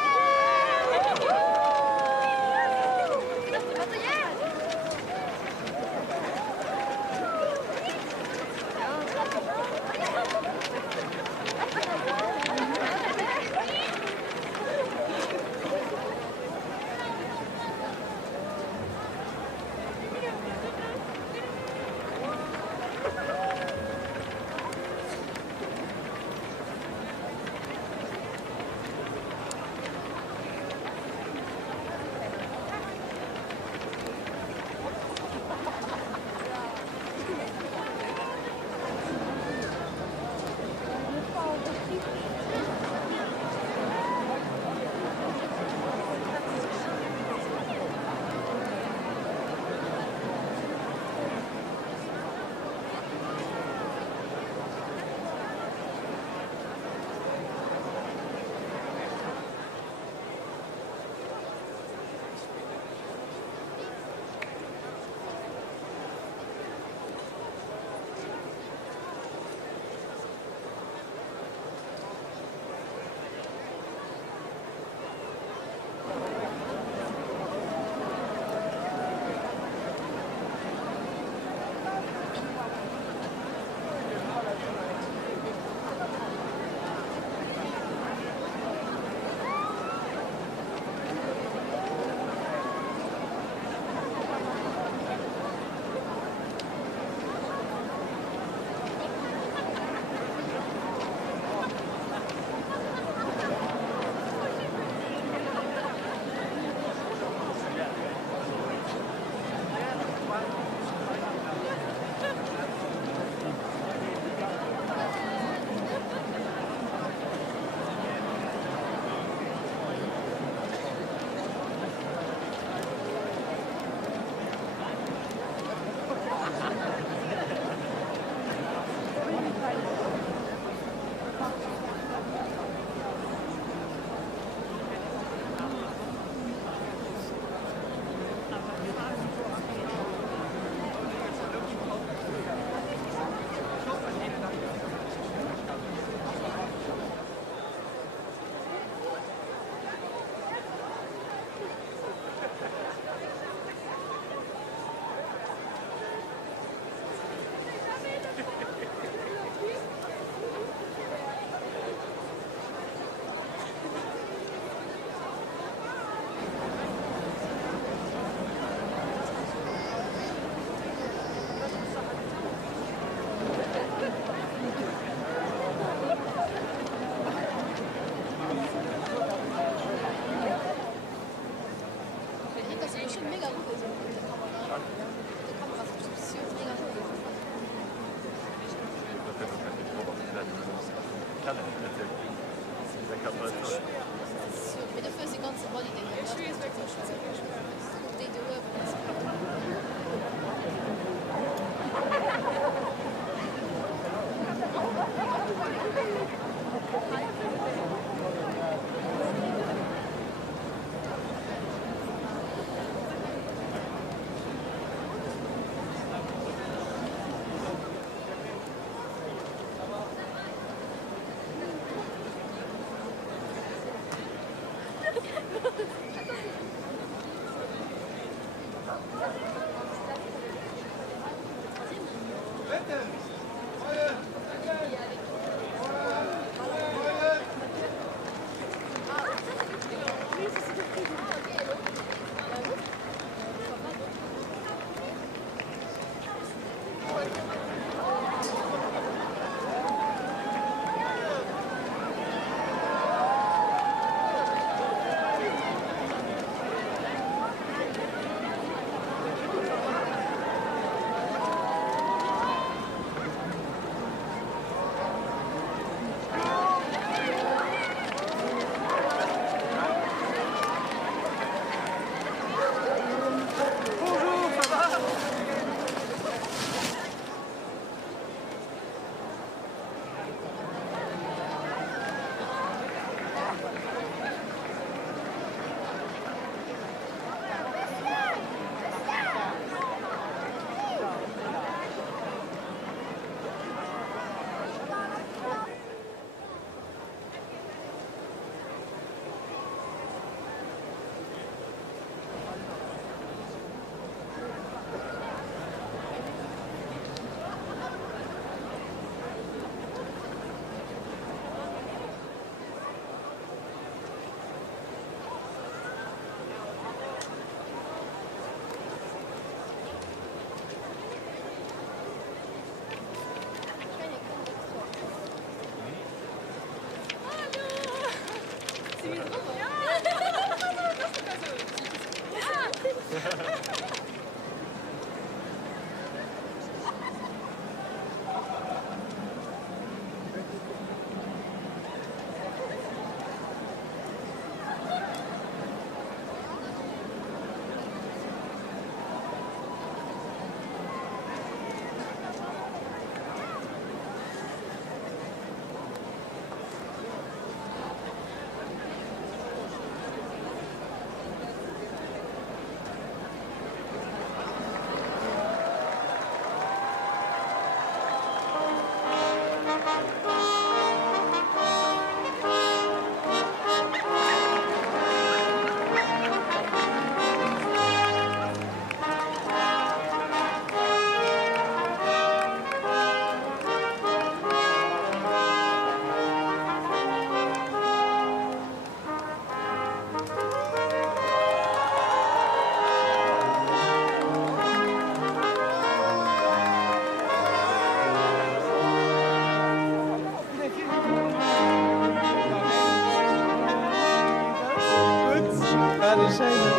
Hallo, Scheine.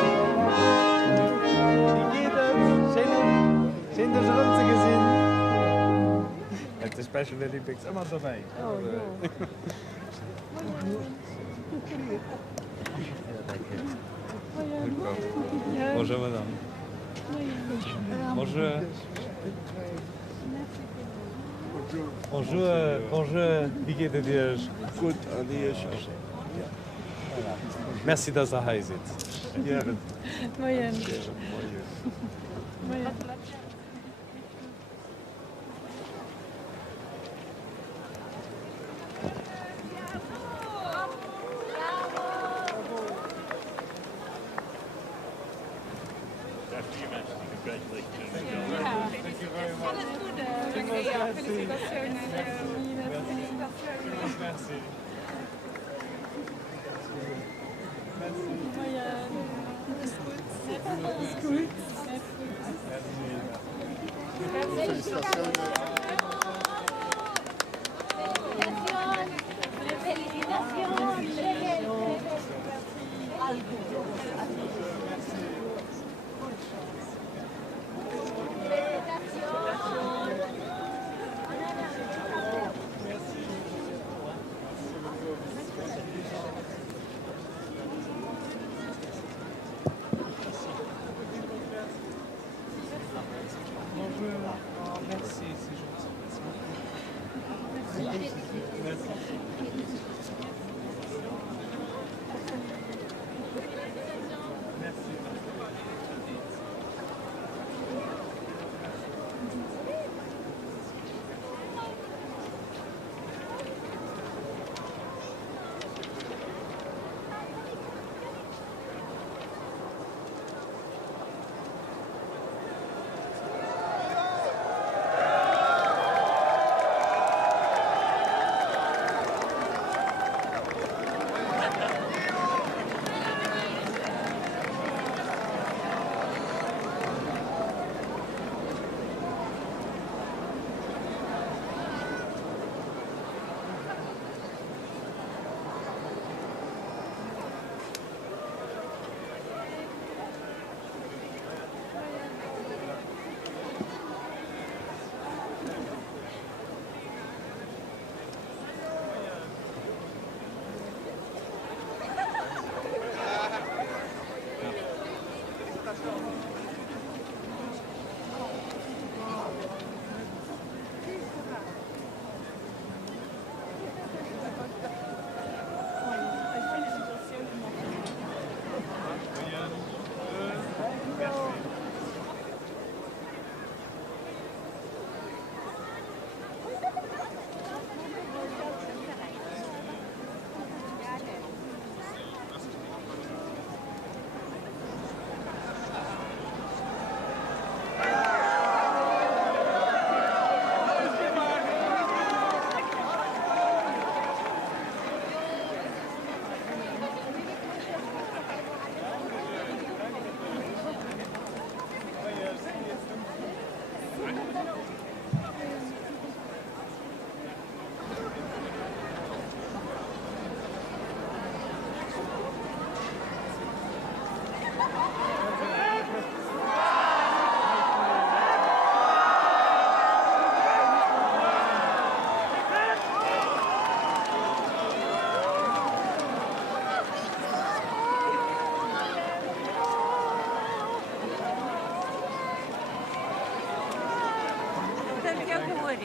Wie geht es? Schön, dich rum zu gesehen. At the Special Olympics immer dabei. Oh, ja. Bonjour, madame. Bonjour. Bonjour, bonjour. Wie geht es dir? Gut, an dir. Merci, dass ihr hier seid. Gerne. Moin.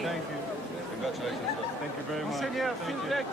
Thank you. Congratulations, sir. Thank you very much. Monseigneur, Thank you. feedback.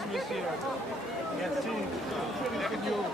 courage, monsieur. Merci. Thank you.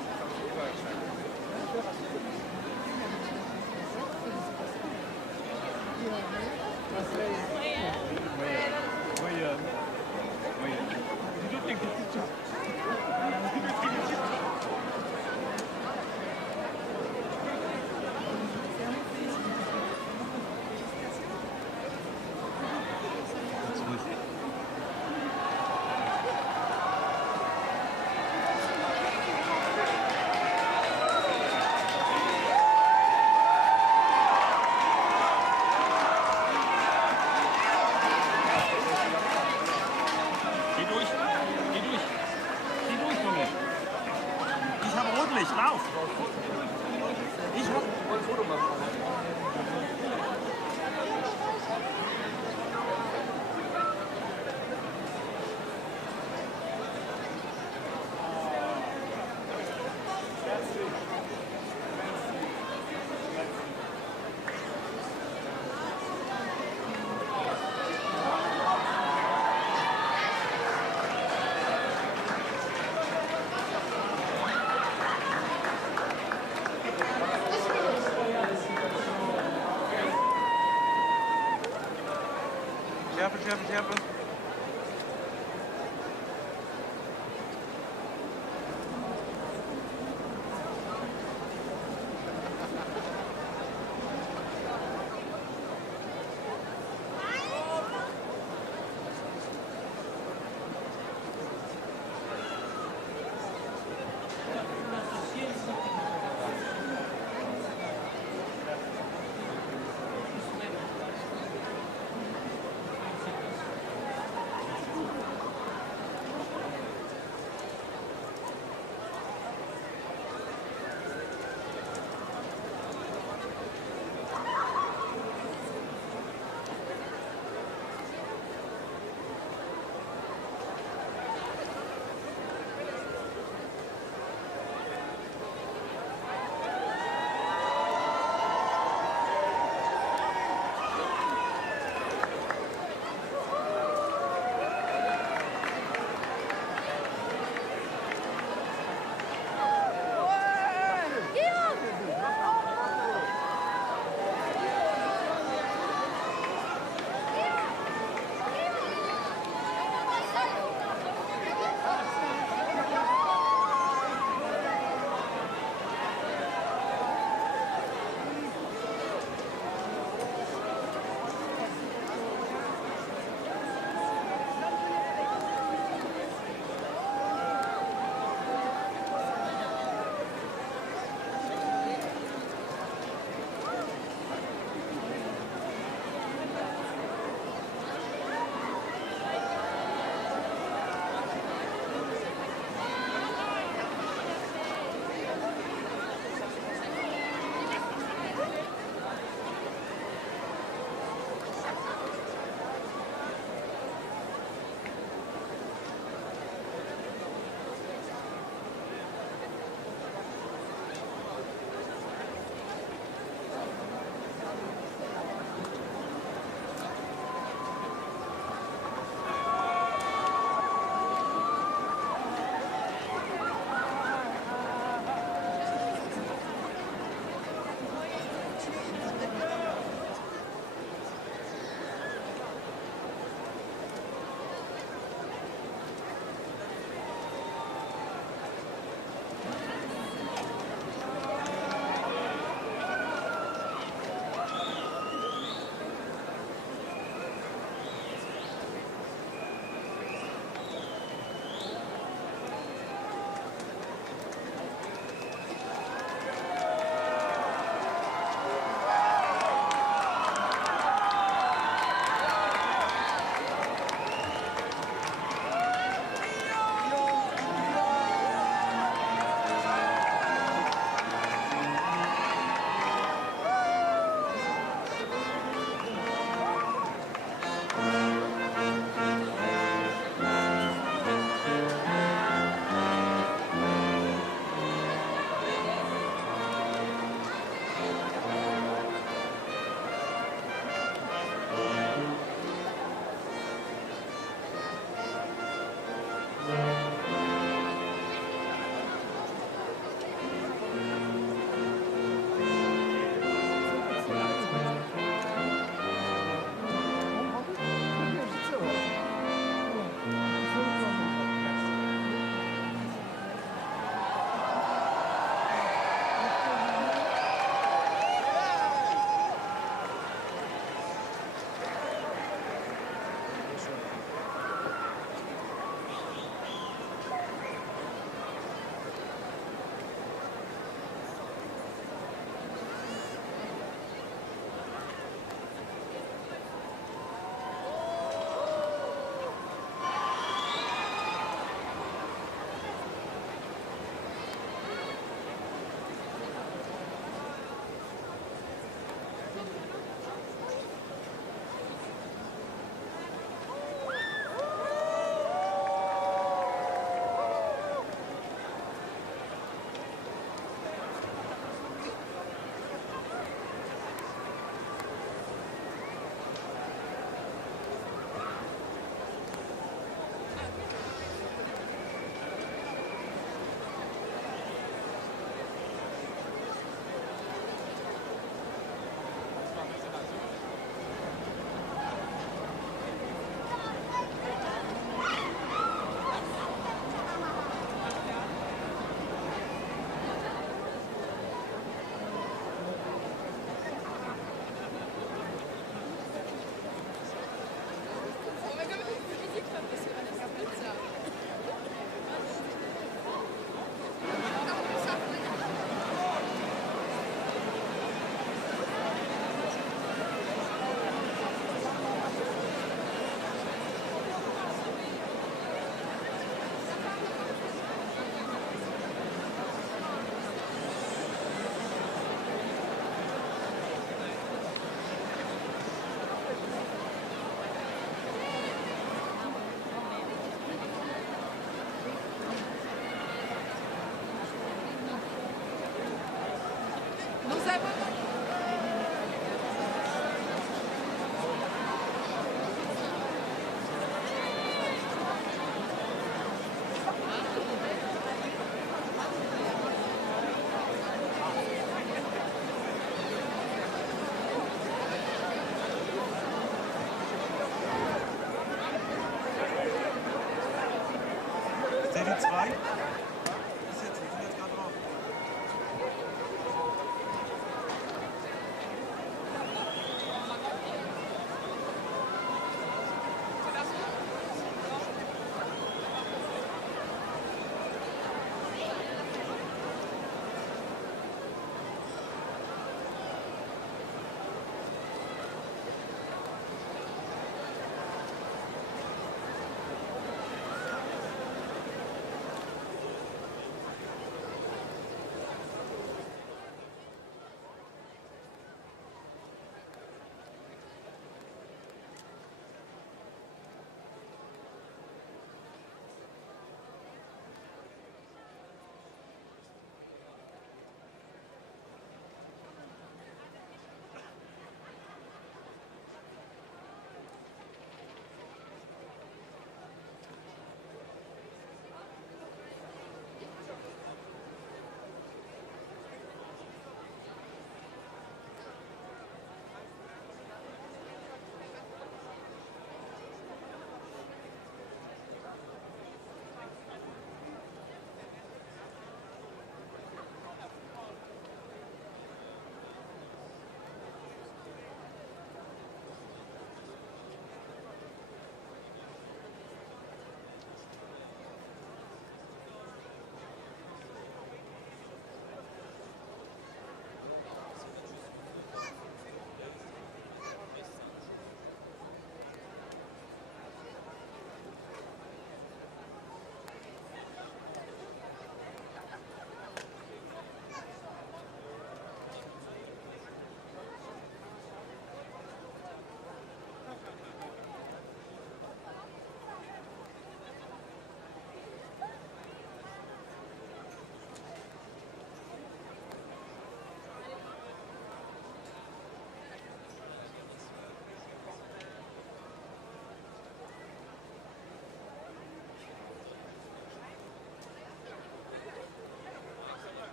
Schärfe.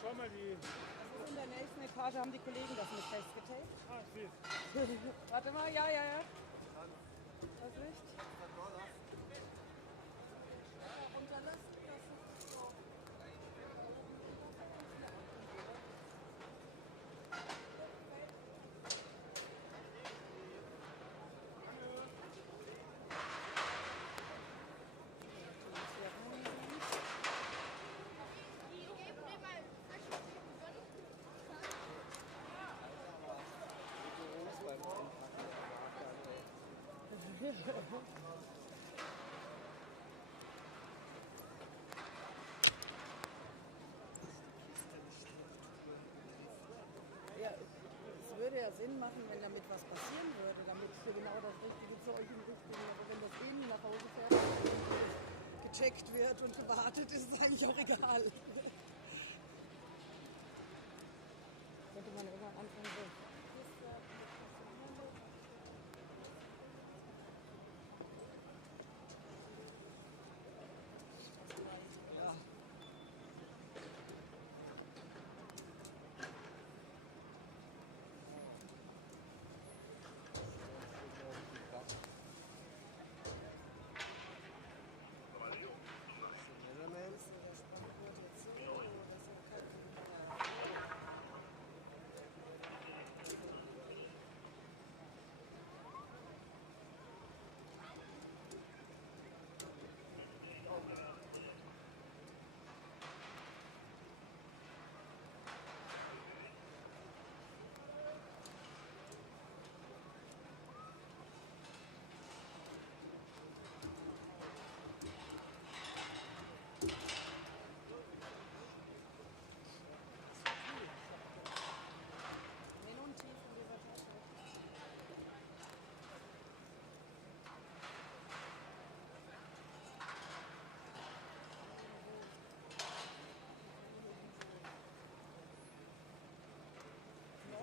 schau mal die. In der nächsten Etage haben die Kollegen das mit festgetaped. Ah, süß. Warte mal, ja. Das Licht. Runterlassen, das ist so. Ja, es würde ja Sinn machen, wenn damit was passieren würde, damit genau das richtige Zeug im richtigen, aber wenn das innen nach Hause fährt und gecheckt wird und gewartet, ist es eigentlich auch egal. Könnte man irgendwann anfangen so. Ja.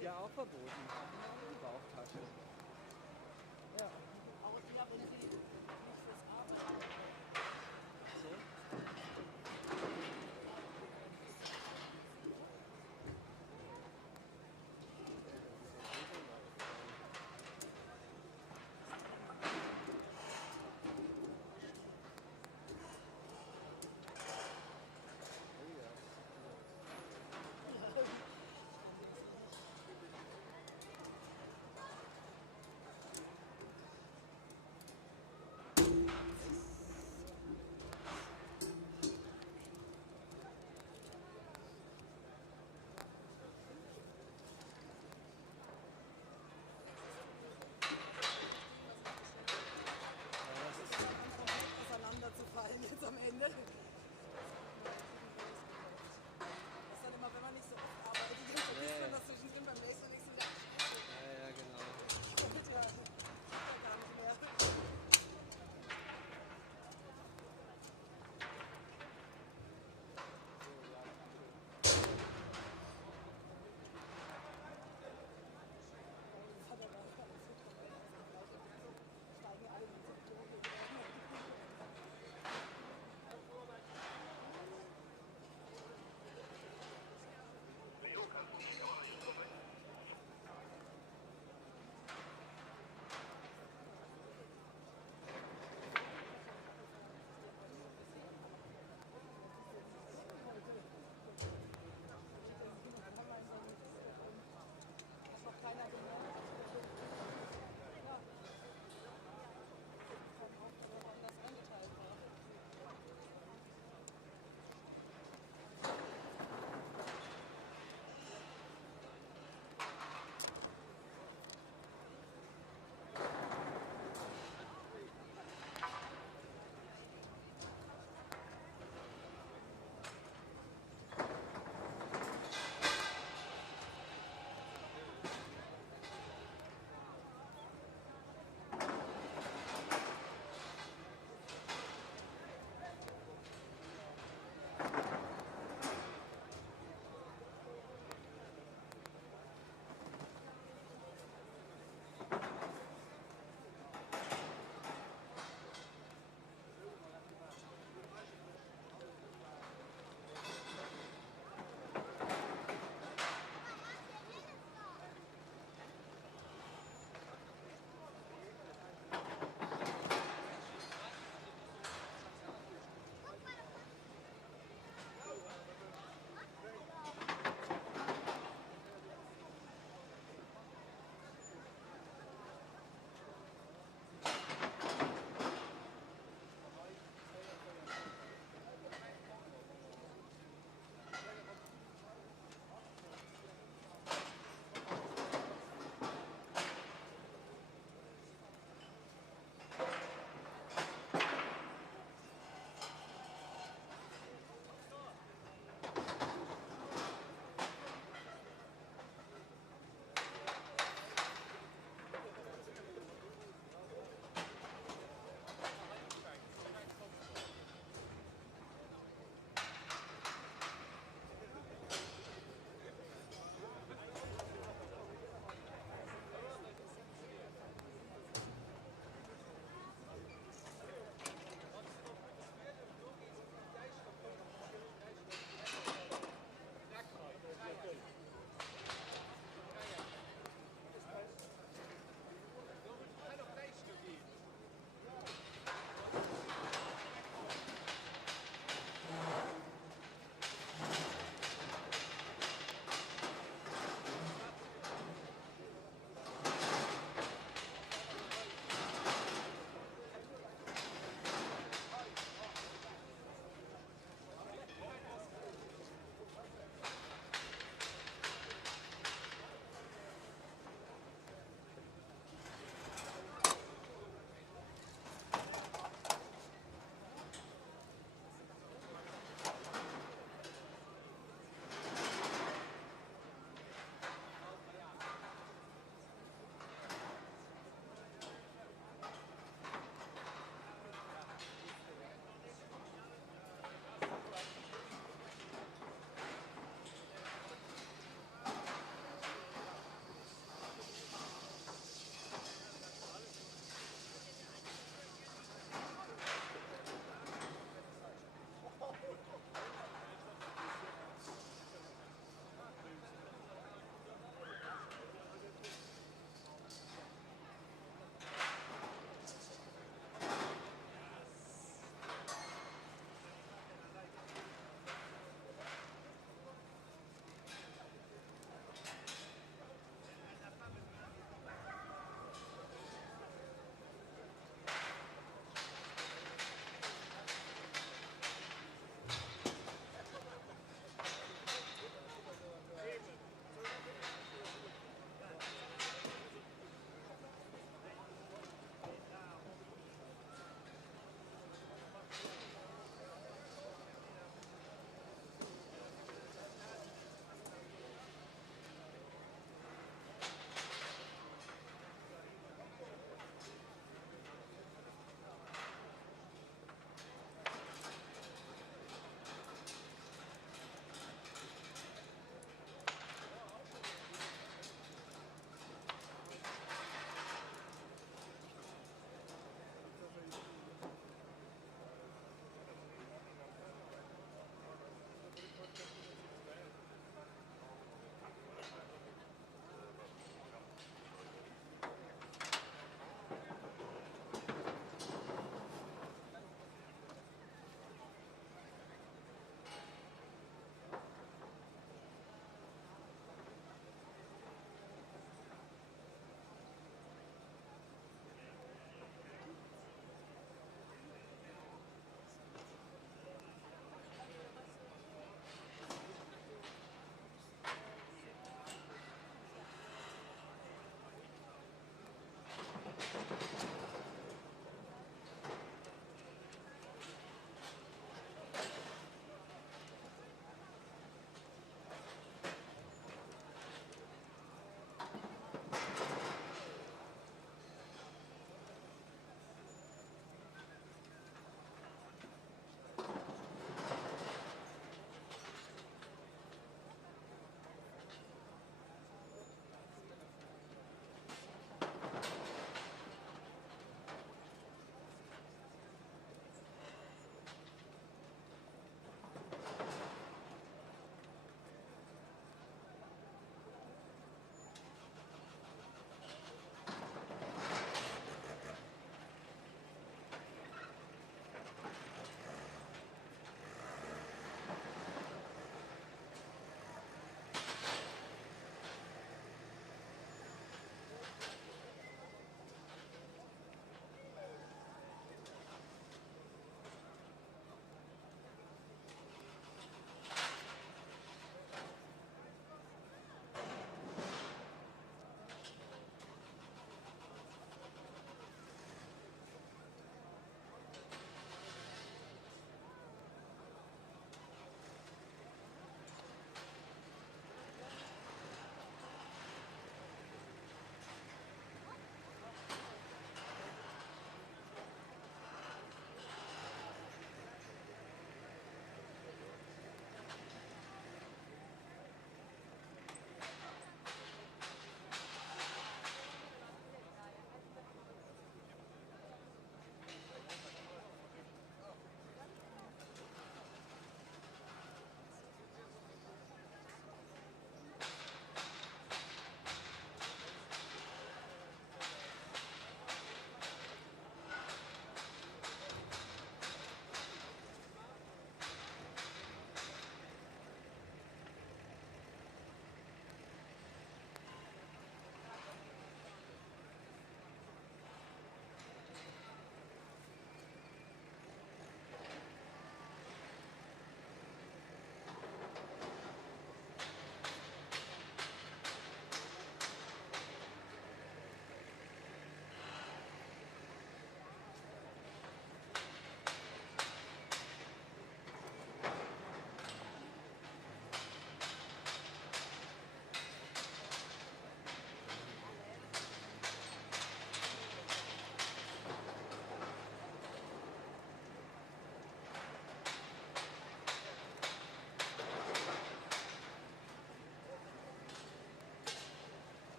Ja, auch verboten. Die Bauchtasche. Ja. Aber ich glaube, wenn Sie nicht fürs Arbeiten. So?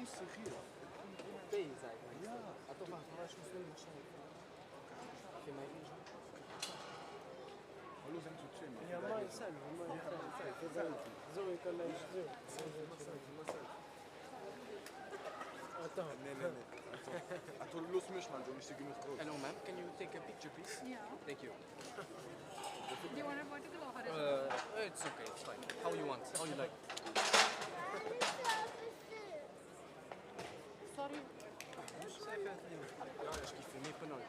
musst hier. Ja. Doch, ich muss nicht schauen. Hallo, sind Sie schön? Ja, mal sein. So, ich kann nicht sehen. Nee. Attends, los mich mal, so nicht genug groß. Hello, ma'am. Can you take a picture, please? Yeah. Thank you. Do you want to avoid the glove? It's okay, it's fine. How you want? How you like? Sorry. Ja, ich gehe für mich benannt.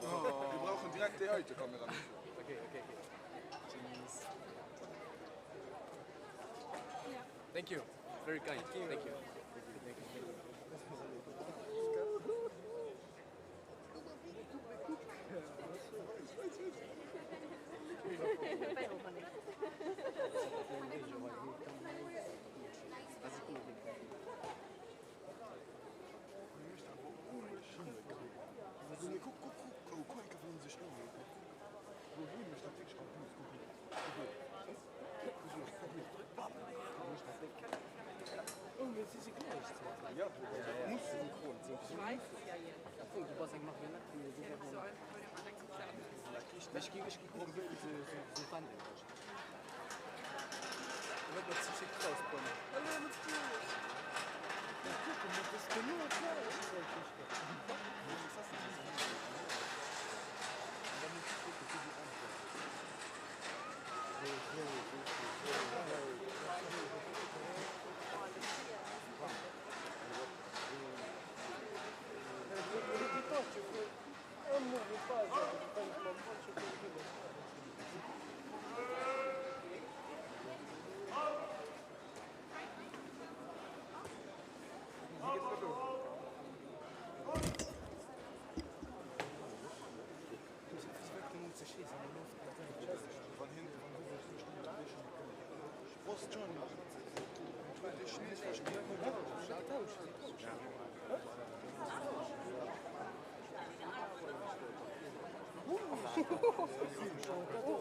Wir brauchen direkt die heute Kamera. Okay. Cheese. Thank you. Very kind. Thank you.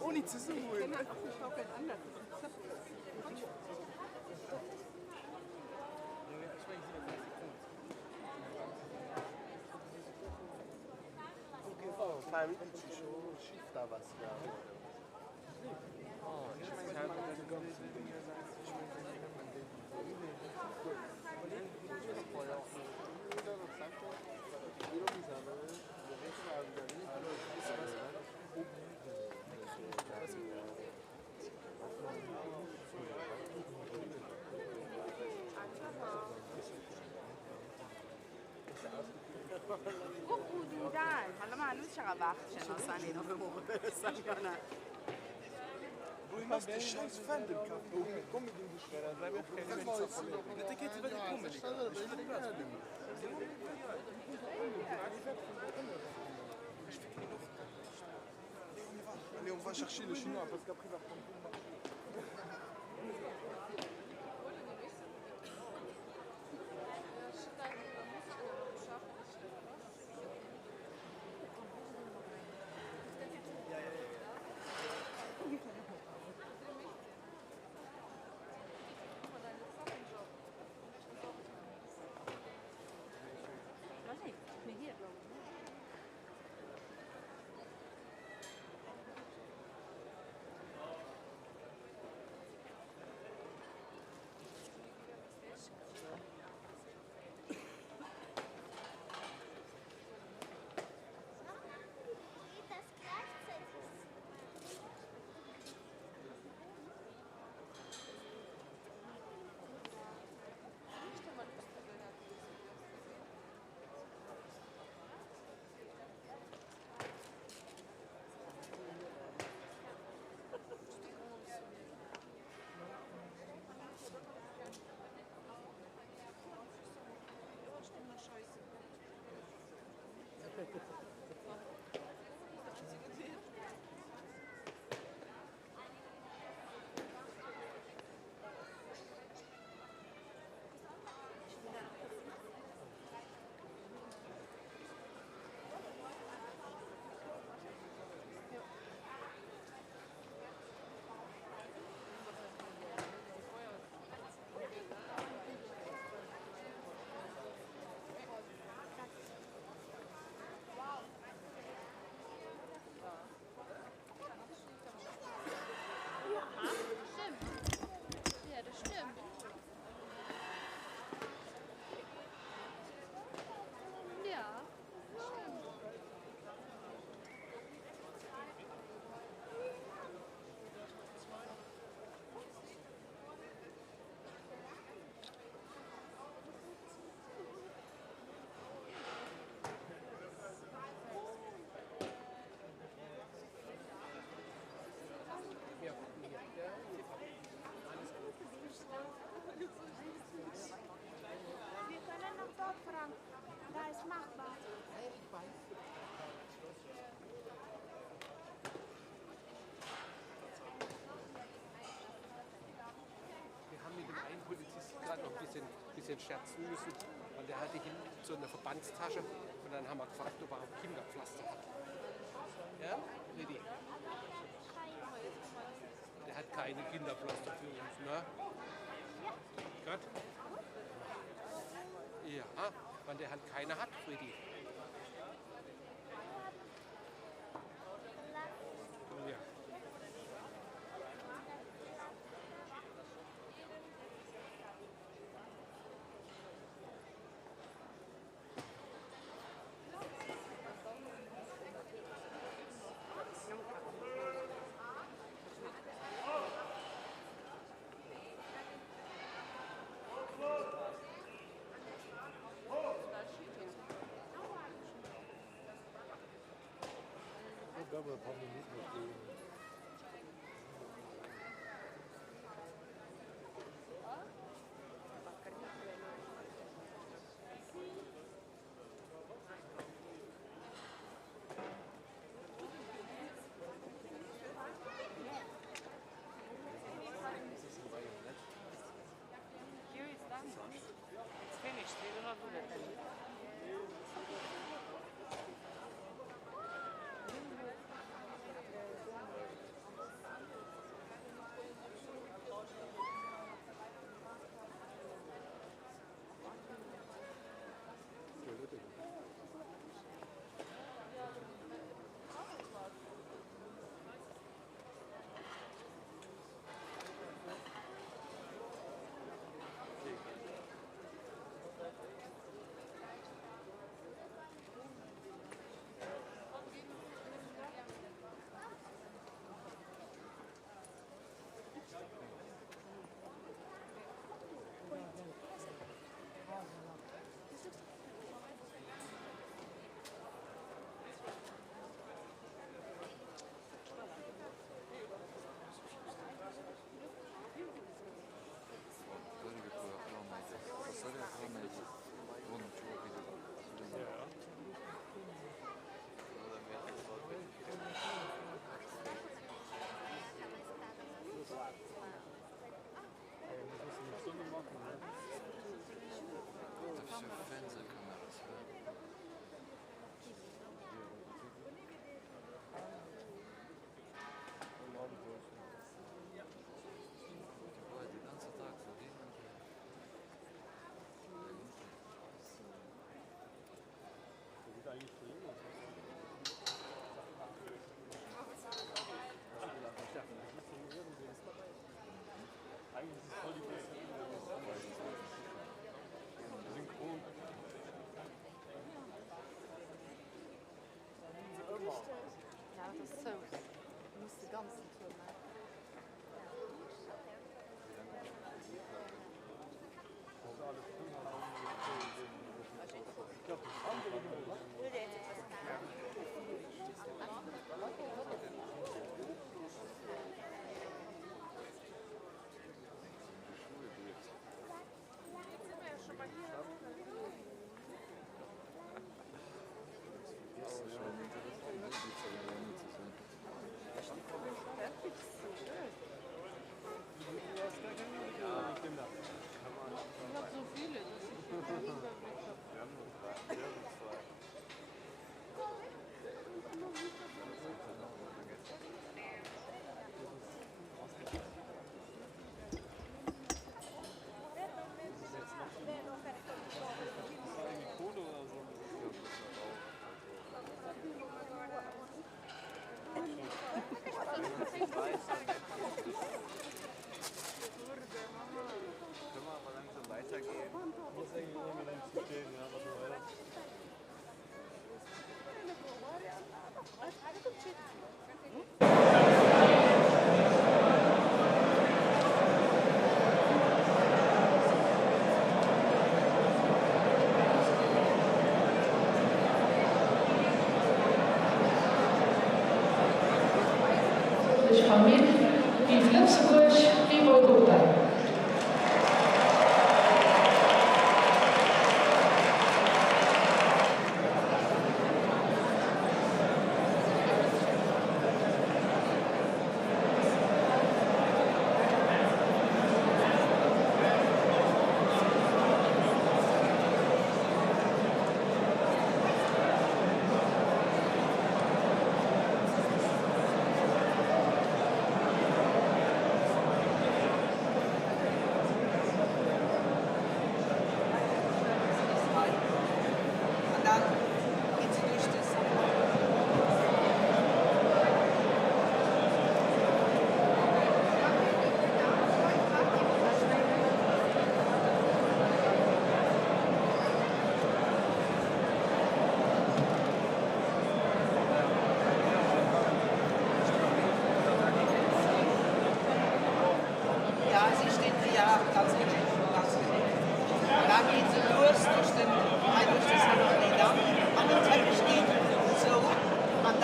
Ohne zu suchen. فهمیدم چی شد شیفت عوض کرد بودی در حالا معلوم چقدر وقت شناسن اینا به موقع برسن یا نه Du machst die scheiß Fan im Kaffee. Komm mit dem Beschwerer. Bitte geht über die Kummel. Allez, on va chercher le chinois parce qu'après il va prendre tout le marché. scherzen müssen, weil der hatte hinten so eine Verbandstasche und dann haben wir gefragt, ob er auch Kinderpflaster hat. Ja, Redi? Der hat keine Kinderpflaster für uns, ne? Gut. Ja, weil der halt keine hat, Freddy. Ja. glaube, ein paar Minuten noch gehen. Ja, das ist so. Du musst die ganze Tour machen. Famill, vive Luxembourg, vive Europa.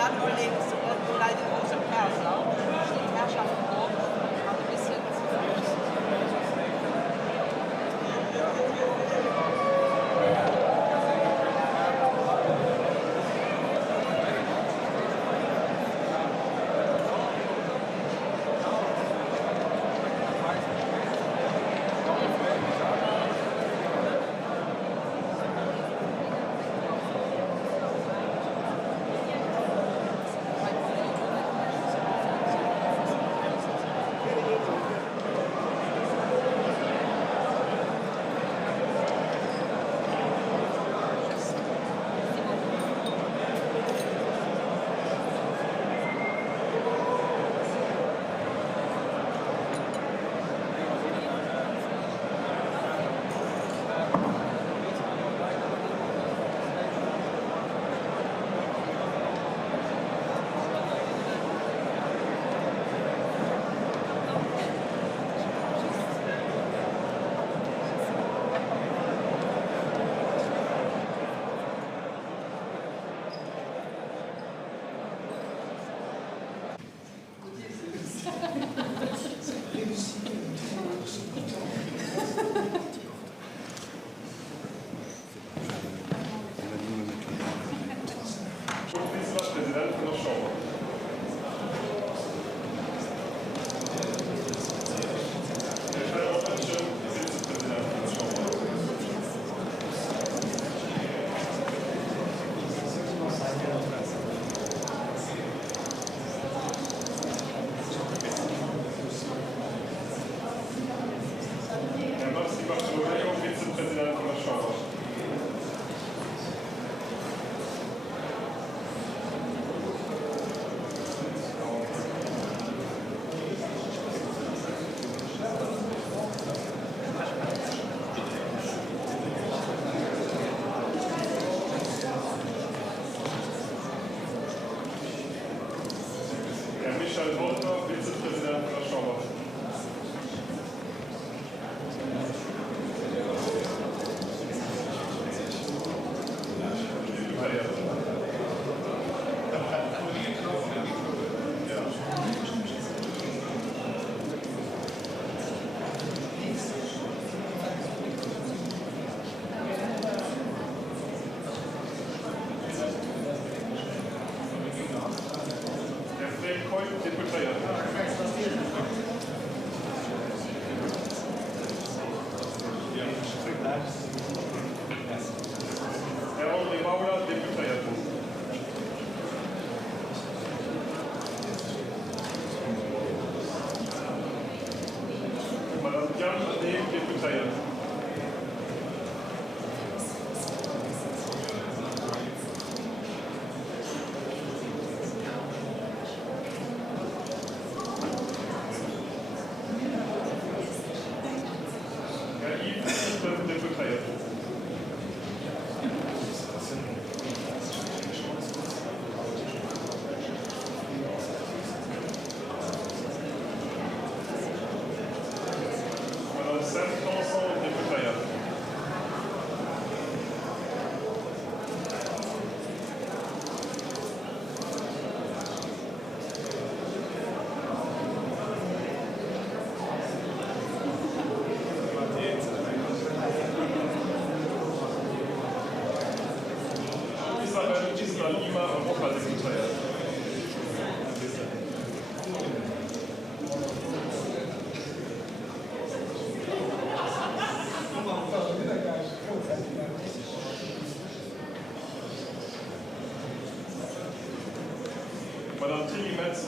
dann nur links und da die große Perser, die Herrschaft vor, ein bisschen zu Fuß.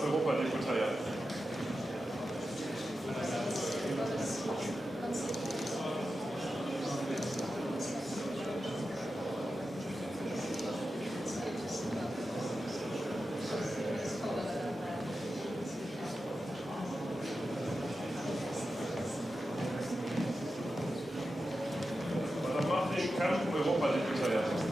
Europadeputeiert. Madame Martin Kamp, Europadeputeiert.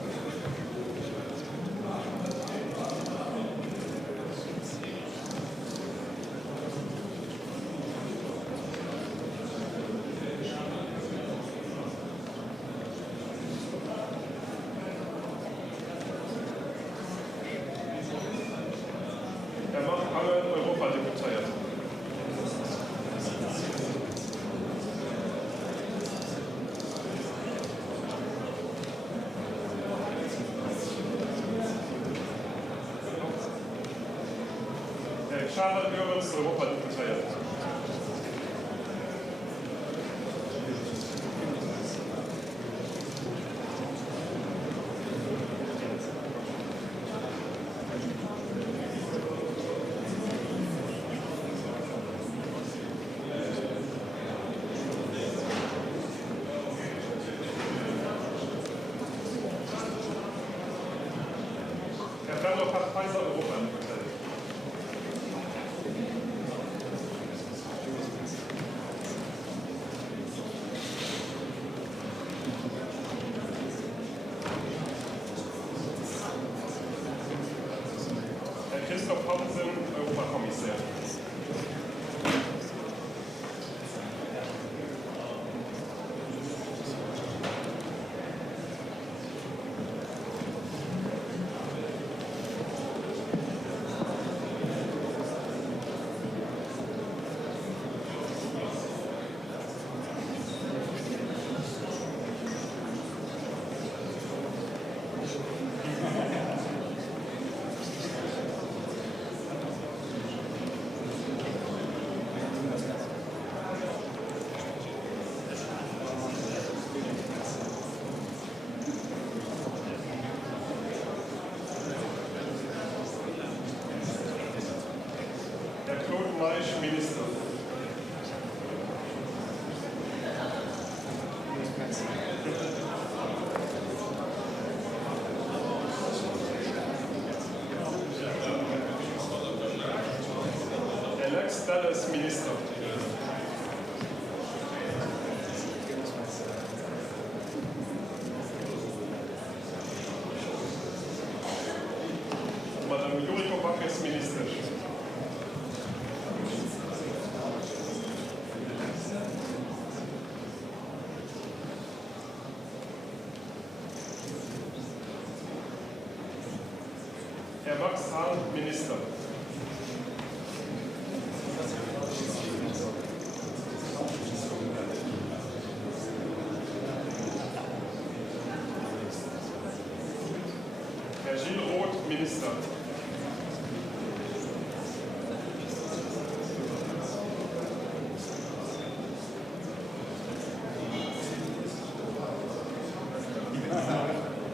Herr Charles Görens, Europadeputierter. Minister. Alex Dallas, Minister. Madame Juriko Bachs, Minister. Herr Max Hahn, Minister. Herr Gilles Roth, Minister.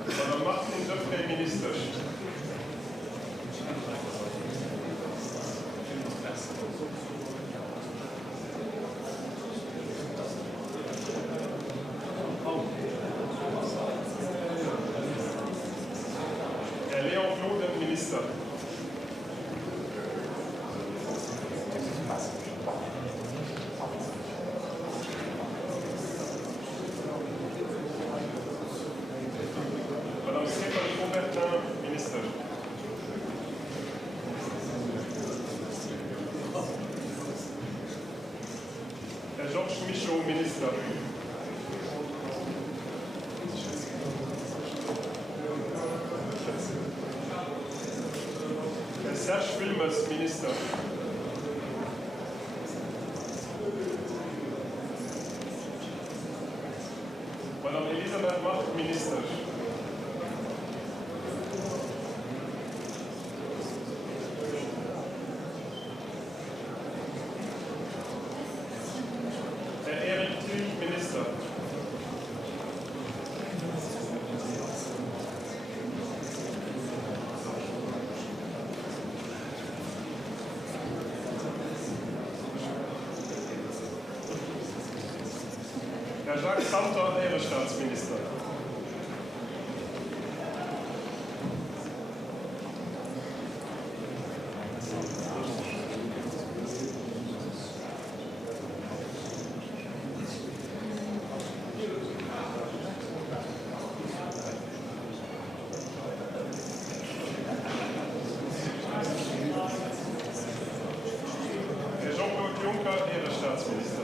Madame Martin Döpfner, Minister. Herr Leon Kloden, Minister. Madame Stéphanie Aubertin, Minister. Herr Georges Michaud, Minister. Herr Serge Wilmers, Minister. Madame Elisabeth Macht, Minister. Herr Erik Thiel, Minister. Herr Jacques Santer, Ehrenstaatsminister. Herr Jean-Claude Juncker, Ehrenstaatsminister.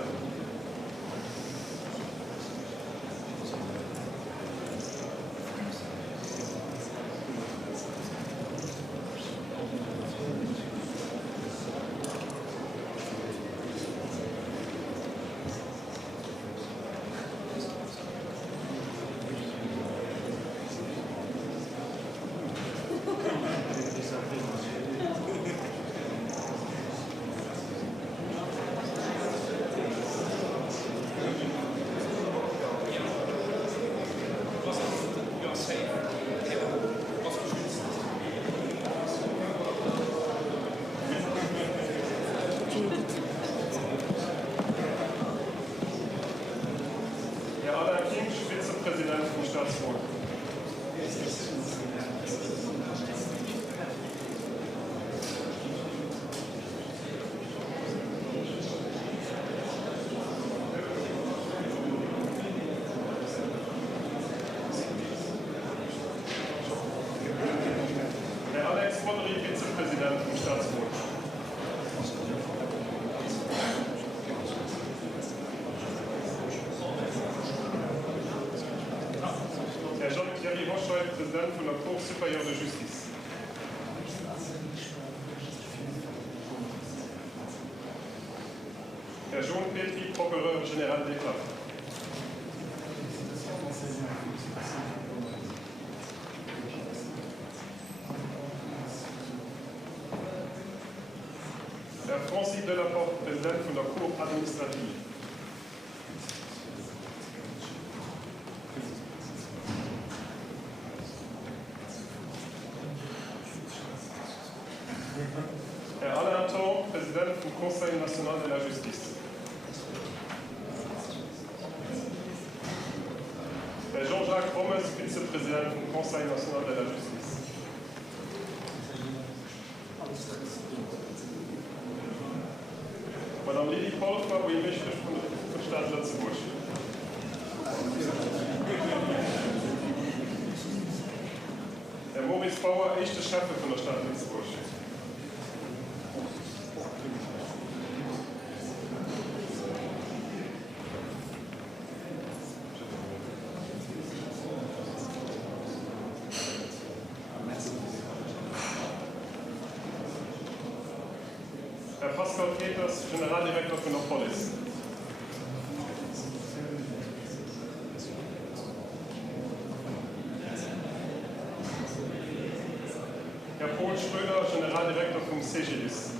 Braunschweig, Präsident von der Cour supérieure de Justice. Herr Jean Petri, Procureur général d'État. Herr Francis Delaporte, Präsident von der Cour administrative. Herr Alain Thor, Präsident vom Conseil national de la Justice. Herr Jean-Jacques Rommes, Vizepräsident vom Conseil national de la Justice. Madame Lili Polfer, oui, Mächte von Stadt Lützeburg. Herr Moritz Bauer, echte Chef von der Stadt Lützeburg. Herr Pascal Peters, Generaldirektor von der Police. Herr Paul Schröder, Generaldirektor vom CGIS.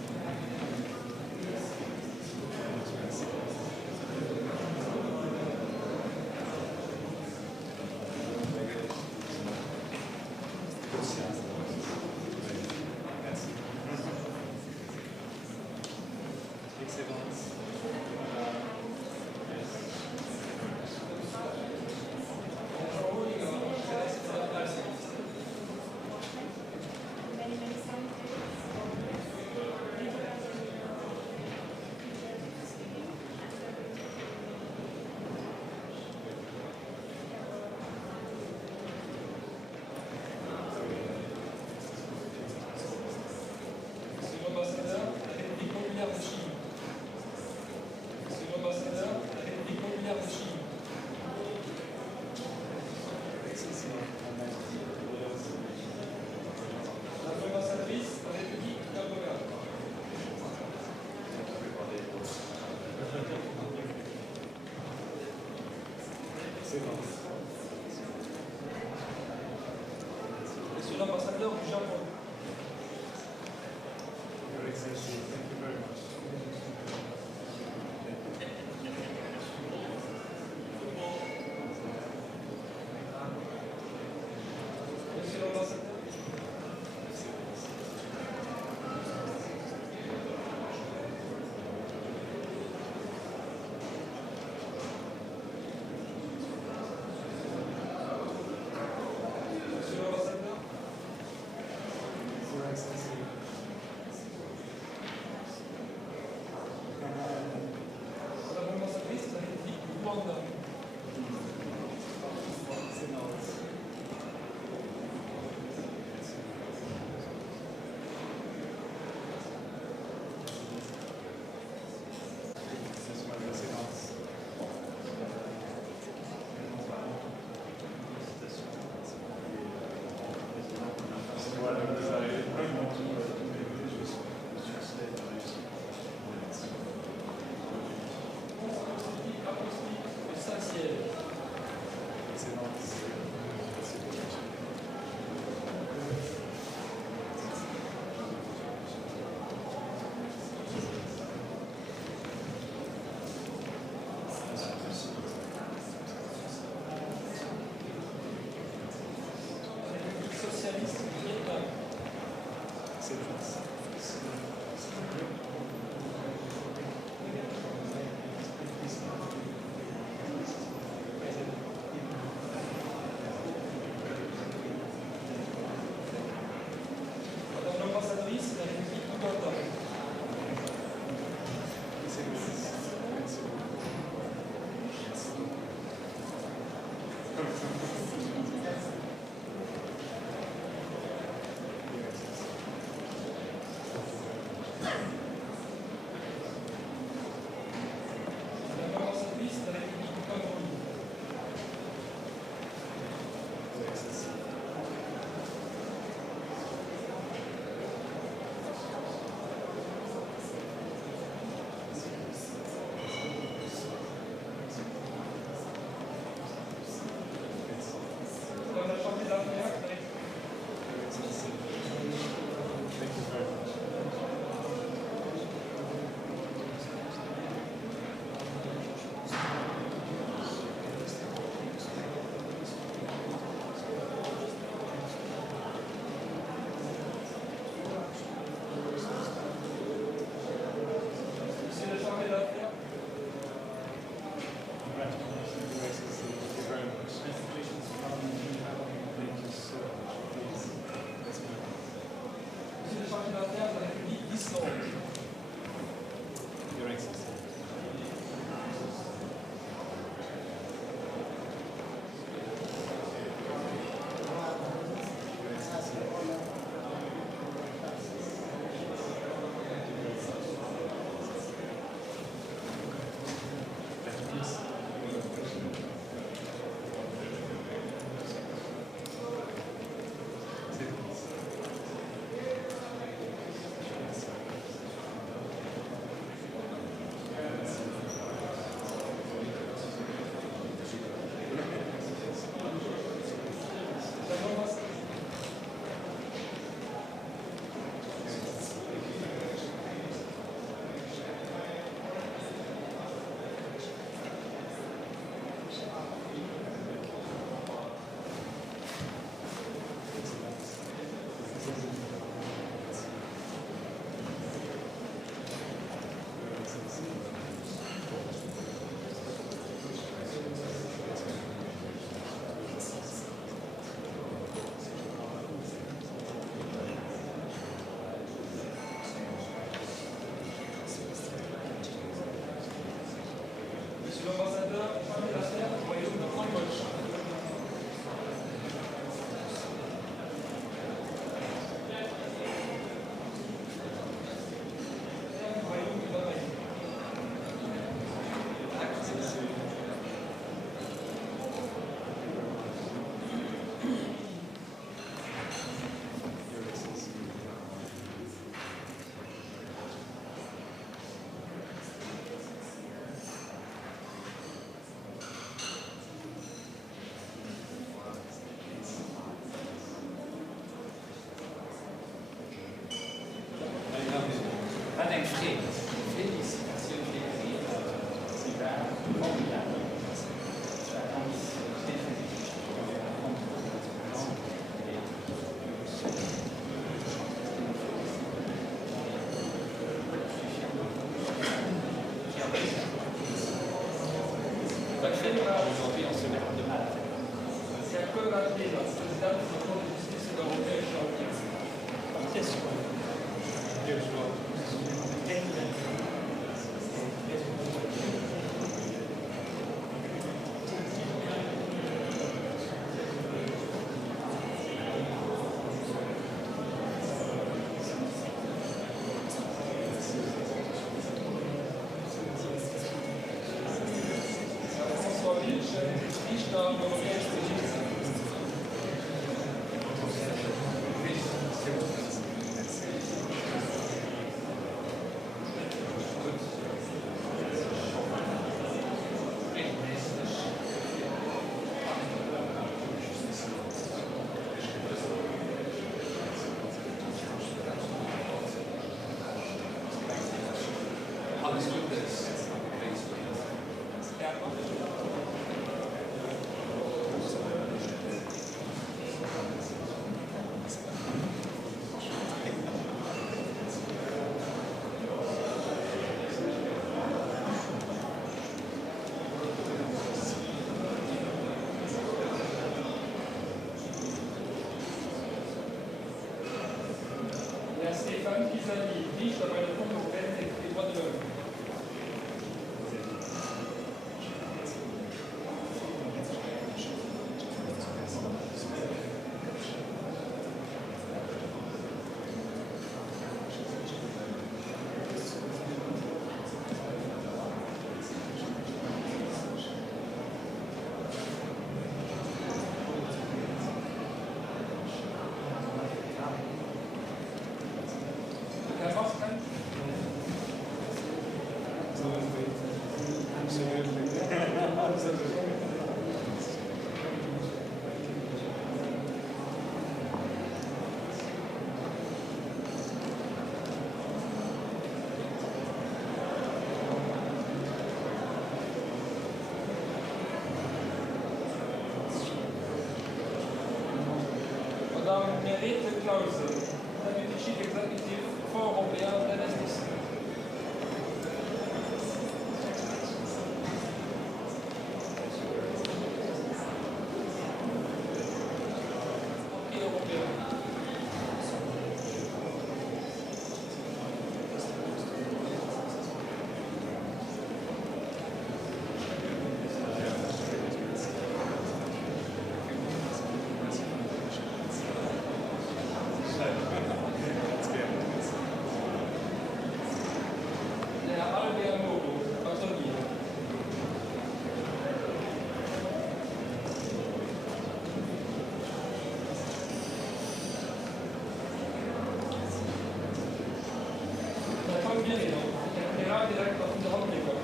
Monsieur l'ambassadeur du Japon. Monsieur l'ambassadeur. parlementaire de la République d'Islande. Your Excellency. L'ambassadeur Famill du royaume de Cambodge. Aujourd'hui, on se met de mal à faire. Cercle, la présidente de la Cour de justice européenne, Stéphane Pisani, riche d'après le Fonds européen des droits de l'homme. Madame Henri Clause, du chief exécutif Fonds européen d'investissement. Vorgehen. Der General direkt auf den Raum gekommen.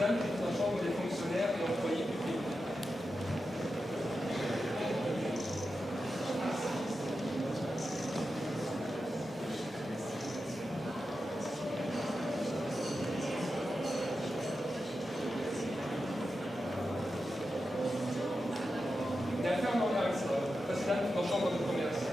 Président de la Chambre des fonctionnaires et employés publics. Der Fernand Président de la Chambre de commerce.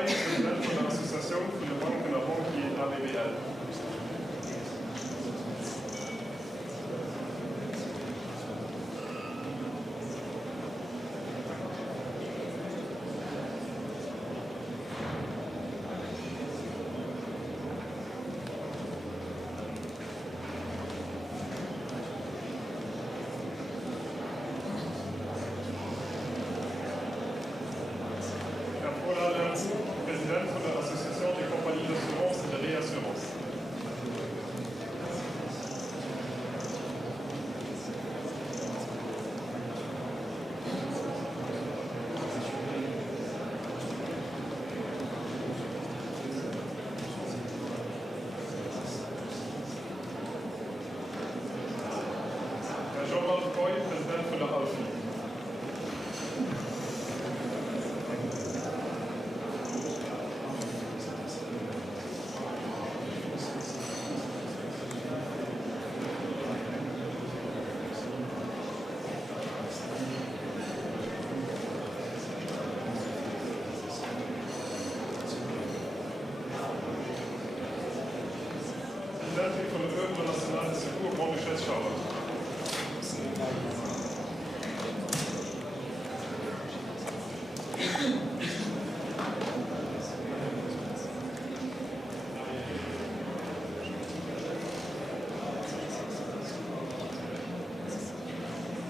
Poy, président de l'association pour le banque de banque qui est Arrivée. Président de l'association des compagnies d'assurance et de réassurance. Jean-Marc Poy, président de la Alfi. Président von der œuvre nationale de secours Grand-Duc.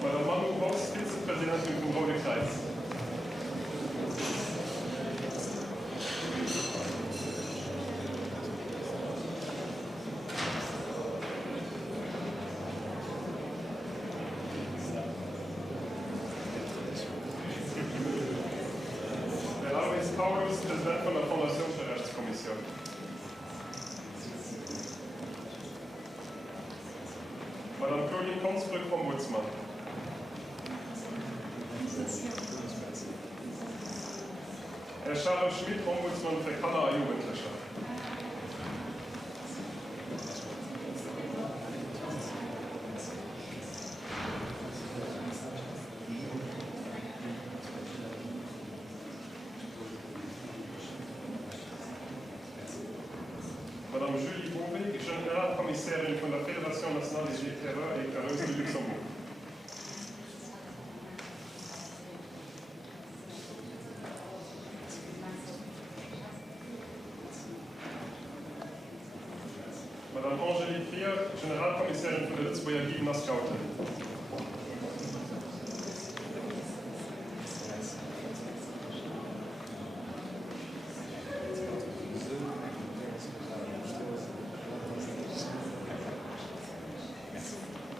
Madame Manu Boss, Vizepräsidentin vom Rote-Kreis. Paulus, Präsident von der Fondation für Rechtskommission. Madame König Konsfried vom Ombudsmann. Herr Charles Schmidt, Ombudsmann für Kanner Jugendliche. Madame Julie Beauvais, Générale-Commissaire von der Fédération nationale des éclaireurs et éclaireuses du Luxembourg. Madame Angélique Prier, Générale-Commissaire von der Litzboer Gymnascaute.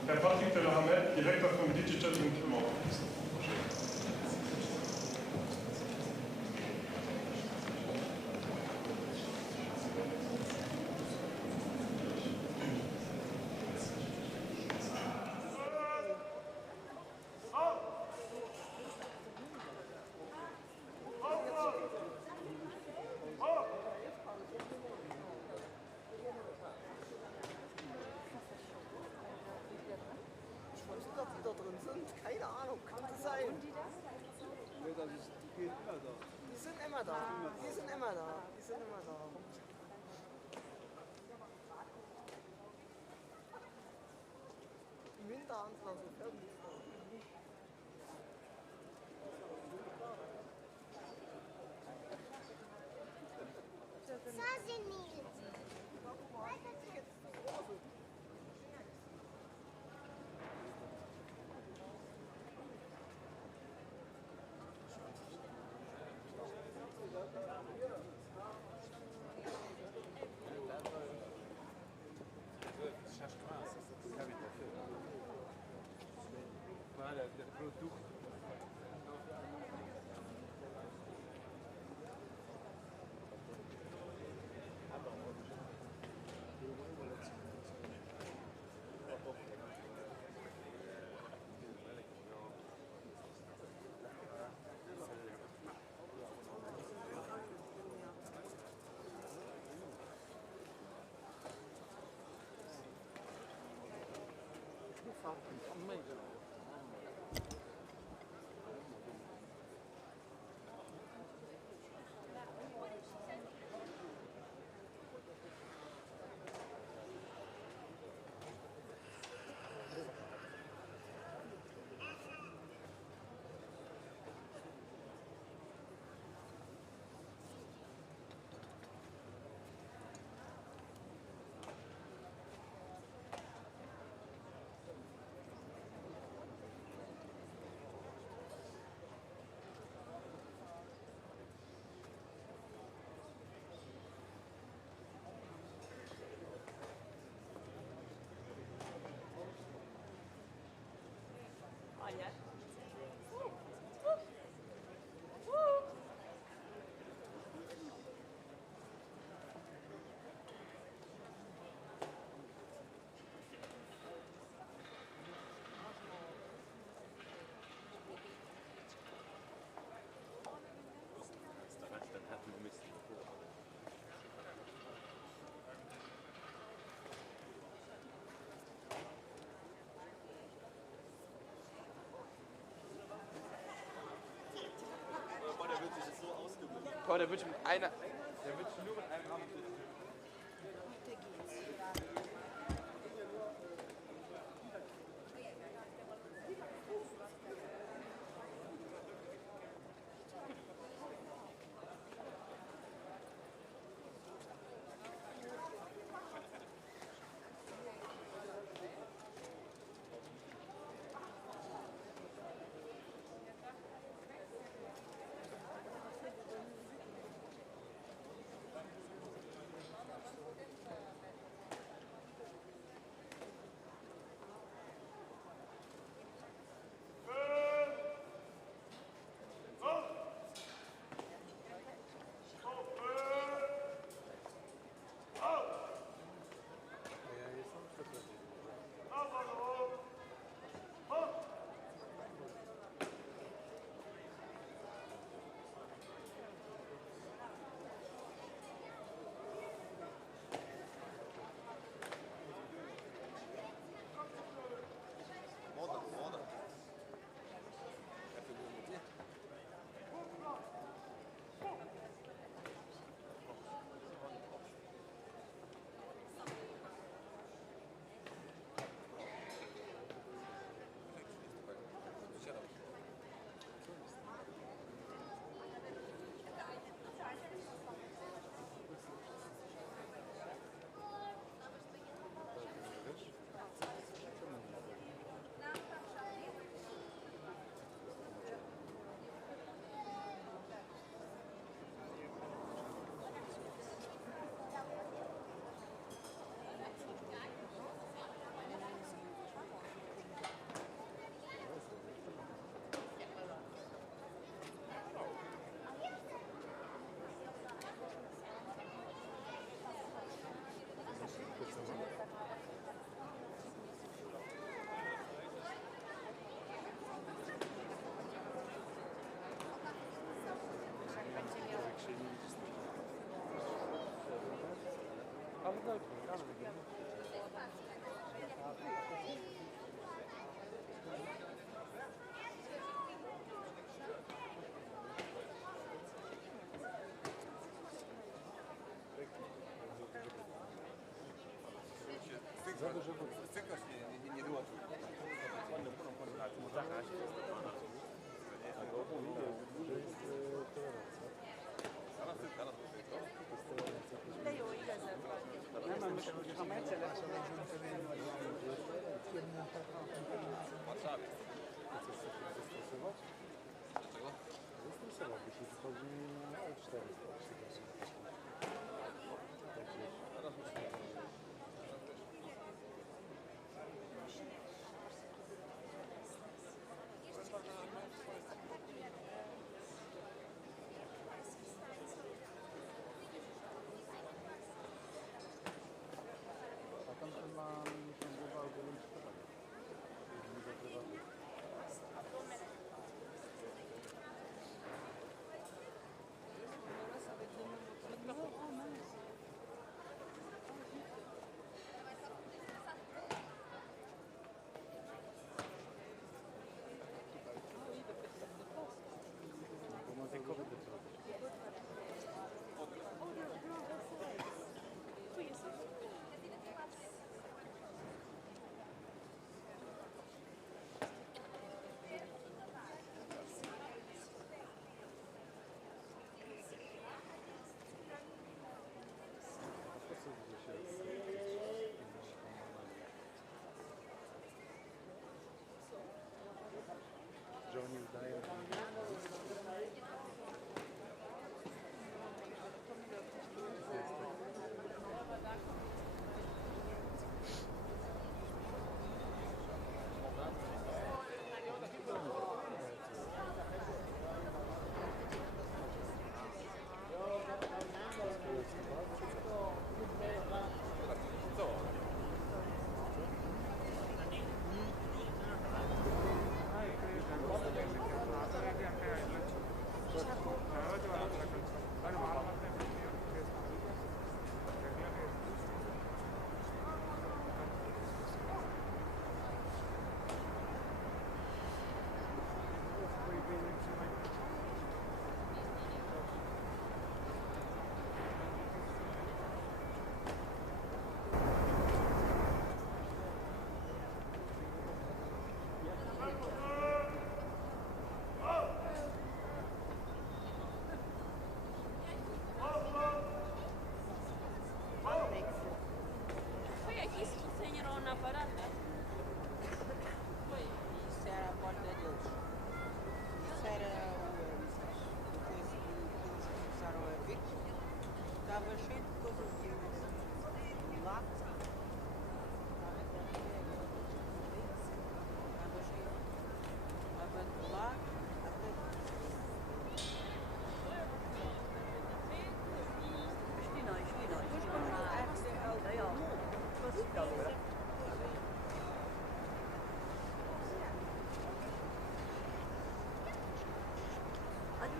Herr Patrick Delahamet, Direktor von Digital Inclusion. Keine Ahnung, könnte sein. Die sind immer da. Die sind immer da. Die sind immer da. Im Winter haben sie noch so Pferden. Aber der wird nur mit einem Rahmen.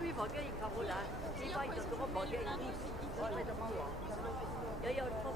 lui war gei Carola. Die war der Drummer gei Henri. Bei der Mauer. Ja, ja, top.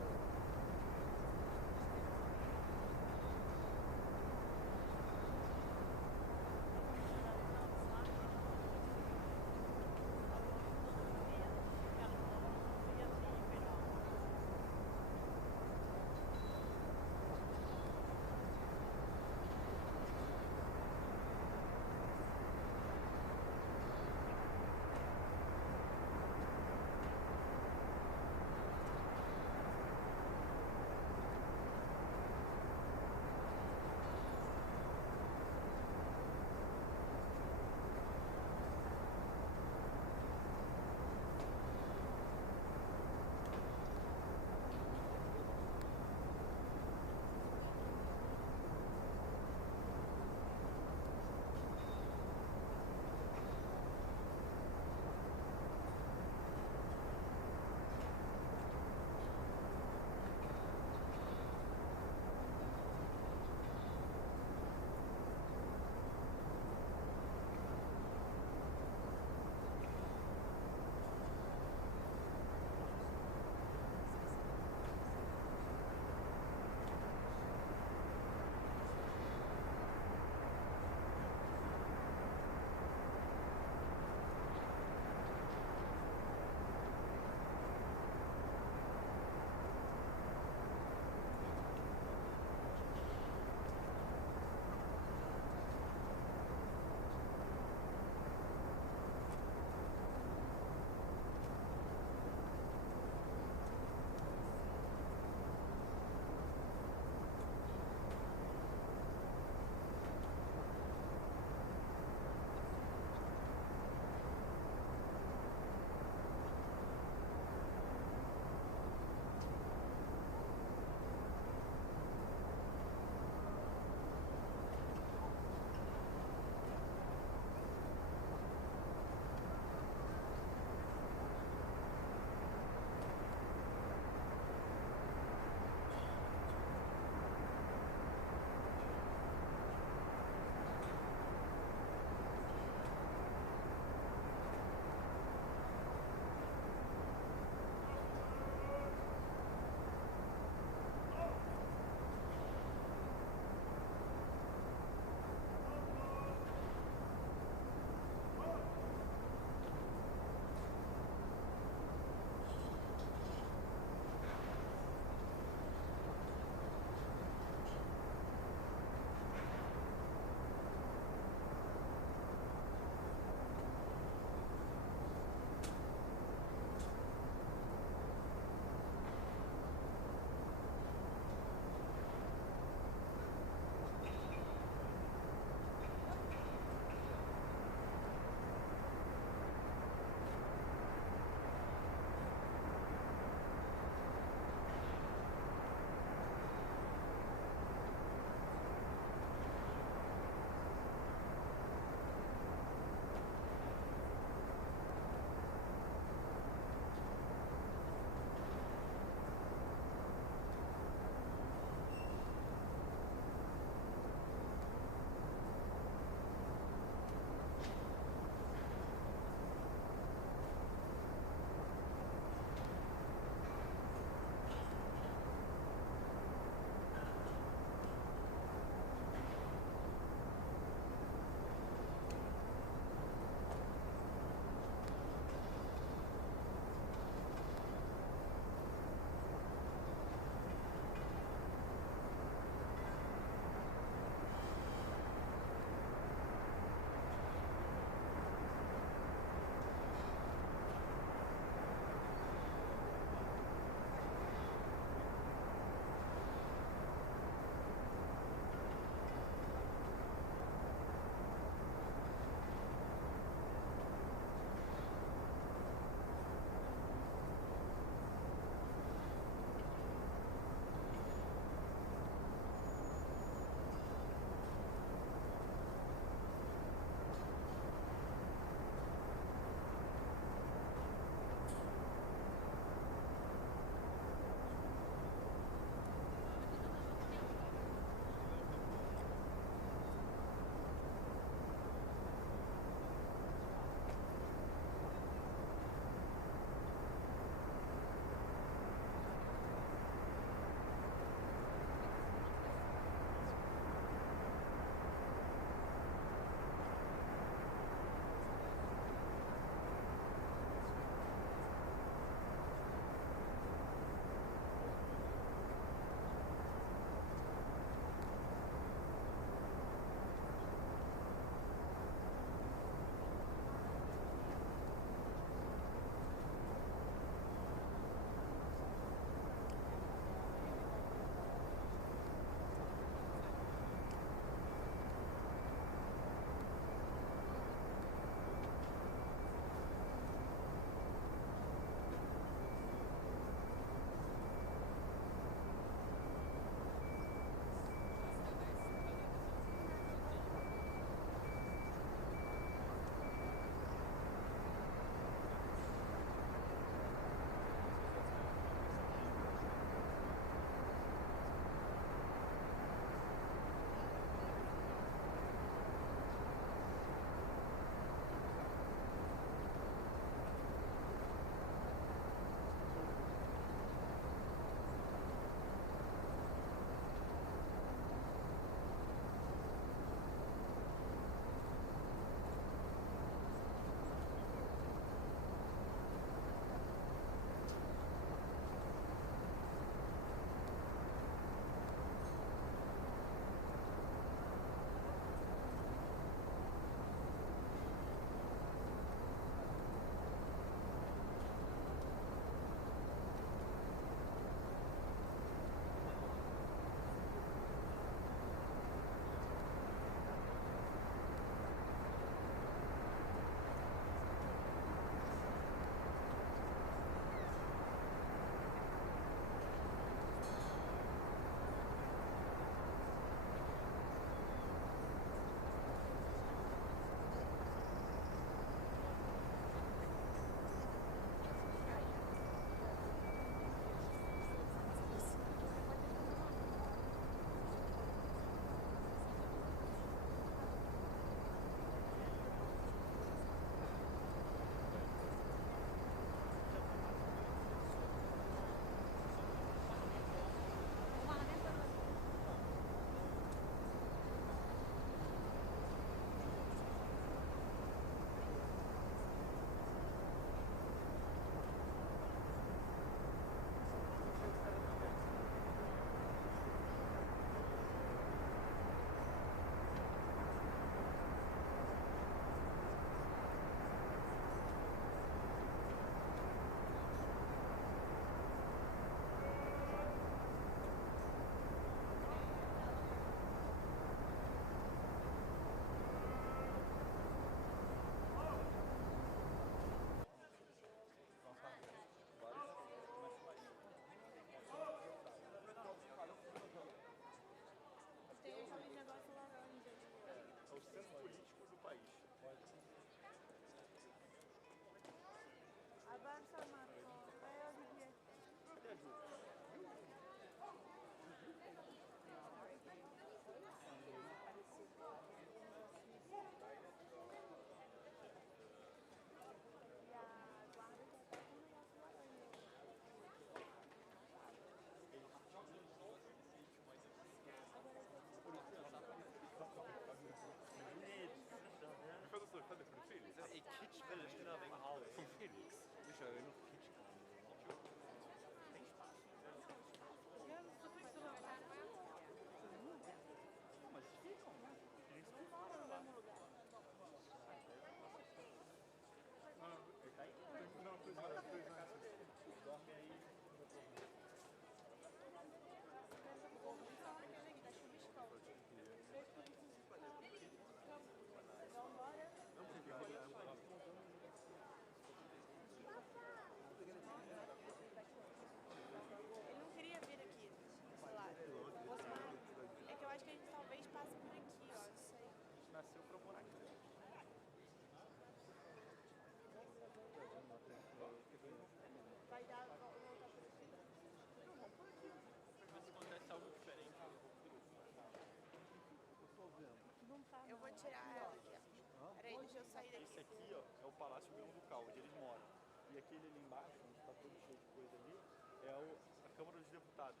local, onde eles moram. E aquele ali embaixo, onde está todo cheio de coisa ali, é a Câmara dos Deputados.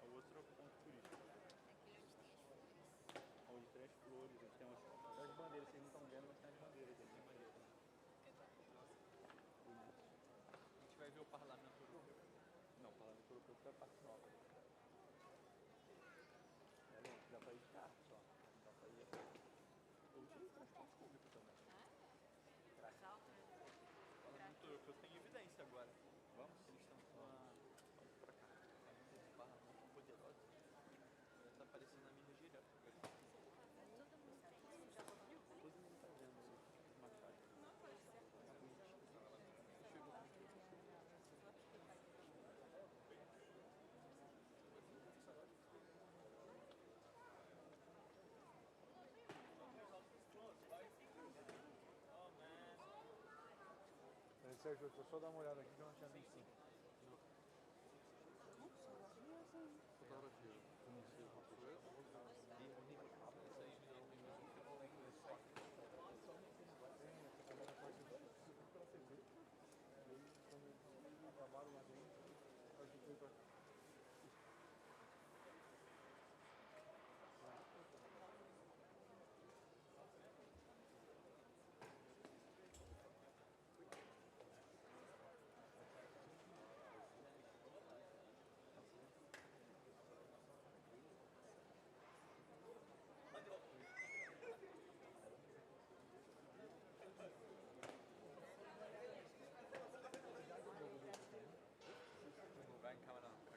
É o outro ponto turístico. Onde tem as flores, onde tem as bandeiras, vocês não estão vendo, mas tem as bandeiras ali. Tem maneiro. A gente vai ver o Parlamento Europeu. Não, o Parlamento Europeu é a parte nova. É longe, dá para ir de carro só. Dá para ir ou de transporte público também. O Parlamento Europeu tem evidência agora. Vamos? Eles estão vamos para cá. É um parlamento poderoso. Está aparecendo na mídia direto. Todo mundo está vendo uma cara. Não pode ser. Sérgio, eu só dar uma olhada aqui que eu não tinha visto. Fotografia. Kann man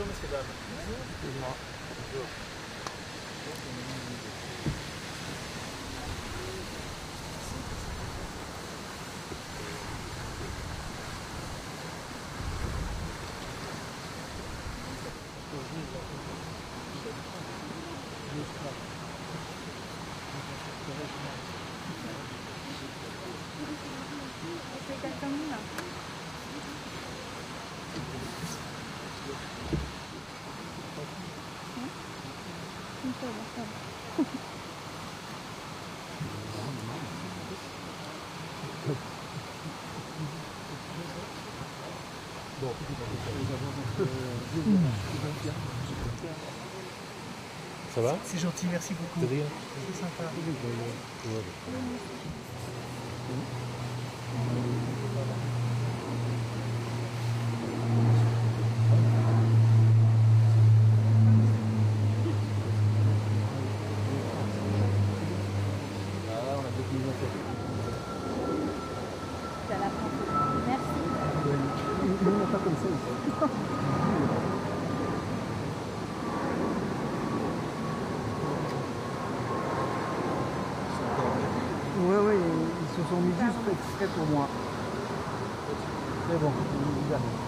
Bonjour, messieurs, dames. Excuse-moi. Bonjour. Ça va? C'est gentil, merci beaucoup. De rien. C'est sympa. Ah, on a beaucoup de C'est à la fin. Merci. Nous, on n'est pas comme ça ici. Ouais, ils se sont mis juste exprès pour moi. C'est bon, ils arrivent.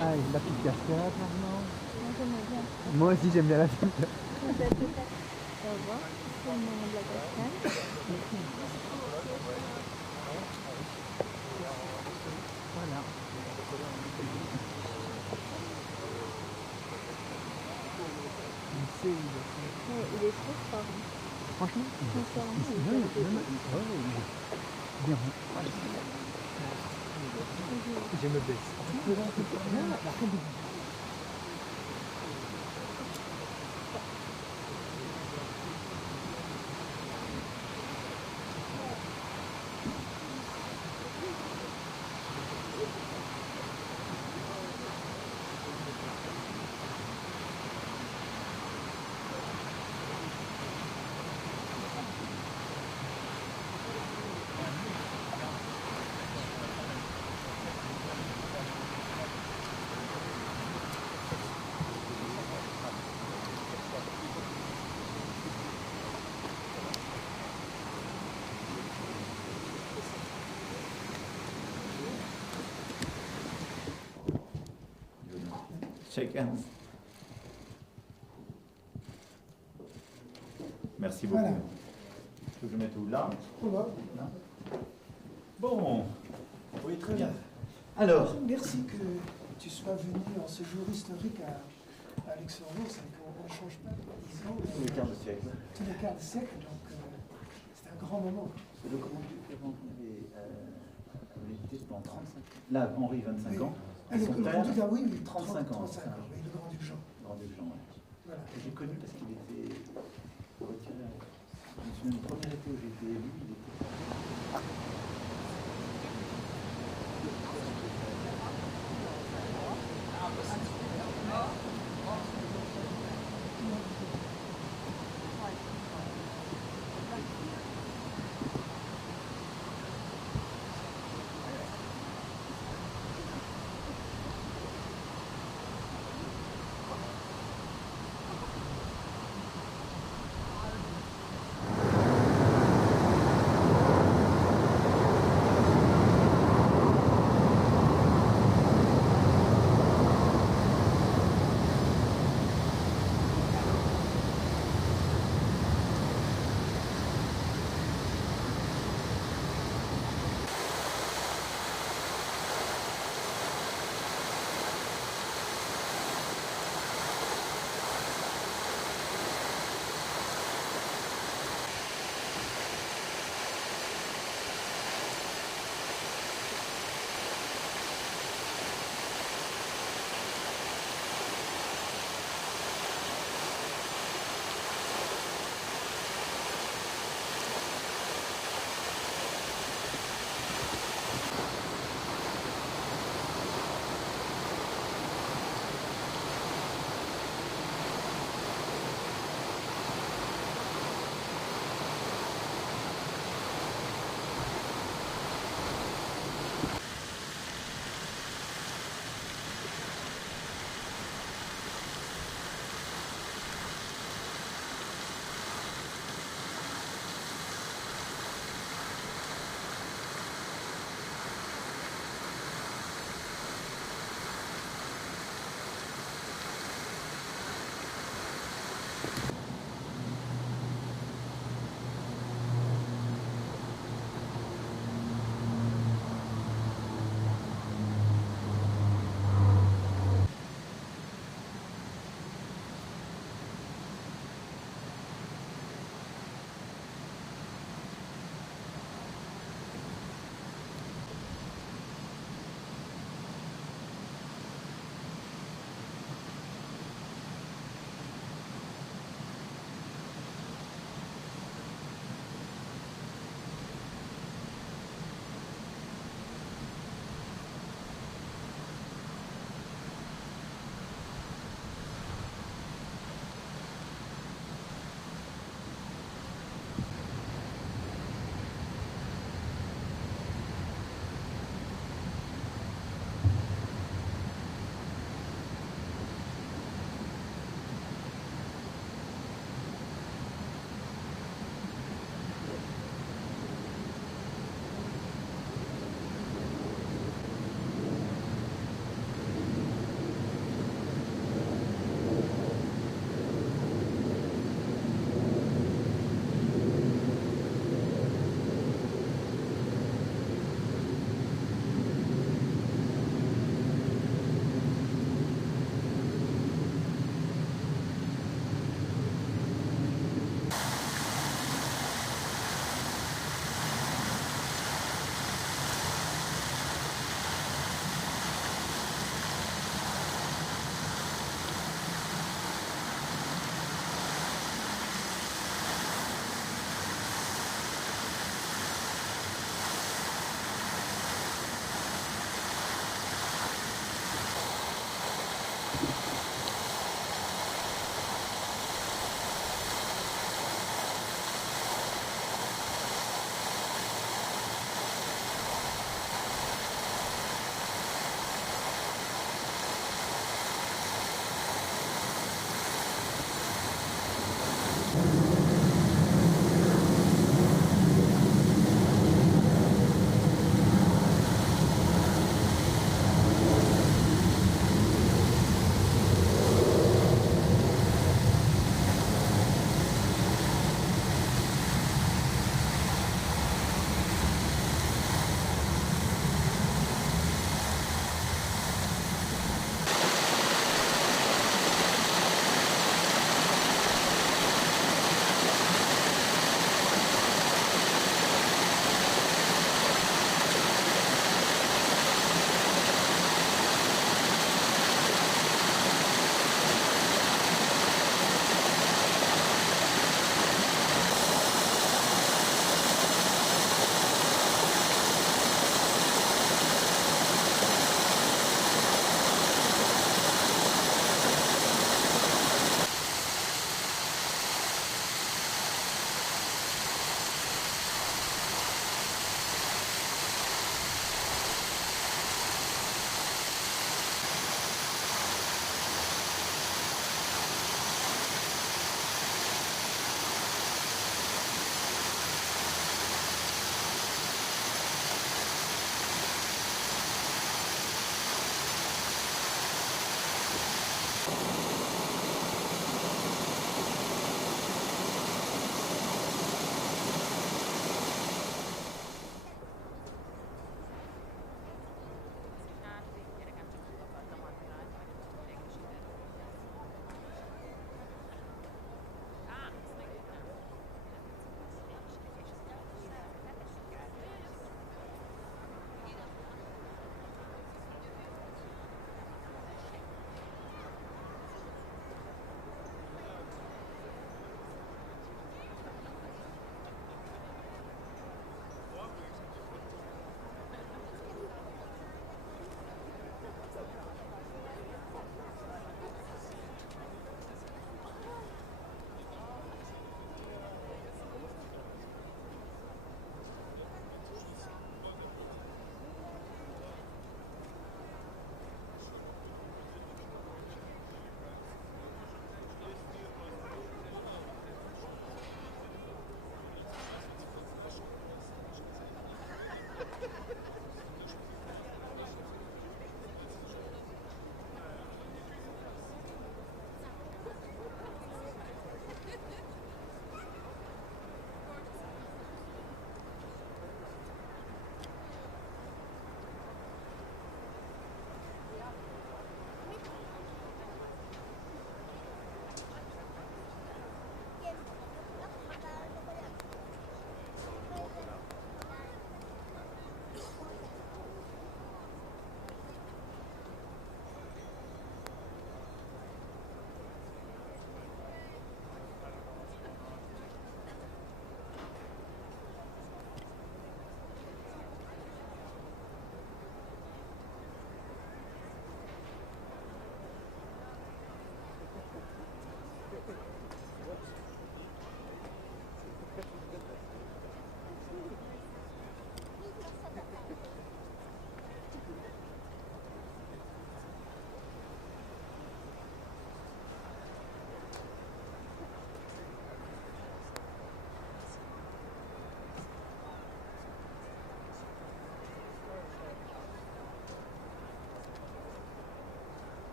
Ah, la petite cascade maintenant. Moi aussi j'aime bien la petite cascade. Au revoir. C'est le moment de la cascade. Voilà. Il est trop fort. Franchement, bien. Je me baisse. Shake hands. Merci beaucoup. Voilà. Je peux le mettre où là? Là. Bon. Oui, très bien. Alors. Merci que tu sois venu en ce jour historique à Luxembourg. C'est qu'on ne change pas ici. Tous les quarts de siècle. Tous les quarts de siècle, donc c'est un grand moment. Le Grand-Duc Guillaume avait été pendant 35 ans. Là, Henri, 25 ans. Et son le père, Grand-Duc, ah oui, 35 ans. 35 ans, oui, le Grand-Duc Jean. Grand-Duc Jean, oui. Voilà. J'ai connu parce qu'il était retiré. Je me souviens du premier été où j'ai été élu, il était.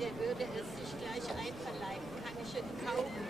Der würde es sich gleich einverleiben, kann ich ihn kaufen.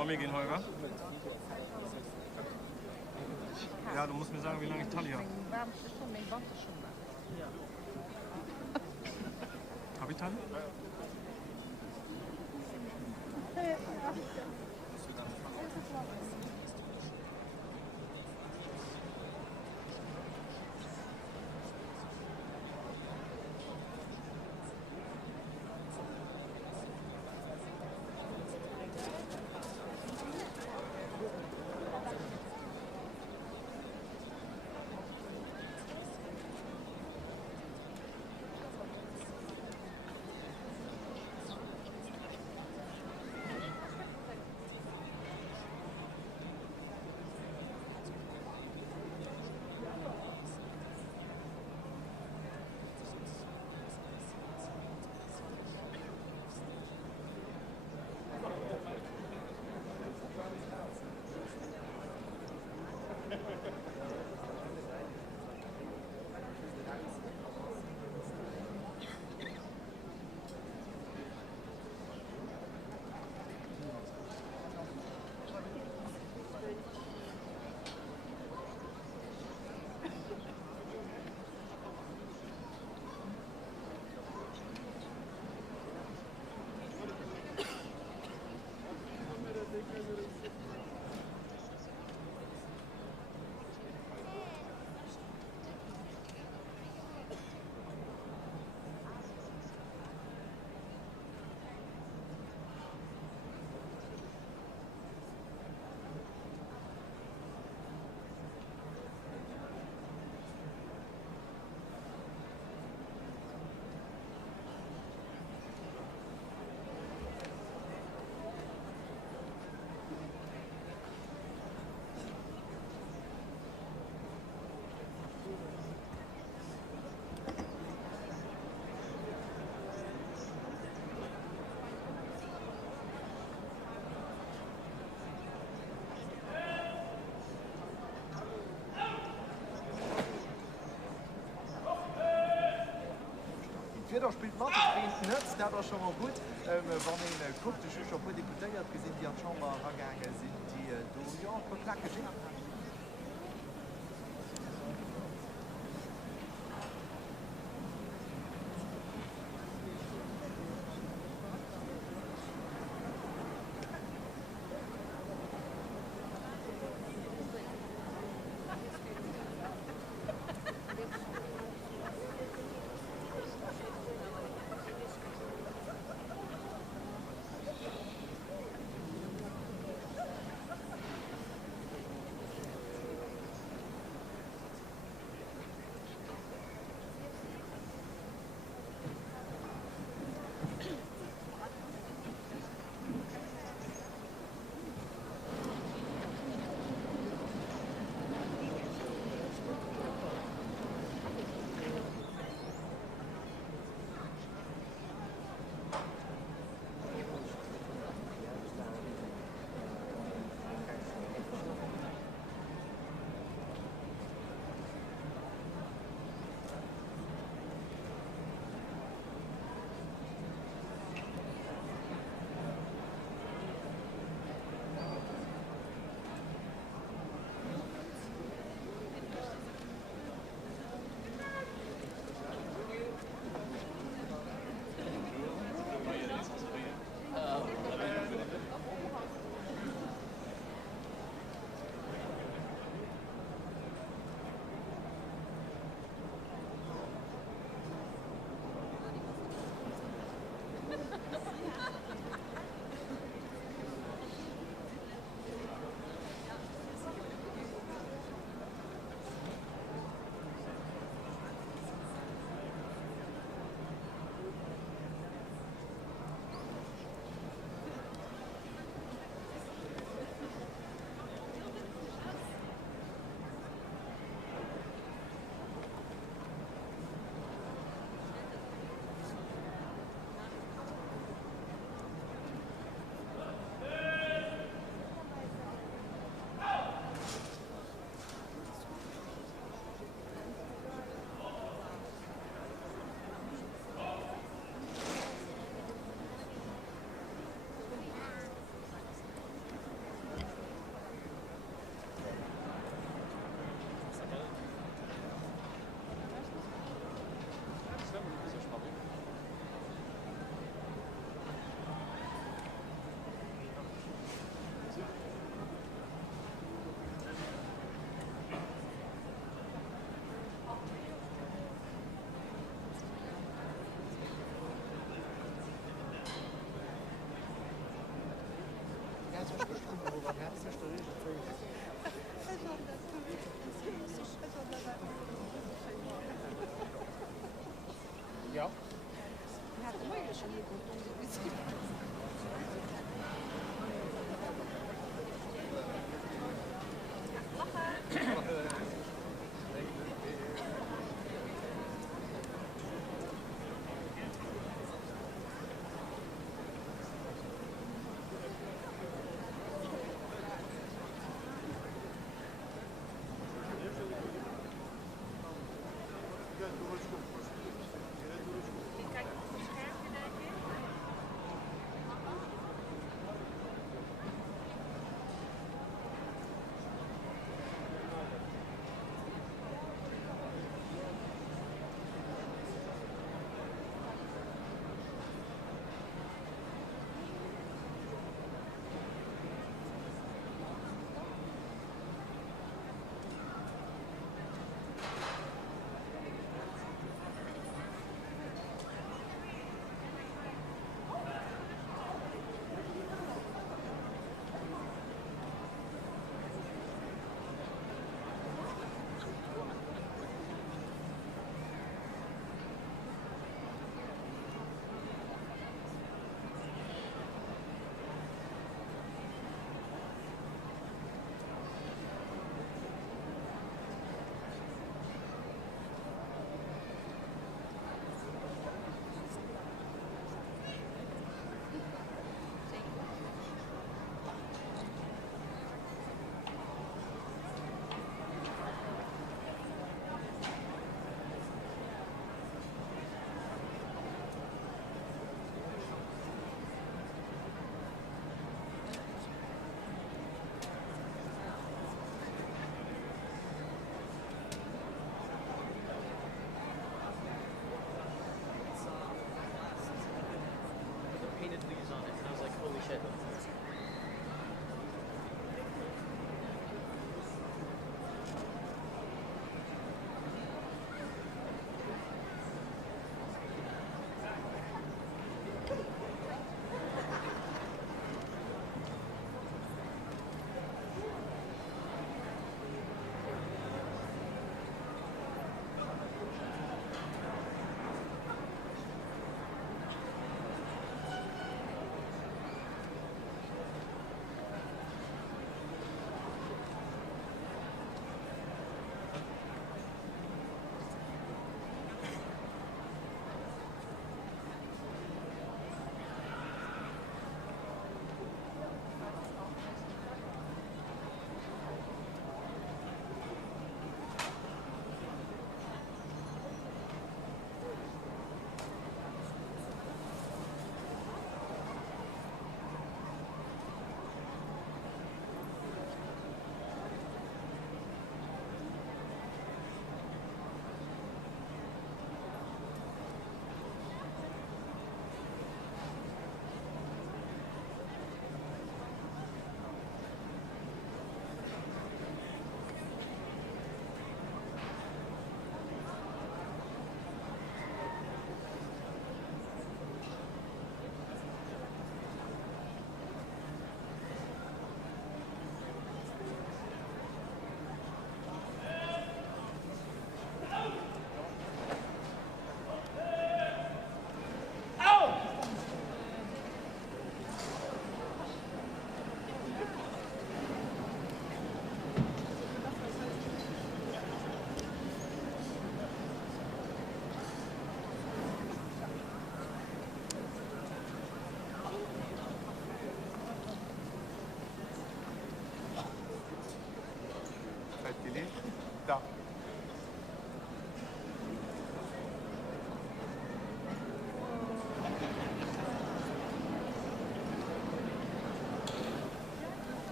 Vor mir gehen, Holger. Ja, du musst mir sagen, wie lange ich Tally habe. Habe ich Tally? Vierter spielt Martin Nötz, der war schon mal gut. Wann den guckt, ich schon mal deputiert gesehen, die an Chamber rangegangen sind, die Dorian verklagt haben. Ja.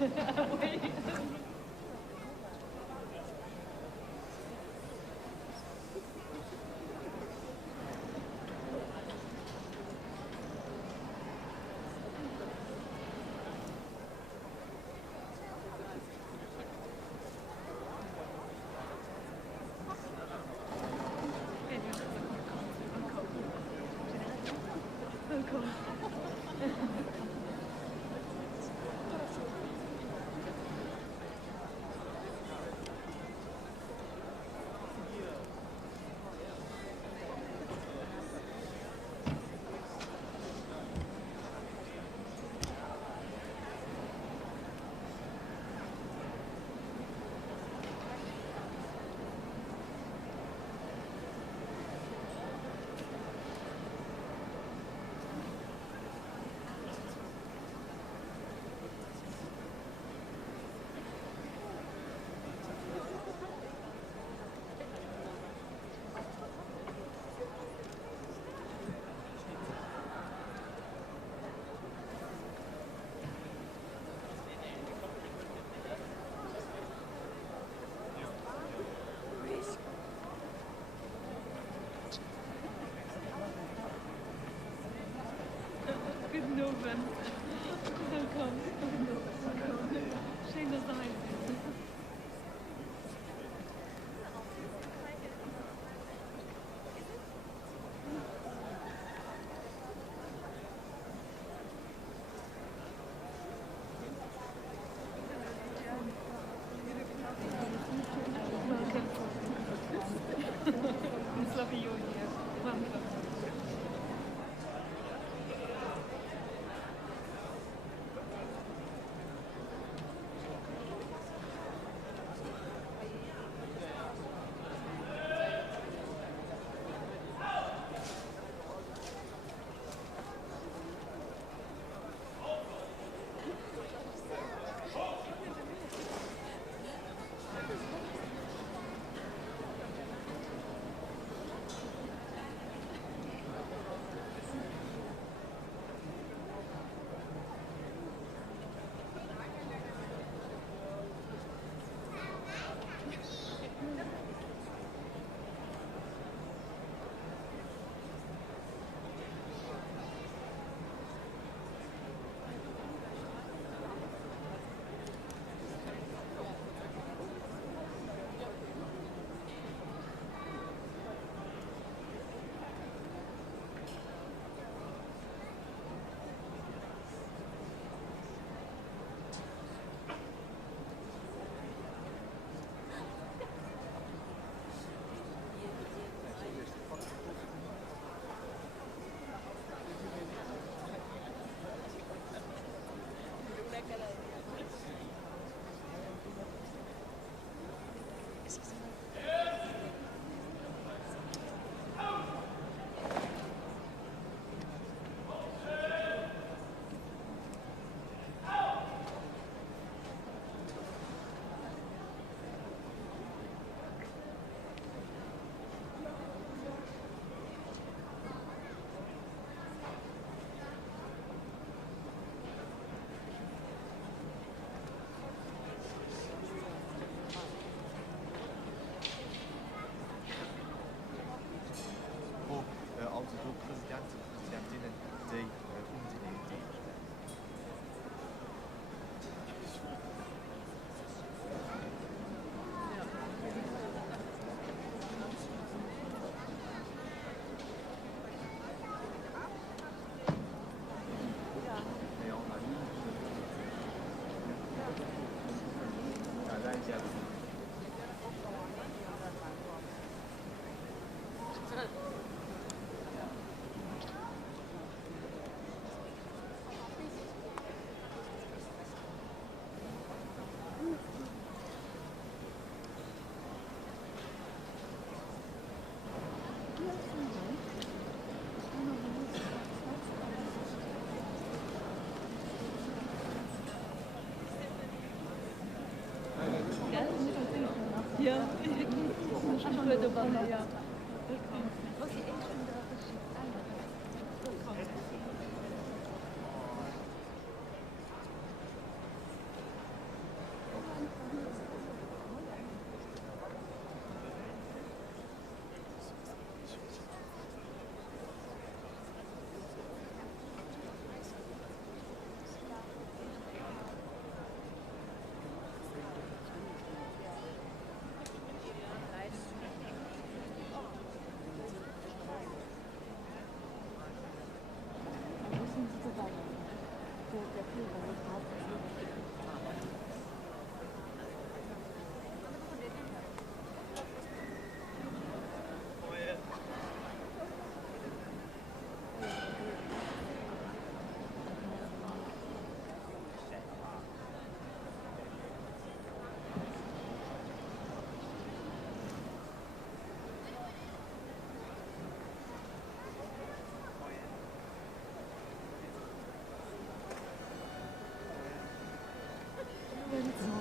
Guten Abend. Willkommen. Schön, dass du hier bist. Ja, ich würde dabei, ja. Willkommen.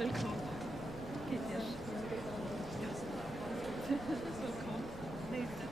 Willkommen. Geht ja. Willkommen. Nächste.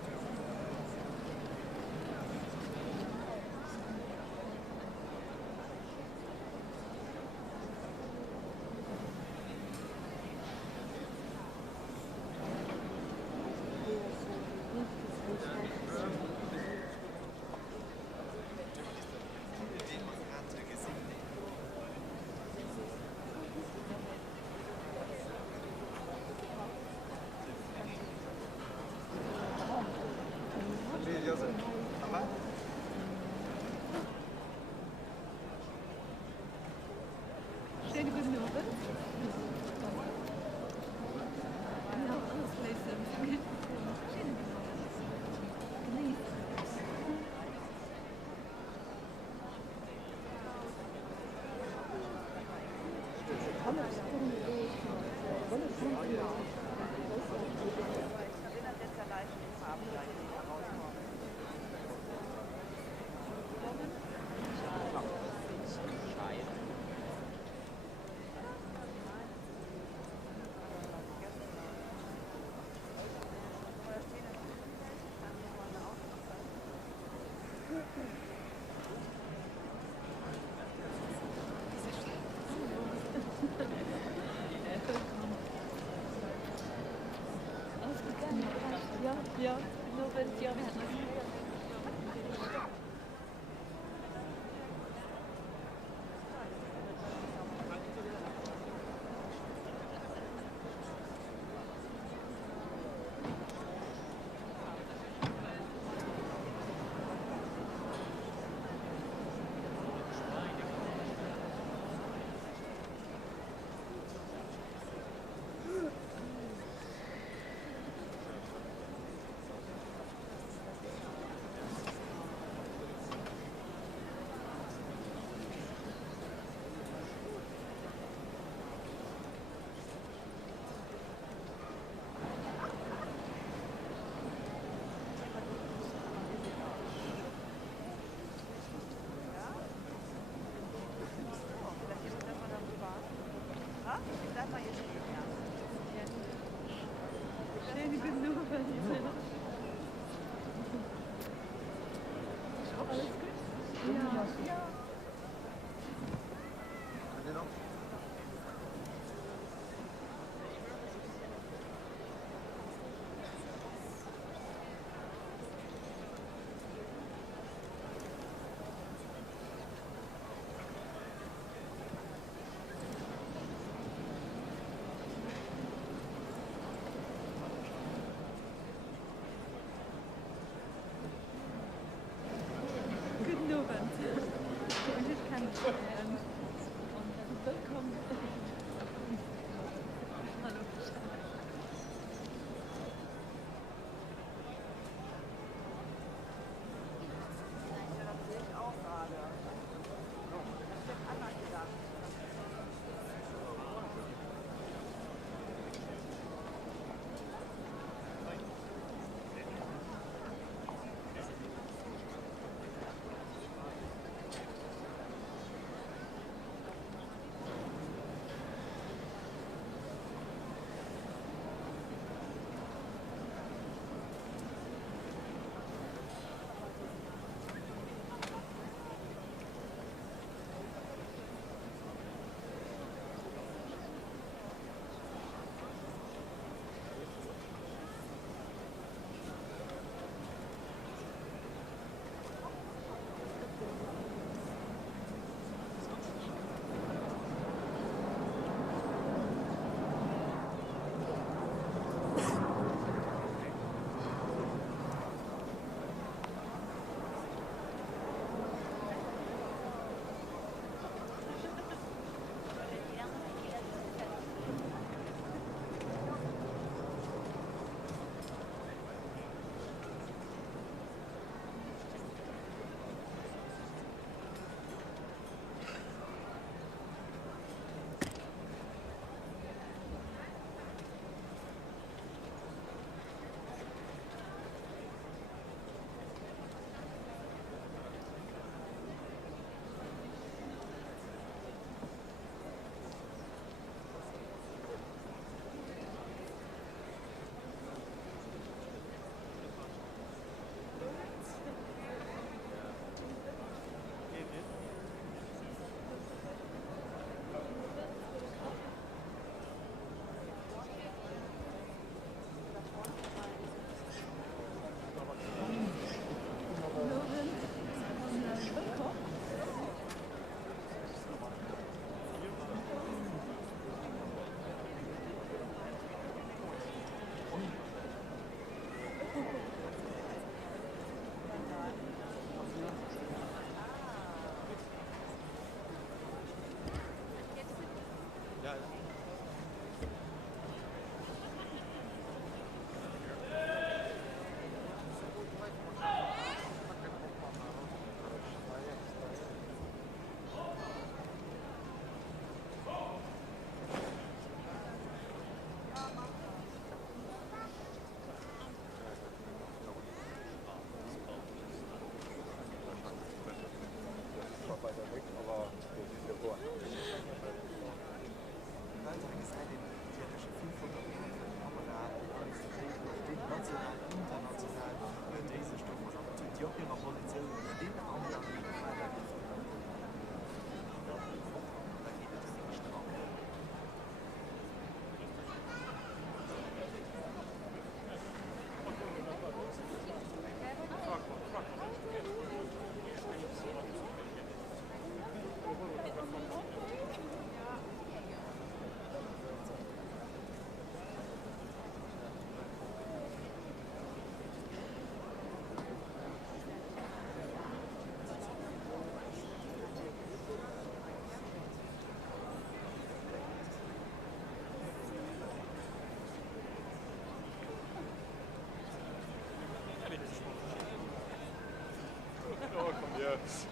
Yes.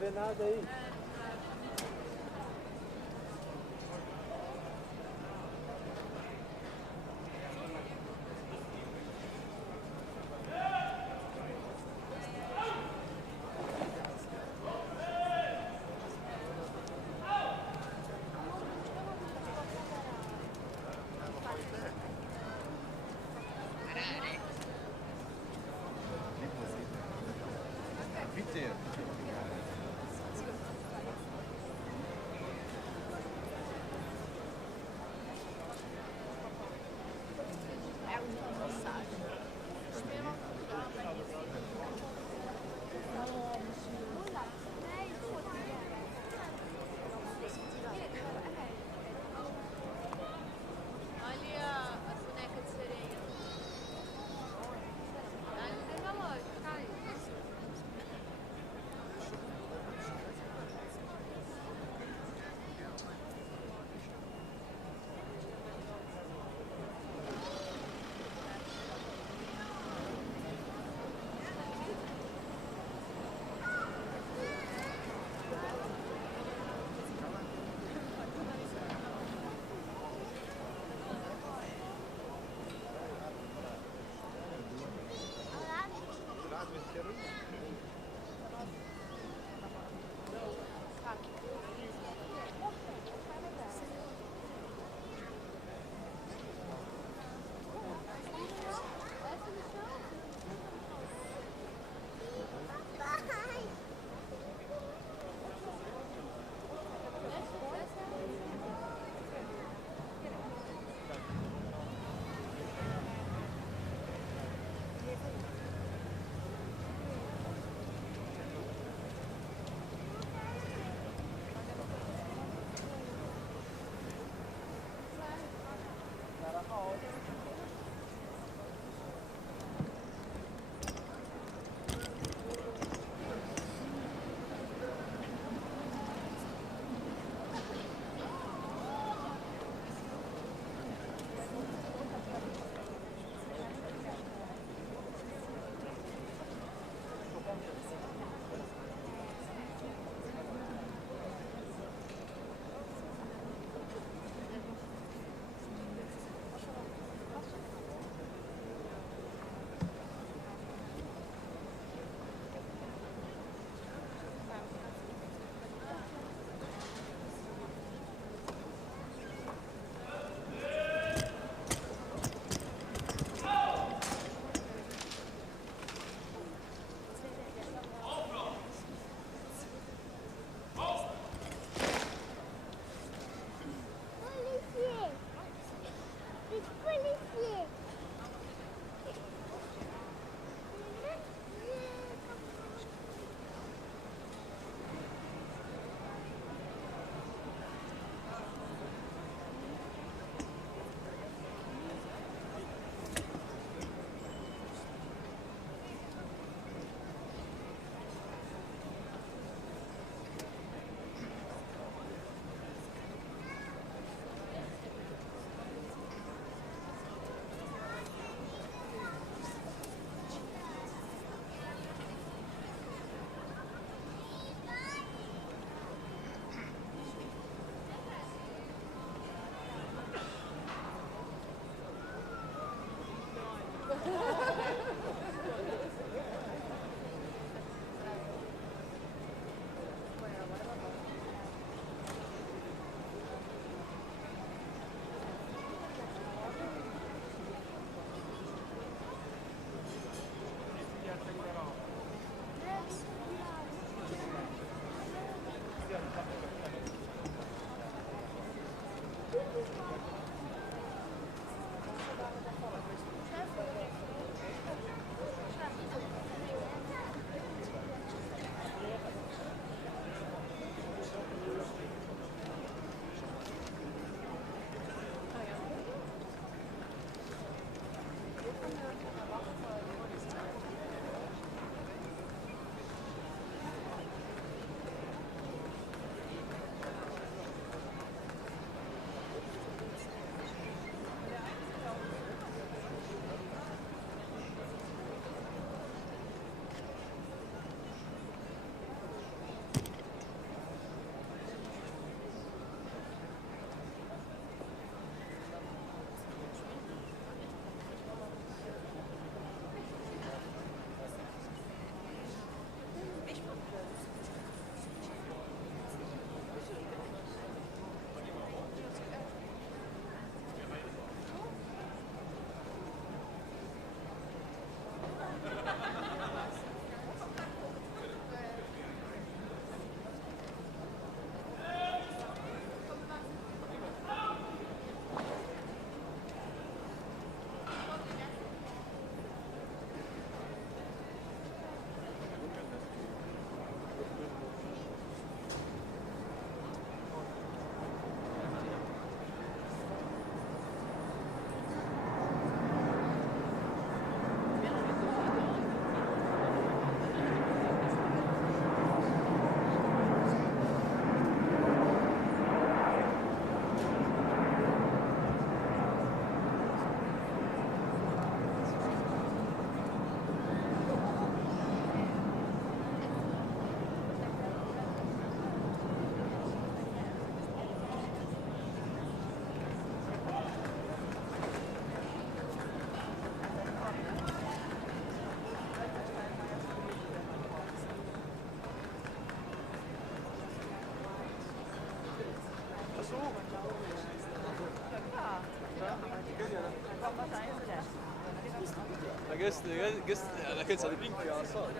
vê nada aí. Da kannst du den Link ja sagen.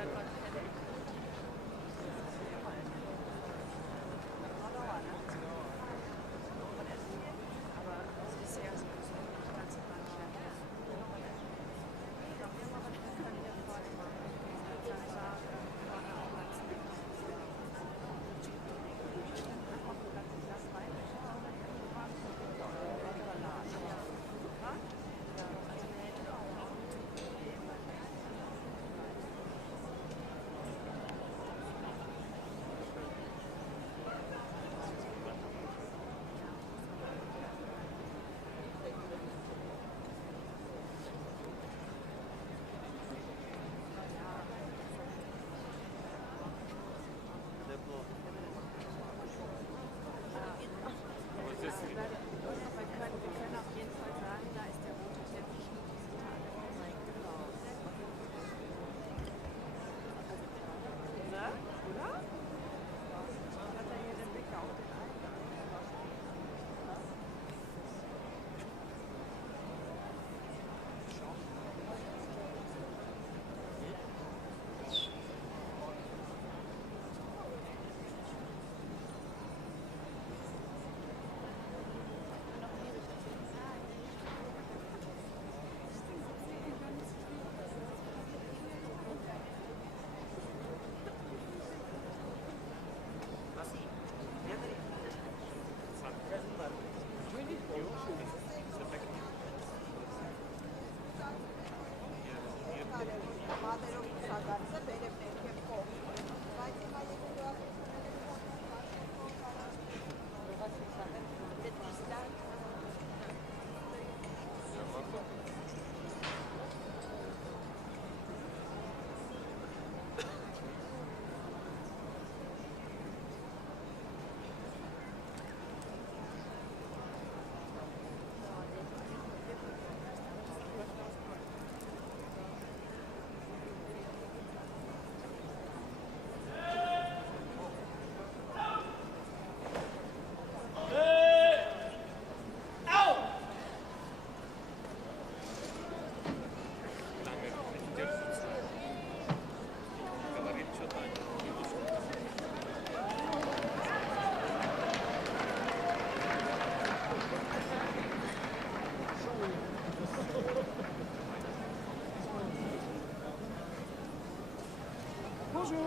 Bonjour.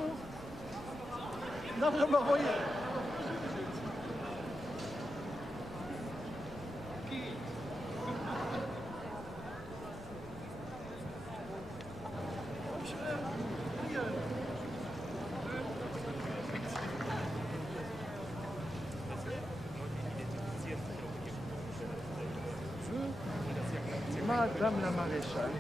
Non, je m'envoie. Madame la maréchale.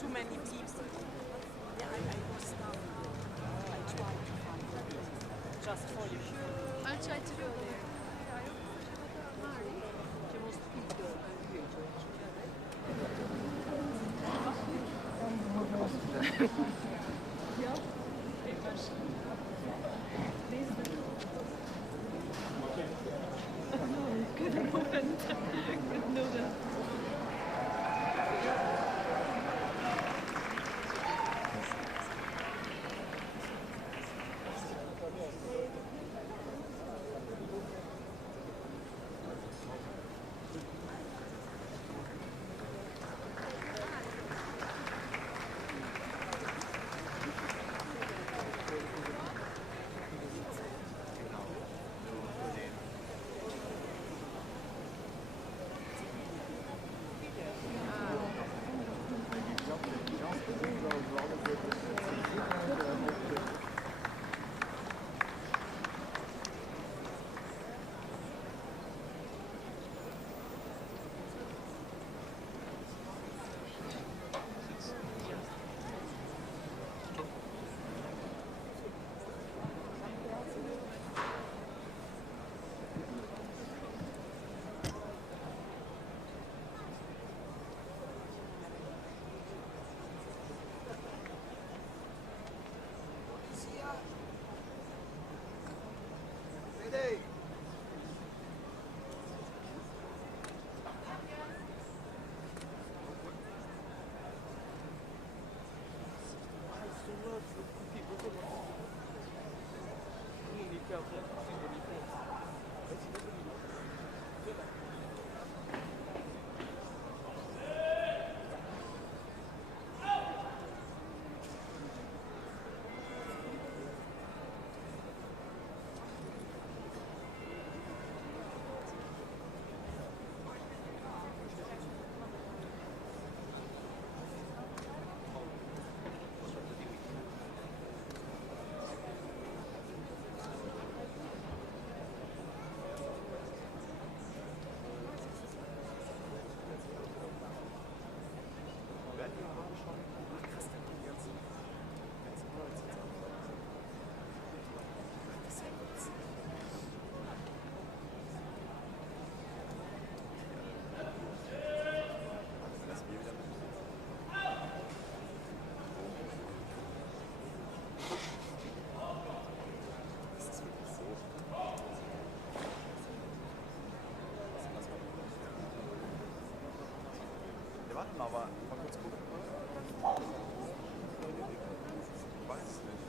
Too many teams. Yeah, I will stop. I try to find it. Just for you. I'll try to go there. Good moment. Good noodle. aber mal kurz gucken. Weiß nicht.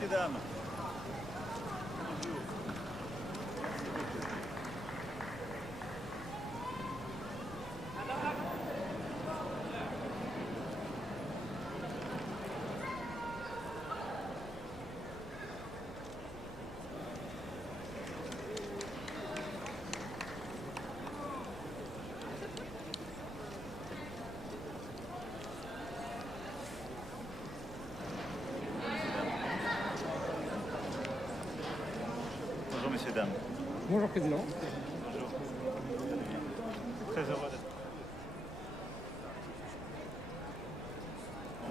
messieurs, dames. Bonjour messieurs, dames. Bonjour Président. Bonjour. Très heureux d'être.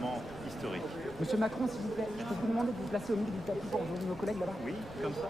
On Monsieur Macron, s'il vous plaît, je peux vous demander de vous placer au milieu du tapis pour rejoindre nos collègues là-bas? Oui, comme ça.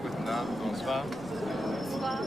Guten Abend, bonsoir. Bonsoir.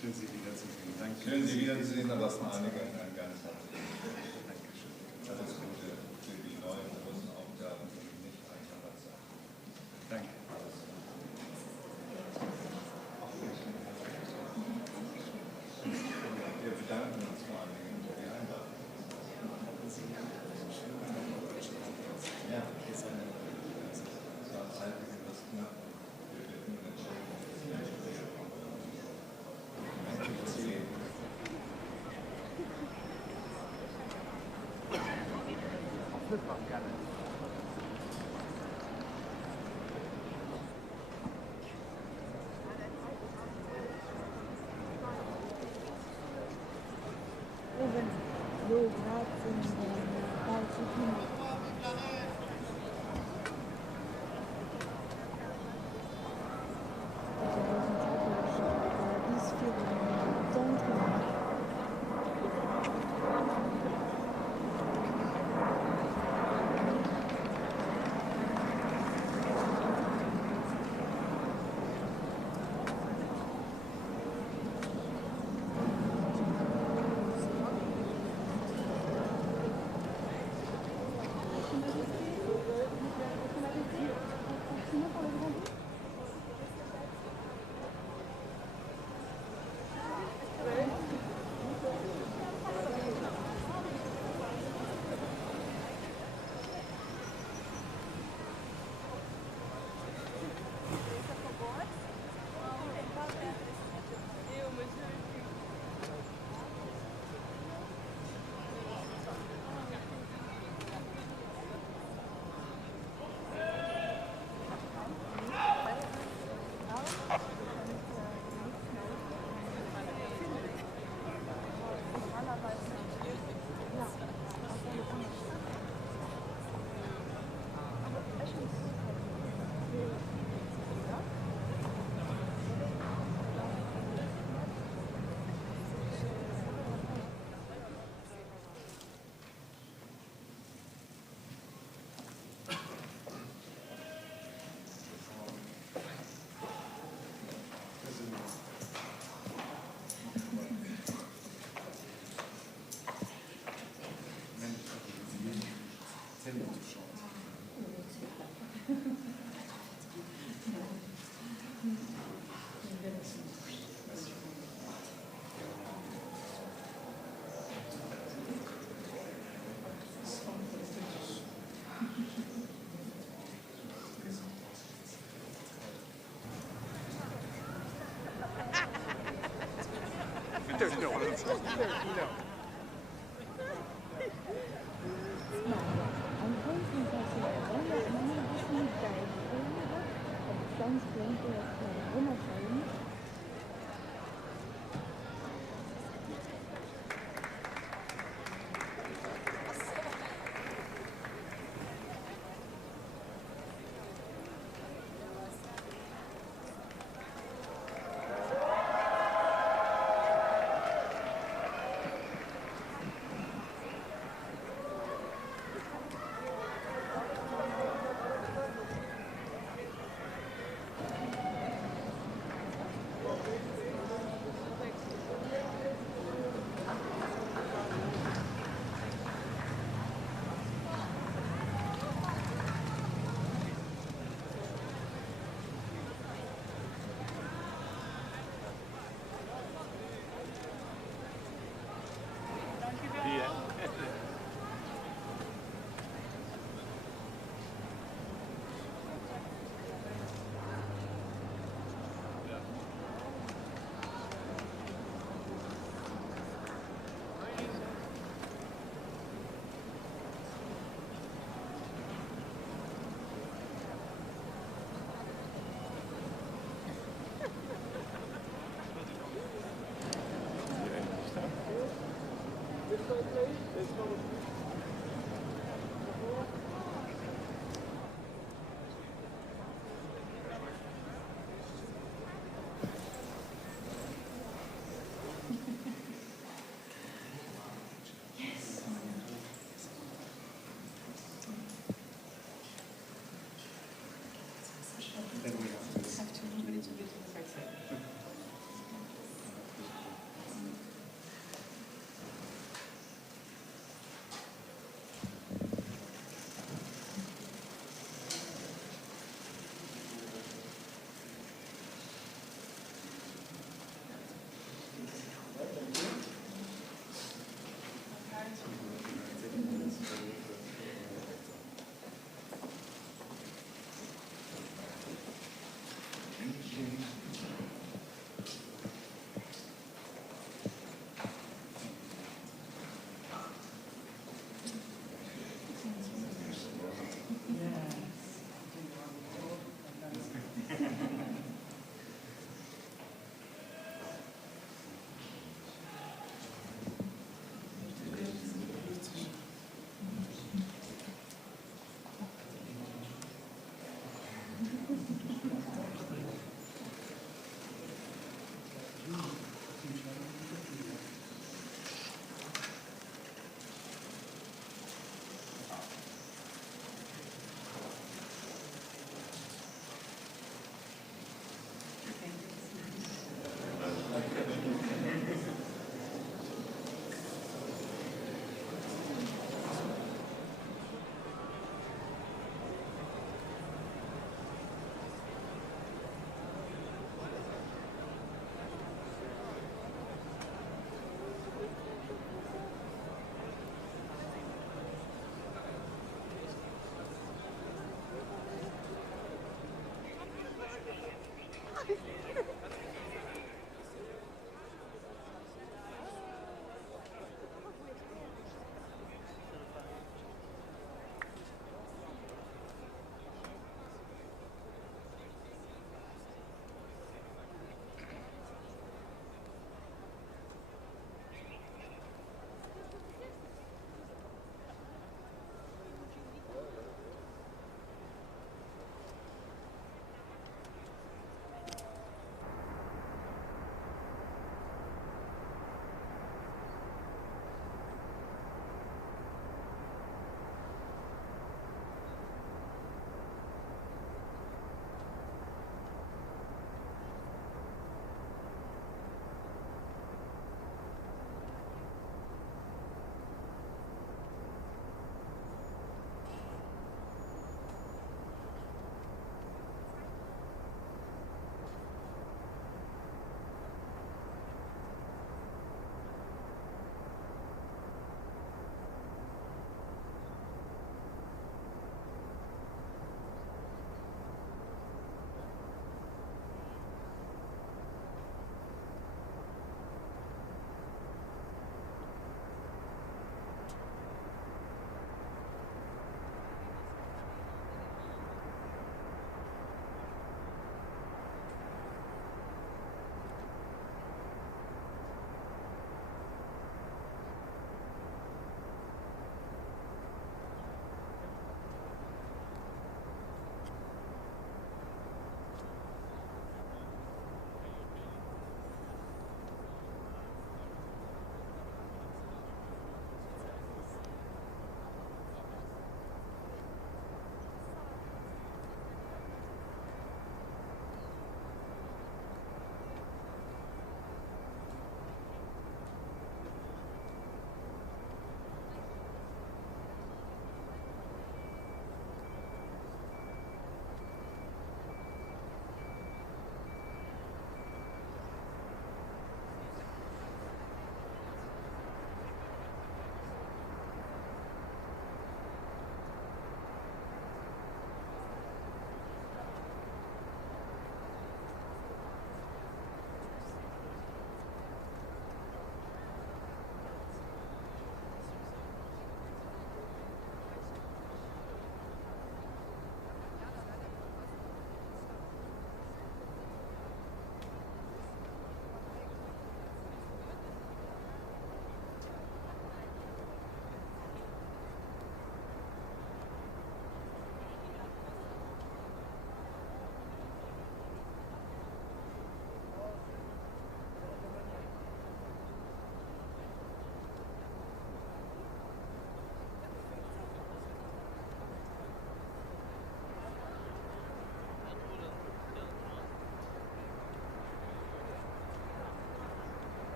Schön, Sie wiederzusehen. Danke. Schön, Sie wiederzusehen, aber es war eine ganz Dankeschön. Das könnte für die neuen großen Aufgaben nicht einfacher sein. Danke. Wir bedanken uns vor allen Dingen für die Einladung. Ja, das war etwas knapp.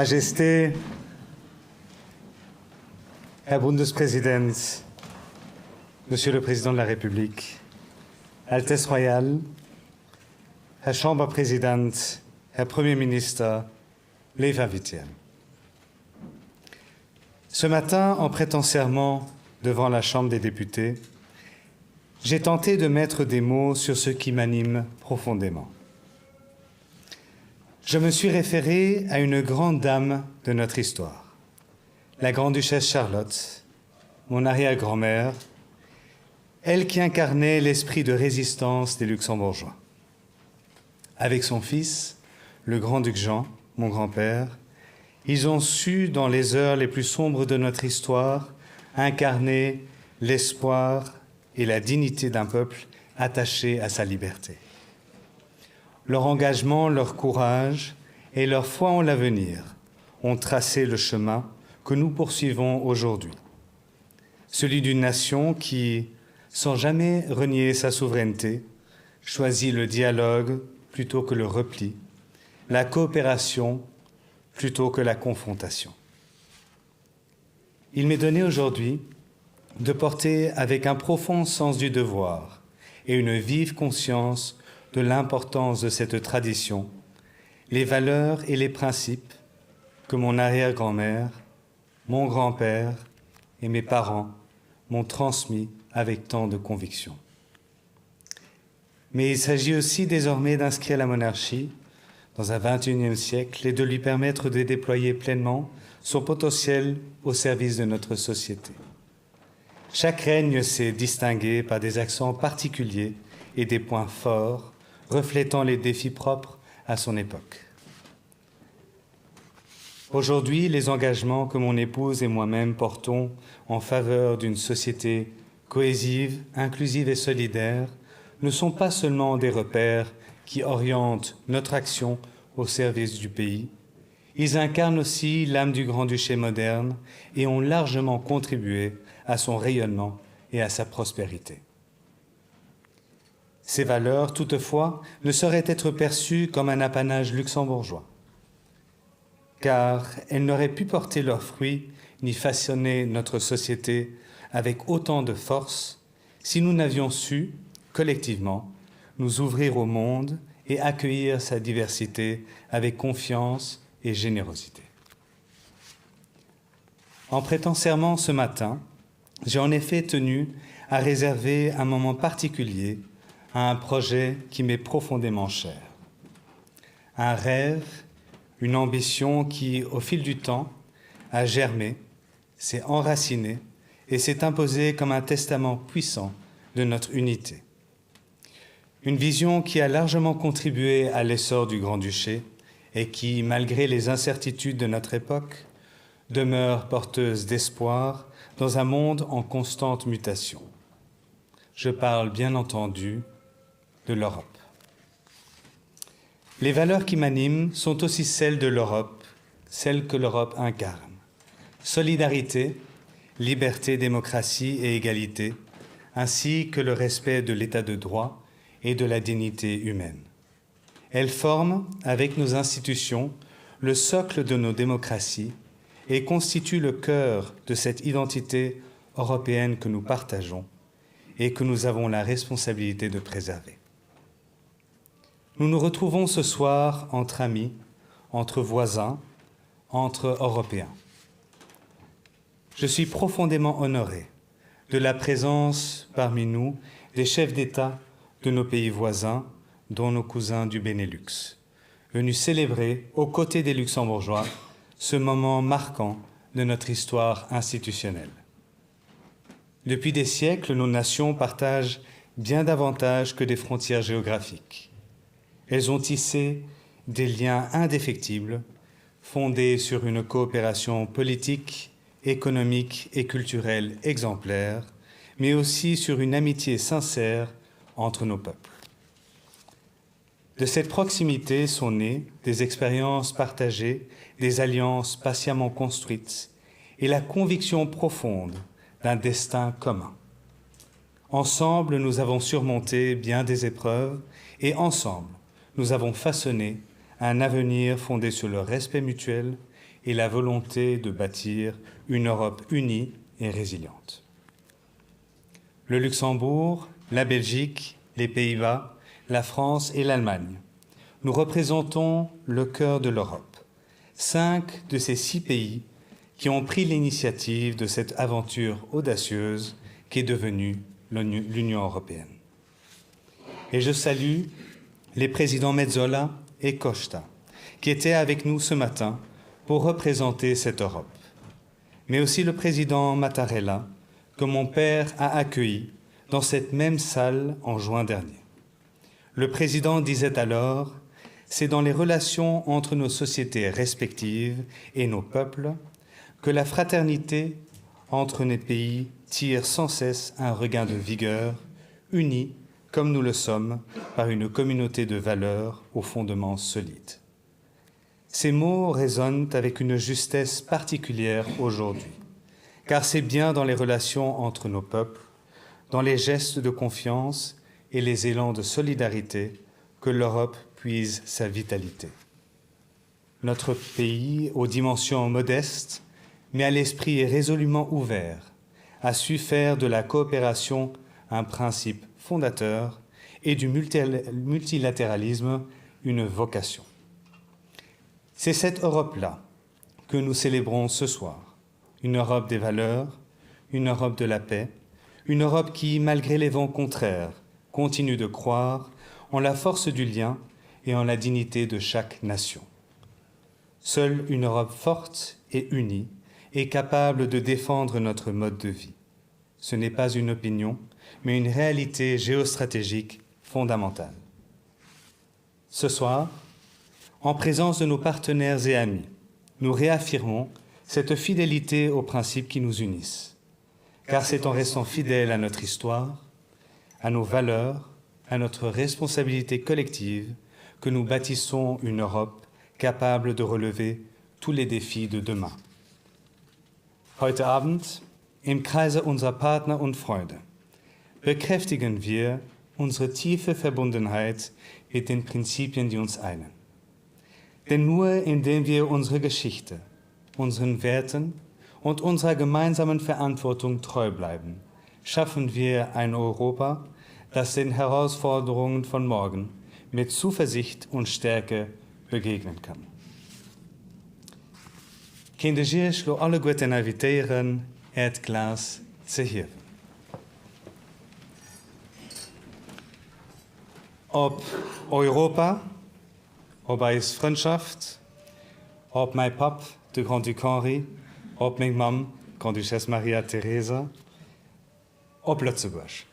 Majesté, Herr Bundespräsident, Monsieur le Président de la République, Altesse Royale, Herr Chamberpräsident, Herr Premier Ministre, Live-Iwwerdroung. Ce matin, en prêtant serment devant la Chambre des députés, j'ai tenté de mettre des mots sur ce qui m'anime profondément. Je me suis référé à une grande dame de notre histoire, la Grande-Duchesse Charlotte, mon arrière-grand-mère, elle qui incarnait l'esprit de résistance des Luxembourgeois. Avec son fils, le Grand-Duc Jean, mon grand-père, ils ont su, dans les heures les plus sombres de notre histoire, incarner l'espoir et la dignité d'un peuple attaché à sa liberté. Leur engagement, leur courage et leur foi en l'avenir ont tracé le chemin que nous poursuivons aujourd'hui. Celui d'une nation qui, sans jamais renier sa souveraineté, choisit le dialogue plutôt que le repli, la coopération plutôt que la confrontation. Il m'est donné aujourd'hui de porter avec un profond sens du devoir et une vive conscience de l'importance de cette tradition, les valeurs et les principes que mon arrière-grand-mère, mon grand-père et mes parents m'ont transmis avec tant de conviction. Mais il s'agit aussi désormais d'inscrire la monarchie dans un XXIe siècle et de lui permettre de déployer pleinement son potentiel au service de notre société. Chaque règne s'est distingué par des accents particuliers et des points forts, reflétant les défis propres à son époque. Aujourd'hui, les engagements que mon épouse et moi-même portons en faveur d'une société cohésive, inclusive et solidaire ne sont pas seulement des repères qui orientent notre action au service du pays, ils incarnent aussi l'âme du Grand-Duché moderne et ont largement contribué à son rayonnement et à sa prospérité. Ces valeurs, toutefois, ne sauraient être perçues comme un apanage luxembourgeois, car elles n'auraient pu porter leurs fruits ni façonner notre société avec autant de force si nous n'avions su, collectivement, nous ouvrir au monde et accueillir sa diversité avec confiance et générosité. En prêtant serment ce matin, j'ai en effet tenu à réserver un moment particulier à un projet qui m'est profondément cher. Un rêve, une ambition qui, au fil du temps, a germé, s'est enraciné et s'est imposé comme un testament puissant de notre unité. Une vision qui a largement contribué à l'essor du Grand-Duché et qui, malgré les incertitudes de notre époque, demeure porteuse d'espoir dans un monde en constante mutation. Je parle bien entendu de l'Europe. Les valeurs qui m'animent sont aussi celles de l'Europe, celles que l'Europe incarne. Solidarité, liberté, démocratie et égalité, ainsi que le respect de l'état de droit et de la dignité humaine. Elles forment, avec nos institutions, le socle de nos démocraties et constituent le cœur de cette identité européenne que nous partageons et que nous avons la responsabilité de préserver. Nous nous retrouvons ce soir entre amis, entre voisins, entre Européens. Je suis profondément honoré de la présence parmi nous des chefs d'État de nos pays voisins, dont nos cousins du Benelux, venus célébrer, aux côtés des Luxembourgeois, ce moment marquant de notre histoire institutionnelle. Depuis des siècles, nos nations partagent bien davantage que des frontières géographiques. Elles ont tissé des liens indéfectibles, fondés sur une coopération politique, économique et culturelle exemplaire, mais aussi sur une amitié sincère entre nos peuples. De cette proximité sont nées des expériences partagées, des alliances patiemment construites et la conviction profonde d'un destin commun. Ensemble, nous avons surmonté bien des épreuves et ensemble, nous avons façonné un avenir fondé sur le respect mutuel et la volonté de bâtir une Europe unie et résiliente. Le Luxembourg, la Belgique, les Pays-Bas, la France et l'Allemagne. Nous représentons le cœur de l'Europe. 5 de ces 6 pays qui ont pris l'initiative de cette aventure audacieuse qu'est devenue l'Union européenne. Et je salue les présidents Metsola et Costa, qui étaient avec nous ce matin pour représenter cette Europe, mais aussi le président Mattarella, que mon père a accueilli dans cette même salle en juin dernier. Le président disait alors « C'est dans les relations entre nos sociétés respectives et nos peuples que la fraternité entre nos pays tire sans cesse un regain de vigueur, unis comme nous le sommes par une communauté de valeurs aux fondements solides. » Ces mots résonnent avec une justesse particulière aujourd'hui, car c'est bien dans les relations entre nos peuples, dans les gestes de confiance et les élans de solidarité que l'Europe puise sa vitalité. Notre pays, aux dimensions modestes, mais à l'esprit résolument ouvert, a su faire de la coopération un principe fondateur et du multilatéralisme une vocation. C'est cette Europe-là que nous célébrons ce soir, une Europe des valeurs, une Europe de la paix, une Europe qui, malgré les vents contraires, continue de croire en la force du lien et en la dignité de chaque nation. Seule une Europe forte et unie est capable de défendre notre mode de vie. Ce n'est pas une opinion, mais une réalité géostratégique fondamentale. Ce soir, en présence de nos partenaires et amis, nous réaffirmons cette fidélité aux principes qui nous unissent. Car c'est en restant fidèles à notre histoire, à nos valeurs, à notre responsabilité collective que nous bâtissons une Europe capable de relever tous les défis de demain. Heute Abend, im Kreise unserer Partner und Freunde, bekräftigen wir unsere tiefe Verbundenheit mit den Prinzipien, die uns einen. Denn nur indem wir unsere Geschichte, unseren Werten und unserer gemeinsamen Verantwortung treu bleiben, schaffen wir ein Europa, das den Herausforderungen von morgen mit Zuversicht und Stärke begegnen kann. Kindertjes lo alle goeden inviteren het Glas te heffen. Ob Europa, ob eis Freundschaft, ob mein Pap, de Grand-Duc Henri, ob mein Mam, Grand-Duchesse Maria Theresa, ob Lützeburg.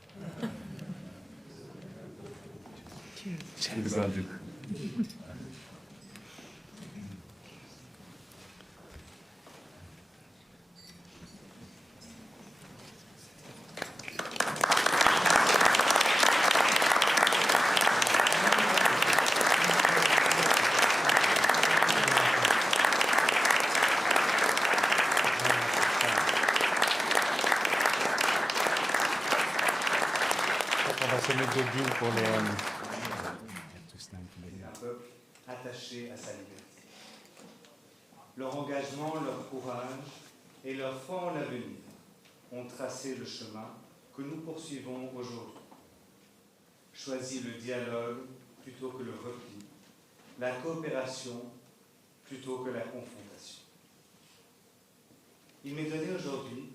Pour les un peuple attaché à sa liberté. Leur engagement, leur courage et leur foi en l'avenir ont tracé le chemin que nous poursuivons aujourd'hui. Choisi le dialogue plutôt que le repli, la coopération plutôt que la confrontation. Il m'est donné aujourd'hui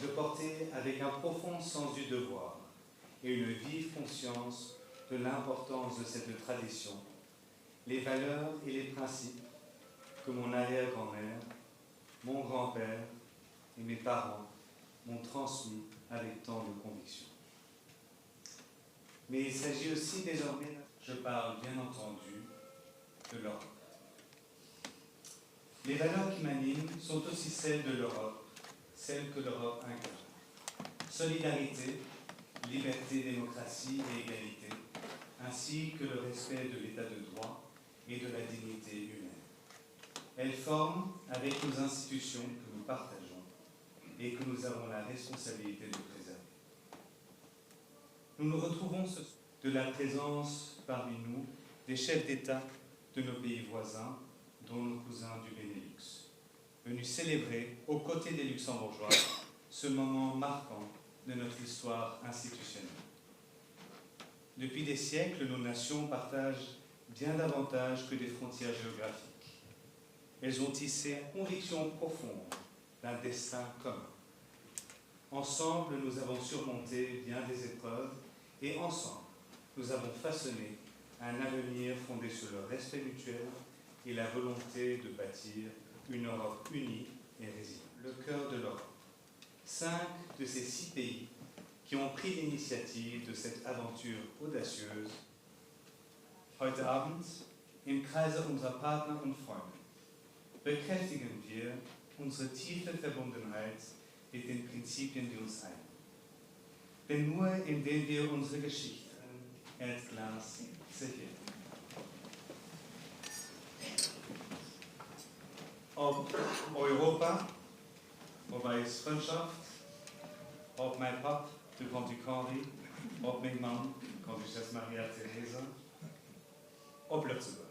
de porter avec un profond sens du devoir et une vive conscience de l'importance de cette tradition, les valeurs et les principes que mon arrière-grand-mère, mon grand-père et mes parents m'ont transmis avec tant de conviction. Mais il s'agit aussi désormais, je parle bien entendu, de l'Europe. Les valeurs qui m'animent sont aussi celles de l'Europe, celles que l'Europe incarne. Solidarité, liberté, démocratie et égalité, ainsi que le respect de l'état de droit et de la dignité humaine. Elles forment, avec nos institutions que nous partageons et que nous avons la responsabilité de préserver. Nous nous retrouvons de la présence parmi nous des chefs d'État de nos pays voisins, dont nos cousins du Benelux. venu célébrer aux côtés des Luxembourgeois ce moment marquant de notre histoire institutionnelle. Depuis des siècles, nos nations partagent bien davantage que des frontières géographiques. Elles ont tissé une conviction profonde d'un destin commun. Ensemble, nous avons surmonté bien des épreuves et ensemble, nous avons façonné un avenir fondé sur le respect mutuel et la volonté de bâtir une Europe unie et résiliente. Le cœur de l'Europe. 5 de ces 6 pays qui ont pris l'initiative de cette aventure audacieuse. Heute Abend, im Kreise unserer Partner und Freunde, bekräftigen wir unsere tiefe Verbundenheit mit den Prinzipien, die uns einen. Denn nur indem wir unsere Geschichten Erdglas zergehen. Ob Europa, wobei es Freundschaft, ob mein Pap, der Grand-Duc Henri, ob mein Mann, Comtesse Maria Theresa, ob Lützeburg.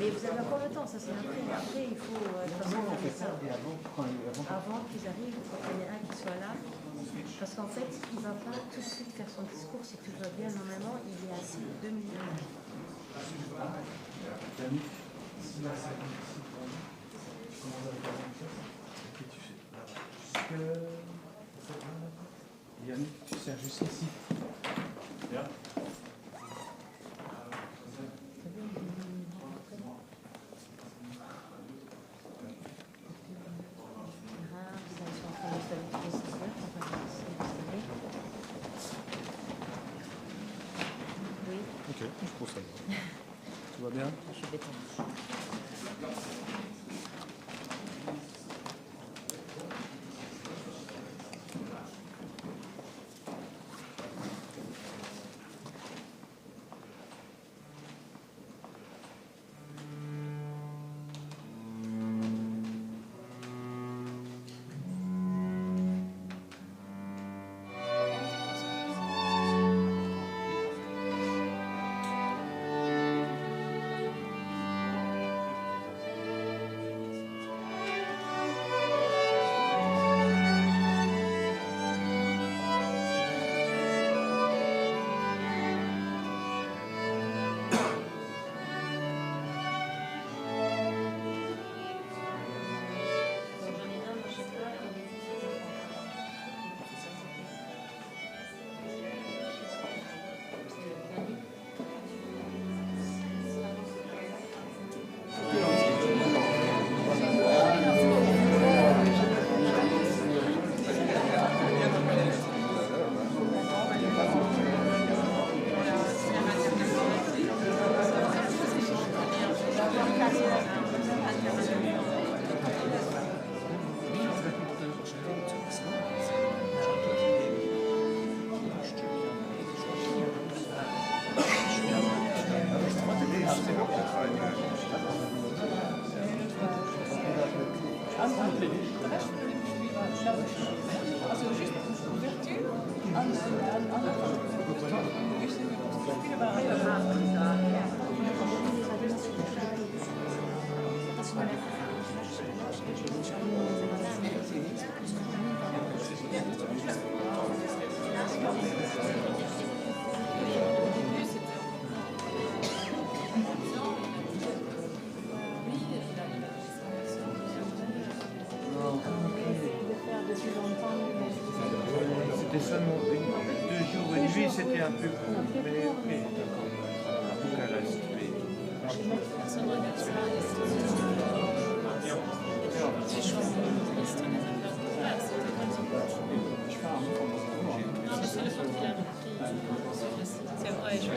Mais vous avez encore le temps, ça c'est après. Après, il faut avant qu'ils arrivent, il faut qu'il y en ait un qui soit là. Parce qu'en fait, il ne va pas tout de suite faire son discours si tout va bien. Normalement, il est assis 2 minutes. Yannick, tu sers juste ici. Bien. Ok, je trouve ça bien. Tout va bien? Je suis béton. C'était seulement 2 jours et nuit, c'était un peu court, mais à Bucarest, C'est chaud. C'est vrai, je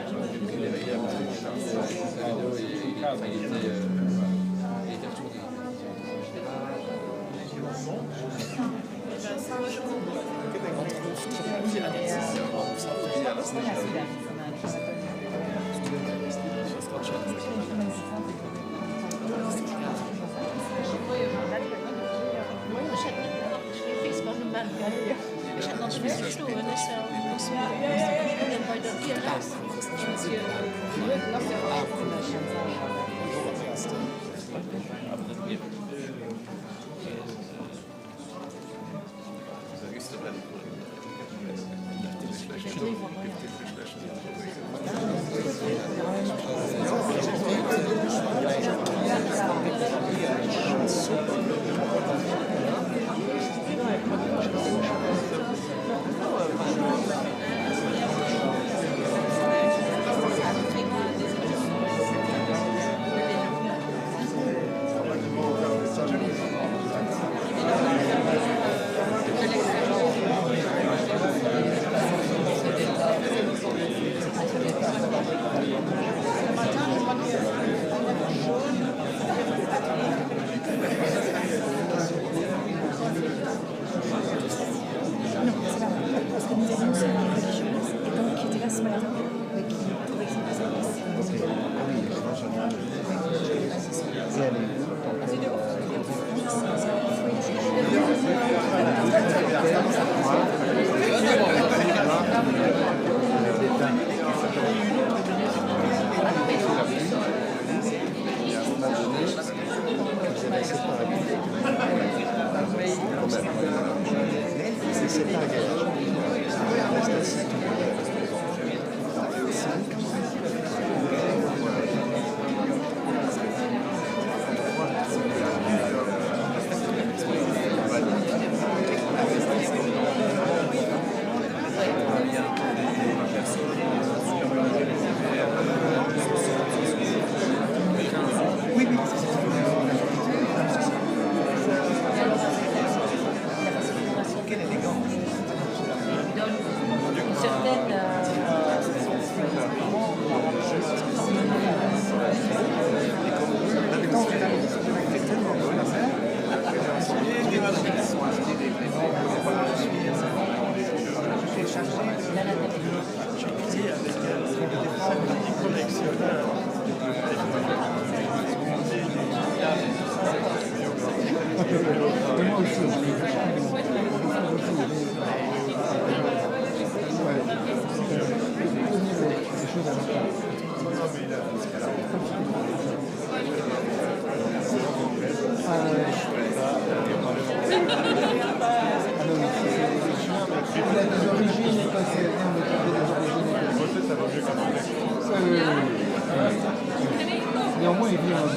Néanmoins, il vient en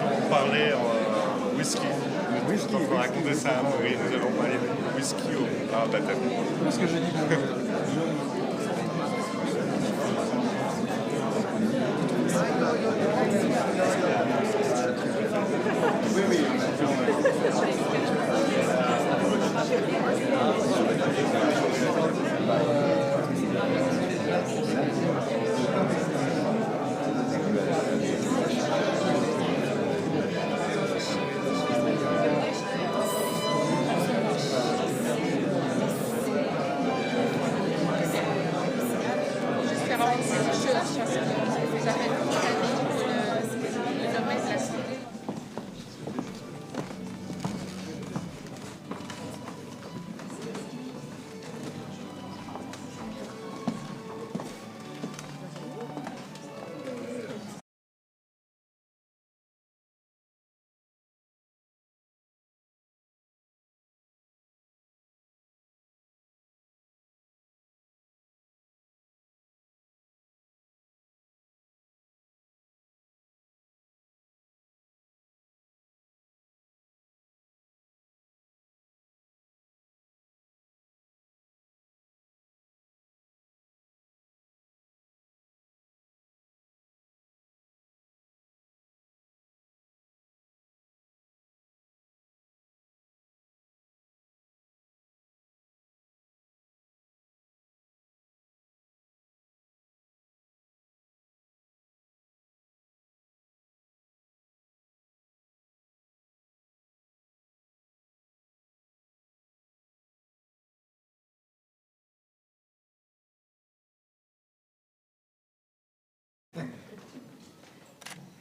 on parlait whisky. Whisky. On va raconter ça à Henri. Nous allons parler whisky à Bataille. Ce que je dis. Oui, oui.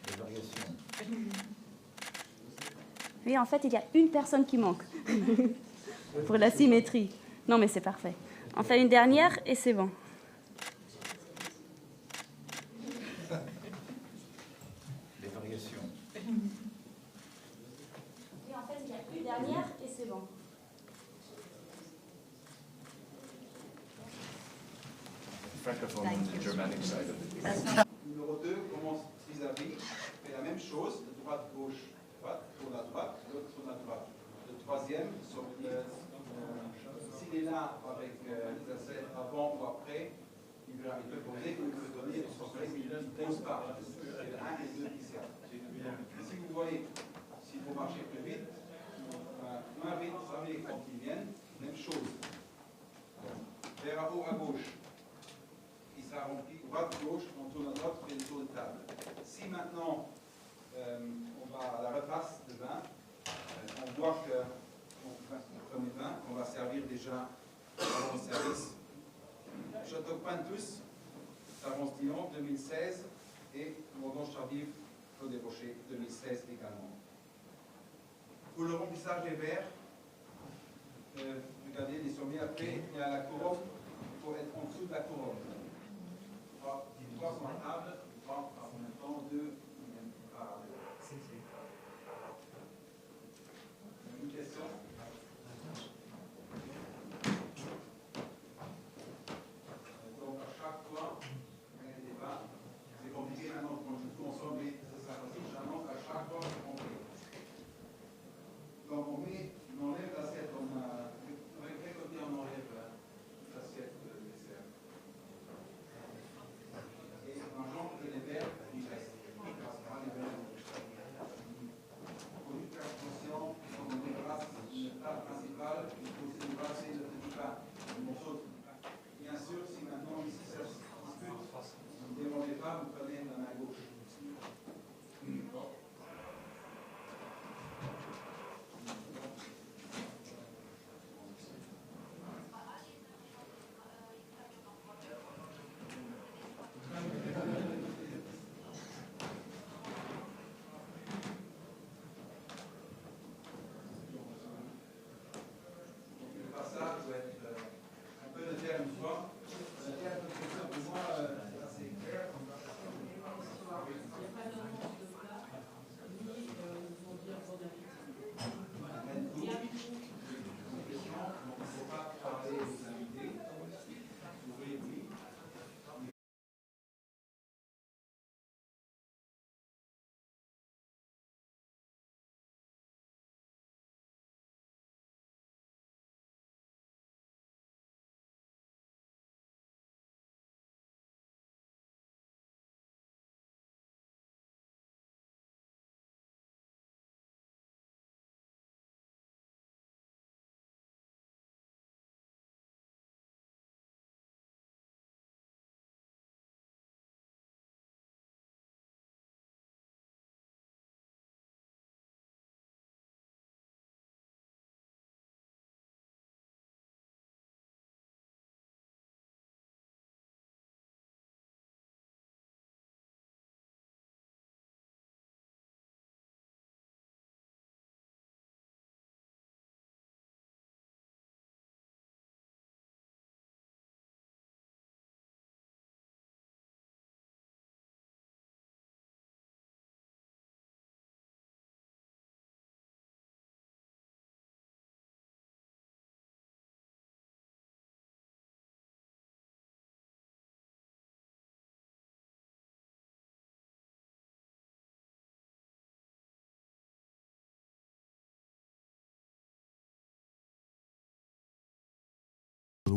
Les variations. Oui, en fait, il y a une personne qui manque pour la symétrie. Non, mais c'est parfait. On fait une dernière et c'est bon. Les variations. Oui, en fait, il y a une dernière et c'est bon. Francophone on the Germanic side of it. Numéro 2 commence vis-à-vis, fait la même chose, de droite, gauche, droite, tourne à droite, l'autre tourne à droite. Le troisième, s'il est là avec les assets avant ou après, il peut poser ou il peut donner son collègue, il ne pose pas. C'est le 1 et 2 qui servent. Si vous voyez, s'il faut marcher plus vite, moins vite, jamais quand ils viennent, même chose. Vers à haut à gauche. Rempli droite-gauche, on tourne à droite, on fait le tour de table. Si maintenant on va à la repasse de vin, on voit que le premier vin, on va servir déjà avant le service. Château Quintus, Savance-Dion 2016 et Morgon Chardive, Clos des Rochers 2016 également. Pour le remplissage des verres, regardez les sommets après, il y a la couronne, il faut être en dessous de la couronne. 3 sur la table, 3 en même temps, 2 par une question. Donc à chaque fois, n'inquiétez pas, c'est compliqué maintenant quand je tout ensemble, mais ça sera facile, j'annonce à chaque fois c'est compliqué. Donc on enlève l'assiette, avec quel côté on enlève l'assiette de dessert? Mangeons que les verres, il reste. Parce que les verres, pour une attention, on déplace le plat principal, il faut aussi déplacer le petit pain, le morceau de petit pain. Bien sûr, si maintenant ici ça se dispute, ne dérangez pas, vous prenez la main gauche.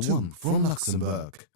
One from Luxembourg.